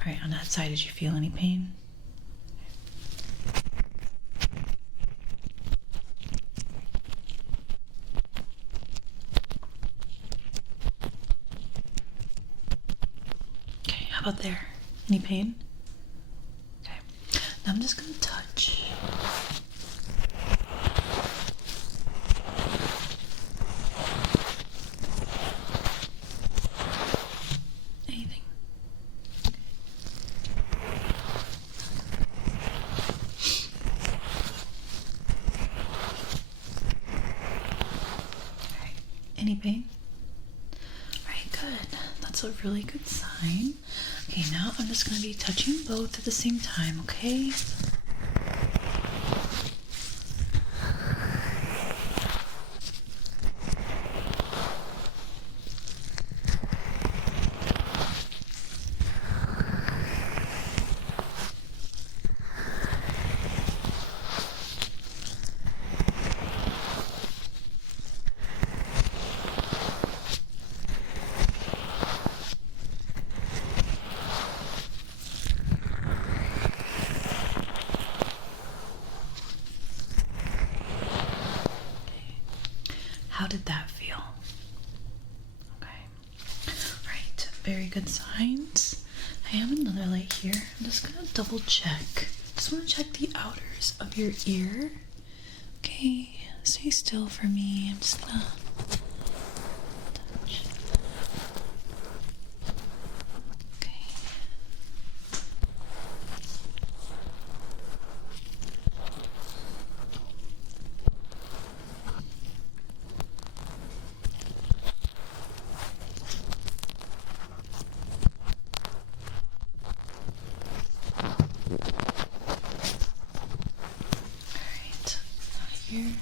All right, on that side, did you feel any pain? Okay, how about there? Any pain? Okay, now I'm just gonna touch. Anything? Alright, any pain? Alright, good. That's a really good sign. Okay, now I'm just gonna be touching both at the same time, okay? How did that feel? Okay. Alright, very good signs. I have another light here. I'm just gonna double check. Just wanna check the outers of your ear. Okay, stay still for me. I'm just gonna touch. Okay. Alright, here.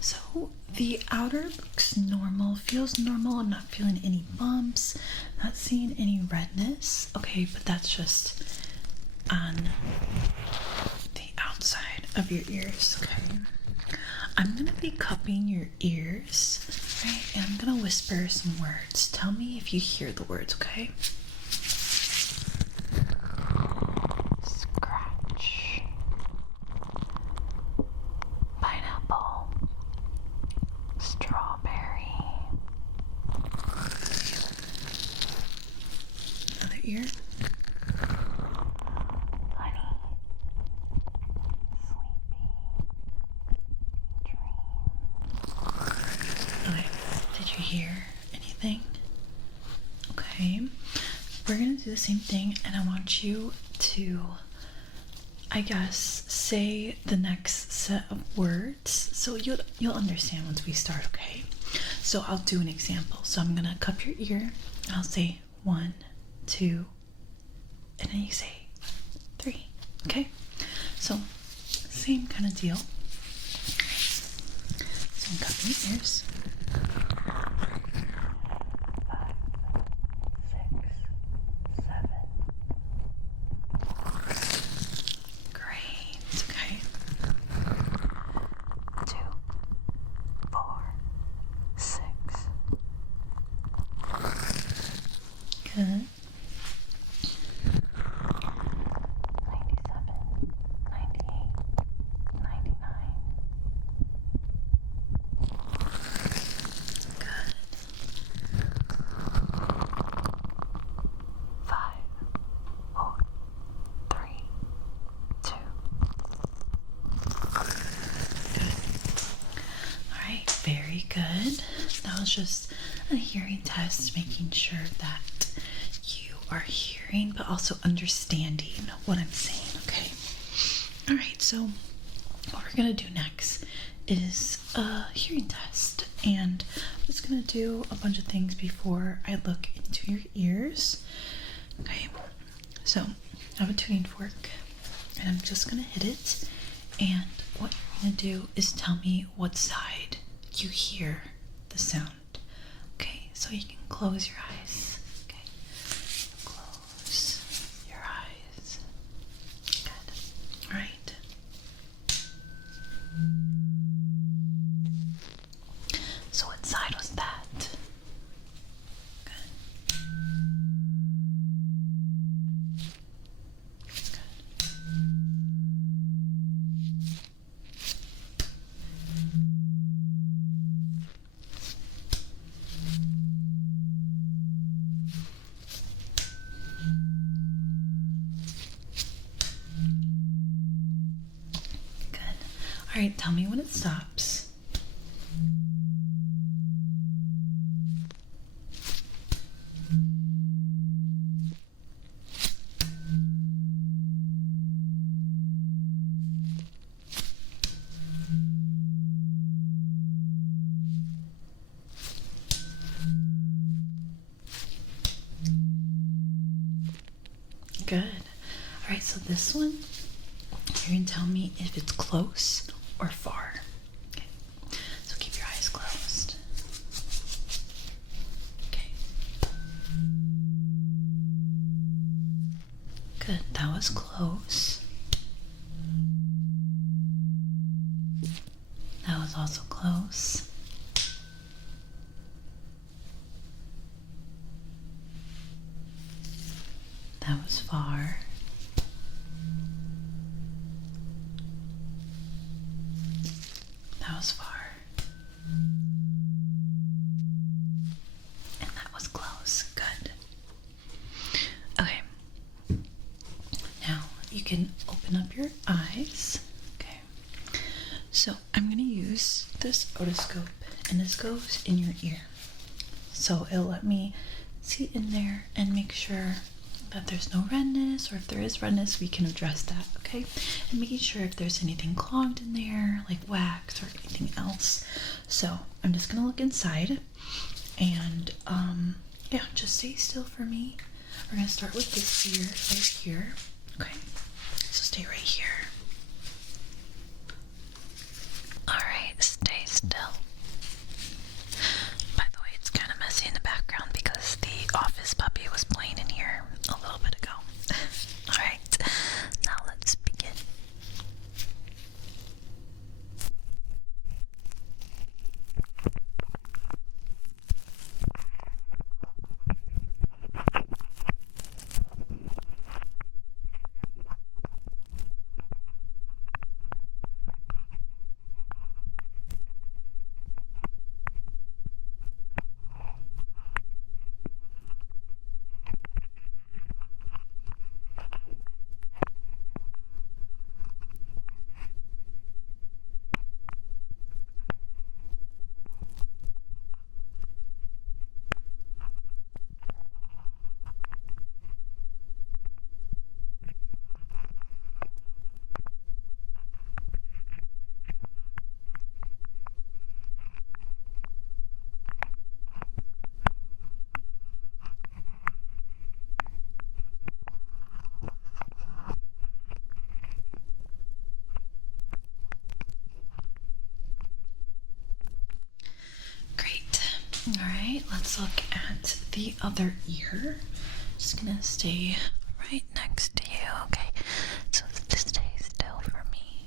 So the outer looks normal, feels normal. I'm not feeling any bumps, not seeing any redness. Okay, but that's just on the outside of your ears. Okay, I'm gonna be cupping your ears, right? And I'm gonna whisper some words. Tell me if you hear the words, okay? Scratch. Pineapple. Strawberry. Other ear. Honey. Sleepy. Dream. Okay. Did you hear anything? Okay. We're gonna do the same thing, and I want you to, I guess, say the next set of words so you'll understand once we start, okay? So I'll do an example. So I'm gonna cup your ear. I'll say 1, 2, and then you say 3. Okay? So same kind of deal. So I'm cupping your ears. 5, 6, 7. Great. Okay. 2. Good. 97, 98, 99. Good. 5, 4, 3, 2. Good. All right, very good. That was just a hearing test, making sure that you are hearing but also understanding what I'm saying, okay? All right, so what we're gonna do next is a hearing test, and I'm just gonna do a bunch of things before I look into your ears. Okay, so I have a tuning fork, and I'm just gonna hit it, and what you're gonna do is tell me what side you hear the sound. Okay, so you can close your eyes. Okay, close your eyes. Good. All right. So what side was that? Good. Good. All right, tell me when it stops. Good. All right, so this one, you're gonna tell me if it's close or far. Okay, so keep your eyes closed. Okay. Good, that was close. That was also close. That was far. That was far. And that was close. Good. Okay. Now you can open up your eyes. Okay. So I'm going to use this otoscope, and this goes in your ear. So it'll let me see in there and make sure that there's no redness, or if there is redness, we can address that, okay? And making sure if there's anything clogged in there, like wax or anything else. So I'm just gonna look inside, and yeah, just stay still for me. We're gonna start with this ear right here, okay? So stay right here. All right, stay still. By the way, it's kind of messy in the background because the office puppy was playing in here a little bit ago. All right, now let's begin. All right, let's look at the other ear. Just gonna stay right next to you, okay? So just stay still for me.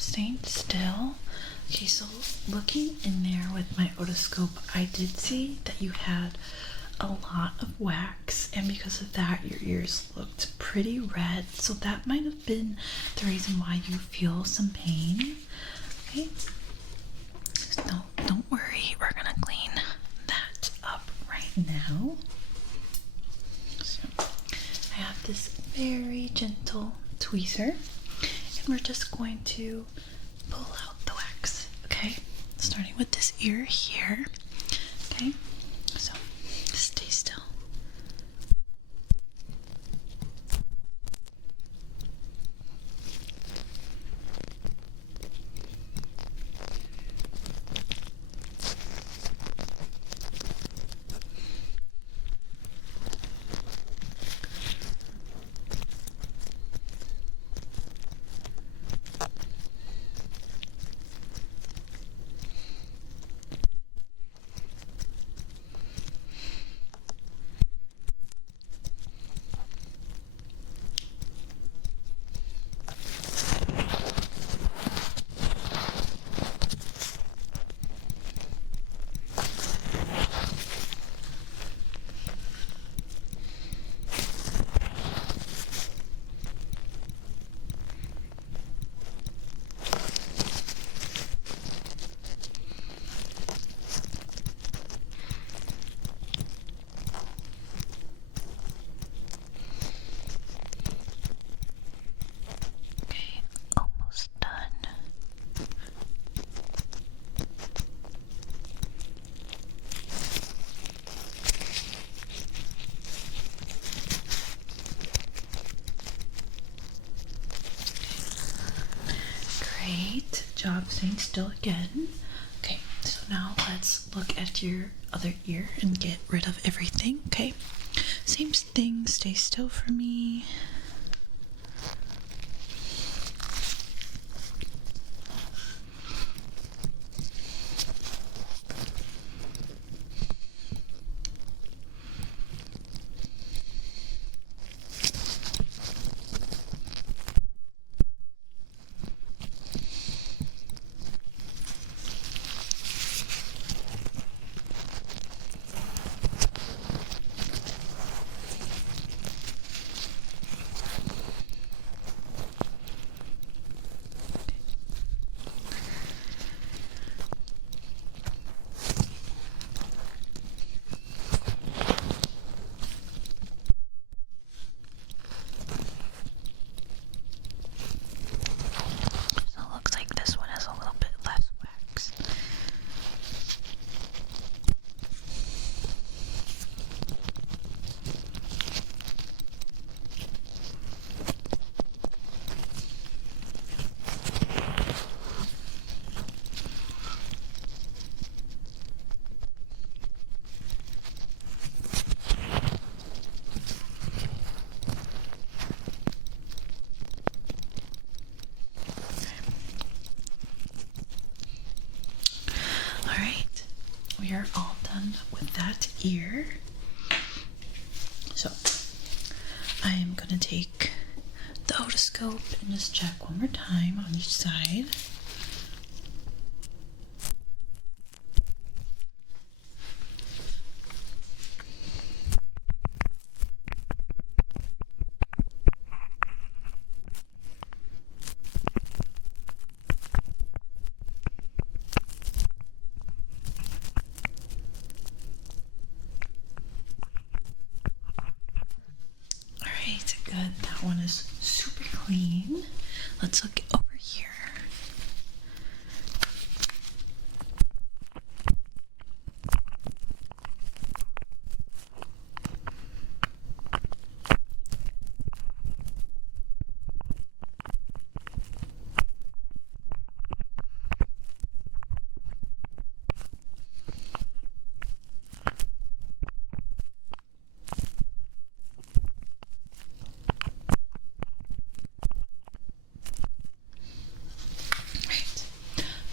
staying still. Okay, so looking in there with my otoscope, I did see that you had a lot of wax, and because of that your ears looked pretty red, so that might have been the reason why you feel some pain. Okay, so don't worry, we're gonna clean that up right now. So I have this very gentle tweezer, and we're just going to pull out the wax. Okay, starting with this ear here. Okay, so stay still. Great job staying still again. Okay, so now let's look at your other ear and get rid of everything. Okay, same thing, stay still for me. We are all done with that ear. So I am going to take the otoscope and just check one more time on each side. Good, that one is super clean. Let's look over here.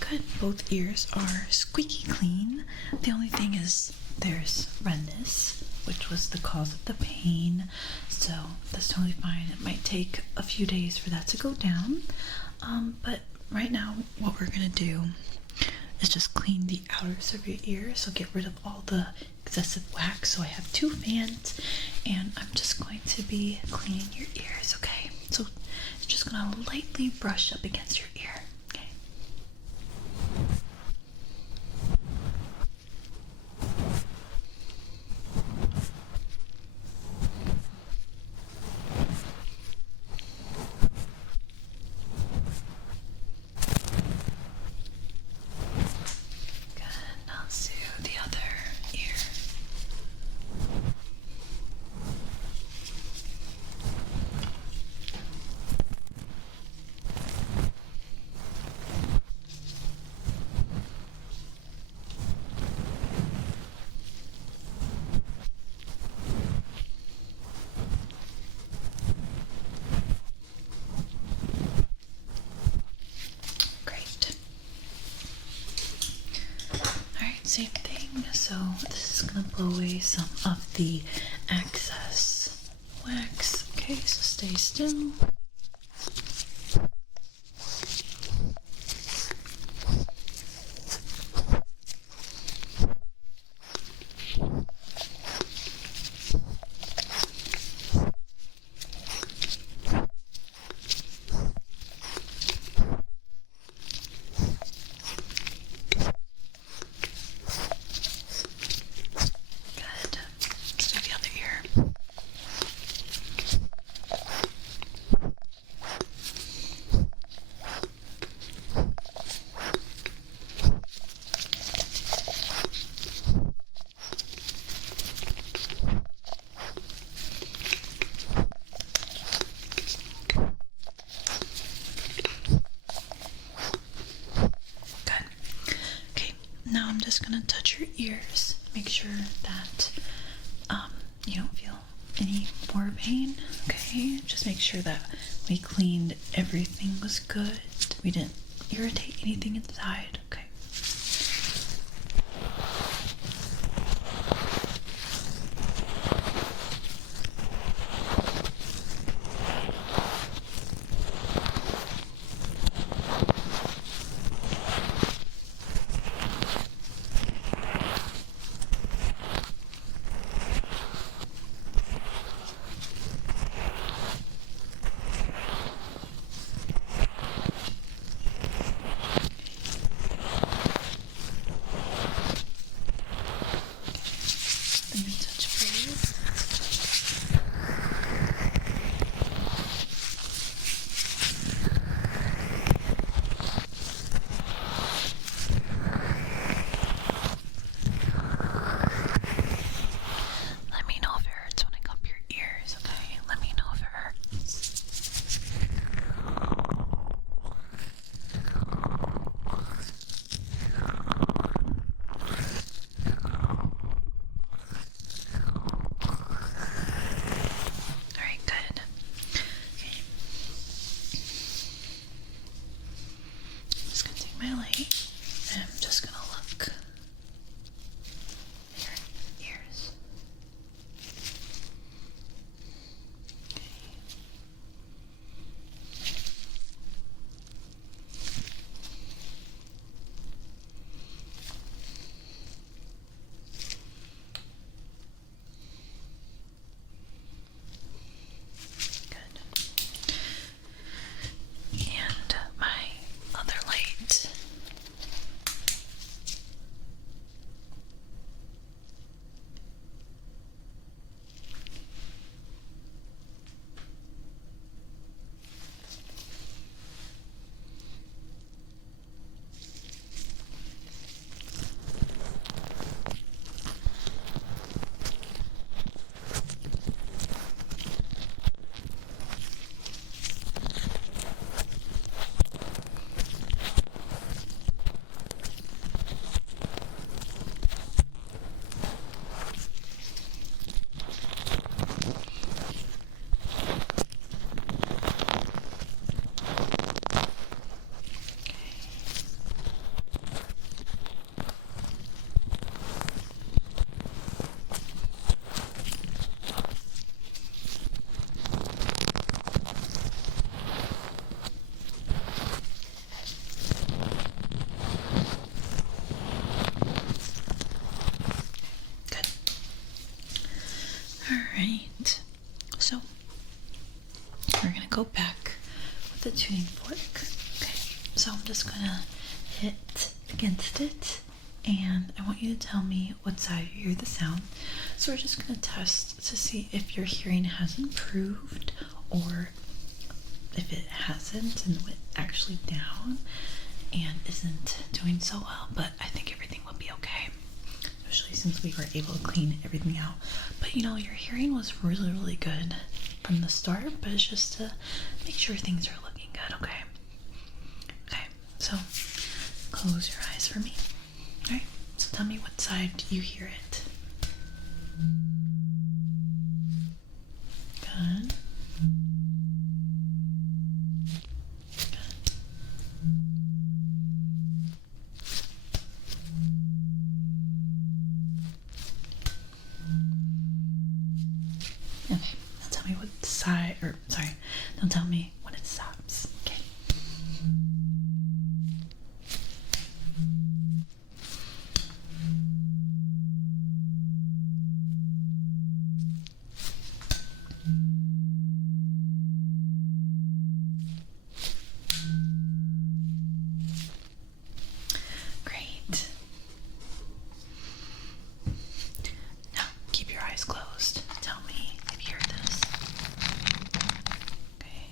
Good, both ears are squeaky clean. The only thing is there's redness, which was the cause of the pain, so that's totally fine. It might take a few days for that to go down, but right now what we're gonna do is just clean the outers of your ear, so get rid of all the excessive wax. So I have 2 fans, and I'm just going to be cleaning your ears, okay? So it's just gonna lightly brush up against your ear, okay? Good, now let's do the other ear. Great. Alright, same thing. So this is gonna blow away some of the excess wax. Okay, so stay still. Good. Let's do the other ear. Good. Okay, now I'm just gonna touch your ears. Make sure that you don't feel any more pain. Okay, just make sure that we cleaned everything was good. We didn't irritate anything inside. Okay. Let me touch for you. Let me know if it hurts when I cup your ears, okay? Let me know if it hurts. Alright, good. Okay. I'm just gonna take my light and I'm just gonna look at your ears. Okay. Good. And my other light go back with the tuning fork. Okay, so I'm just gonna hit against it, and I want you to tell me what side you hear the sound. So we're just gonna test to see if your hearing has improved or if it hasn't and went actually down and isn't doing so well. But I think everything will be okay, especially since we were able to clean everything out. But you know, your hearing was really, really good from the start, but it's just to make sure things are looking good, okay? Okay, so close your eyes for me. Alright, so tell me what side do you hear it? Good. Okay, now tell me what side, or sorry, don't tell me when it stops. Okay. Great. Now keep your eyes closed. Tell me if you hear this. Okay.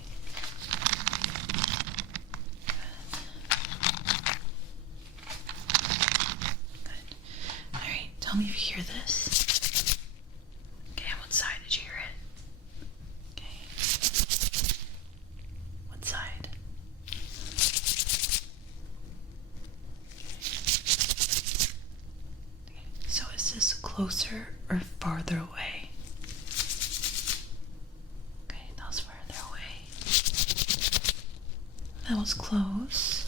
Good. Alright, tell me if you hear this. Okay, on what side did you hear it? Okay. What side? Okay. So is this closer or farther away? Okay, that was farther away. That was close.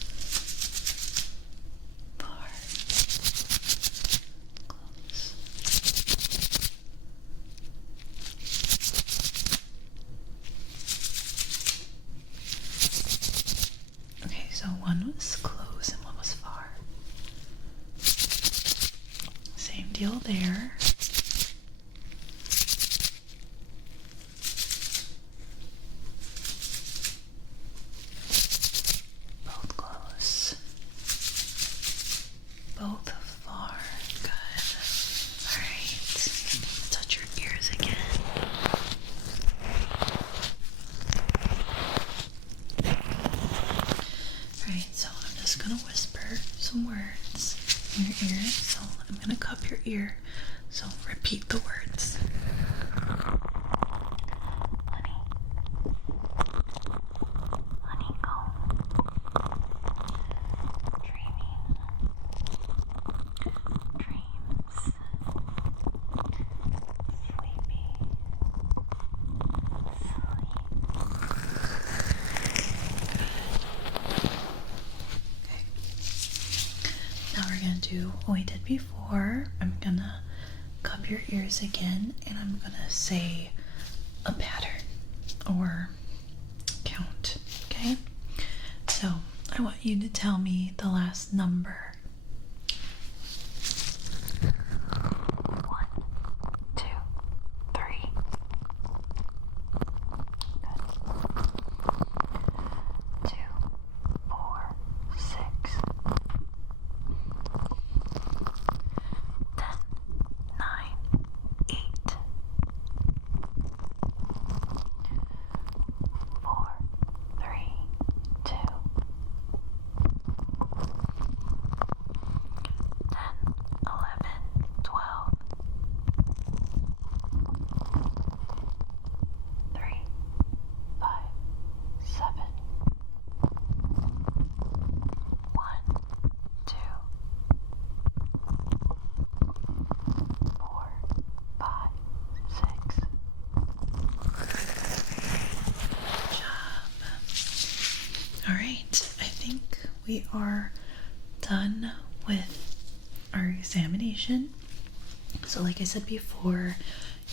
Far. Close. Okay, so one was close and one was far. Same deal there. Both close. Both far. Good. Alright. Let's touch your ears again. Alright, so I'm just gonna whisper some words in your ear. So I'm gonna cup your ear. So repeat the words. Honey. Honeycomb. Dreaming. Dreams. Sleepy. Okay. Now we're gonna do what we did before. I'm gonna cup your ears again, and I'm gonna say a pattern or count. Okay? So I want you to tell me the last number. 1, 2, 3. Good. 2, 4, 6. 10, 9, 8. 4, 3, 2. 10, 11, 12. 3, 5, 7. 1, 2, 4, 5, 6. Good job. All right, I think we are done with our examination. So like I said before,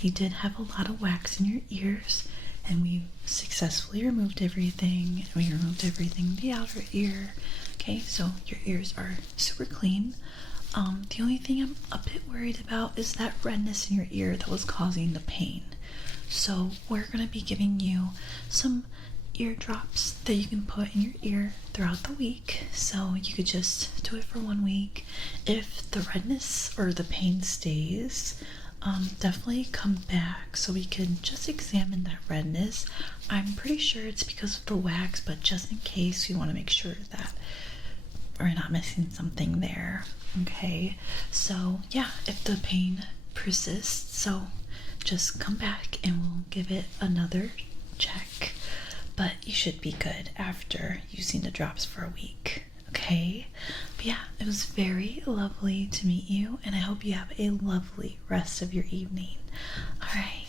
you did have a lot of wax in your ears, and we successfully removed everything. We removed everything in the outer ear. Okay, so your ears are super clean. The only thing I'm a bit worried about is that redness in your ear that was causing the pain. So we're going to be giving you some eardrops that you can put in your ear throughout the week. So you could just do it for 1 week. If the redness or the pain stays, definitely come back so we can just examine that redness. I'm pretty sure it's because of the wax, but just in case, we want to make sure that we're not missing something there. Okay, so yeah, if the pain persists, so just come back and we'll give it another check, but you should be good after using the drops for a week. Okay, but yeah, it was very lovely to meet you, and I hope you have a lovely rest of your evening. All right.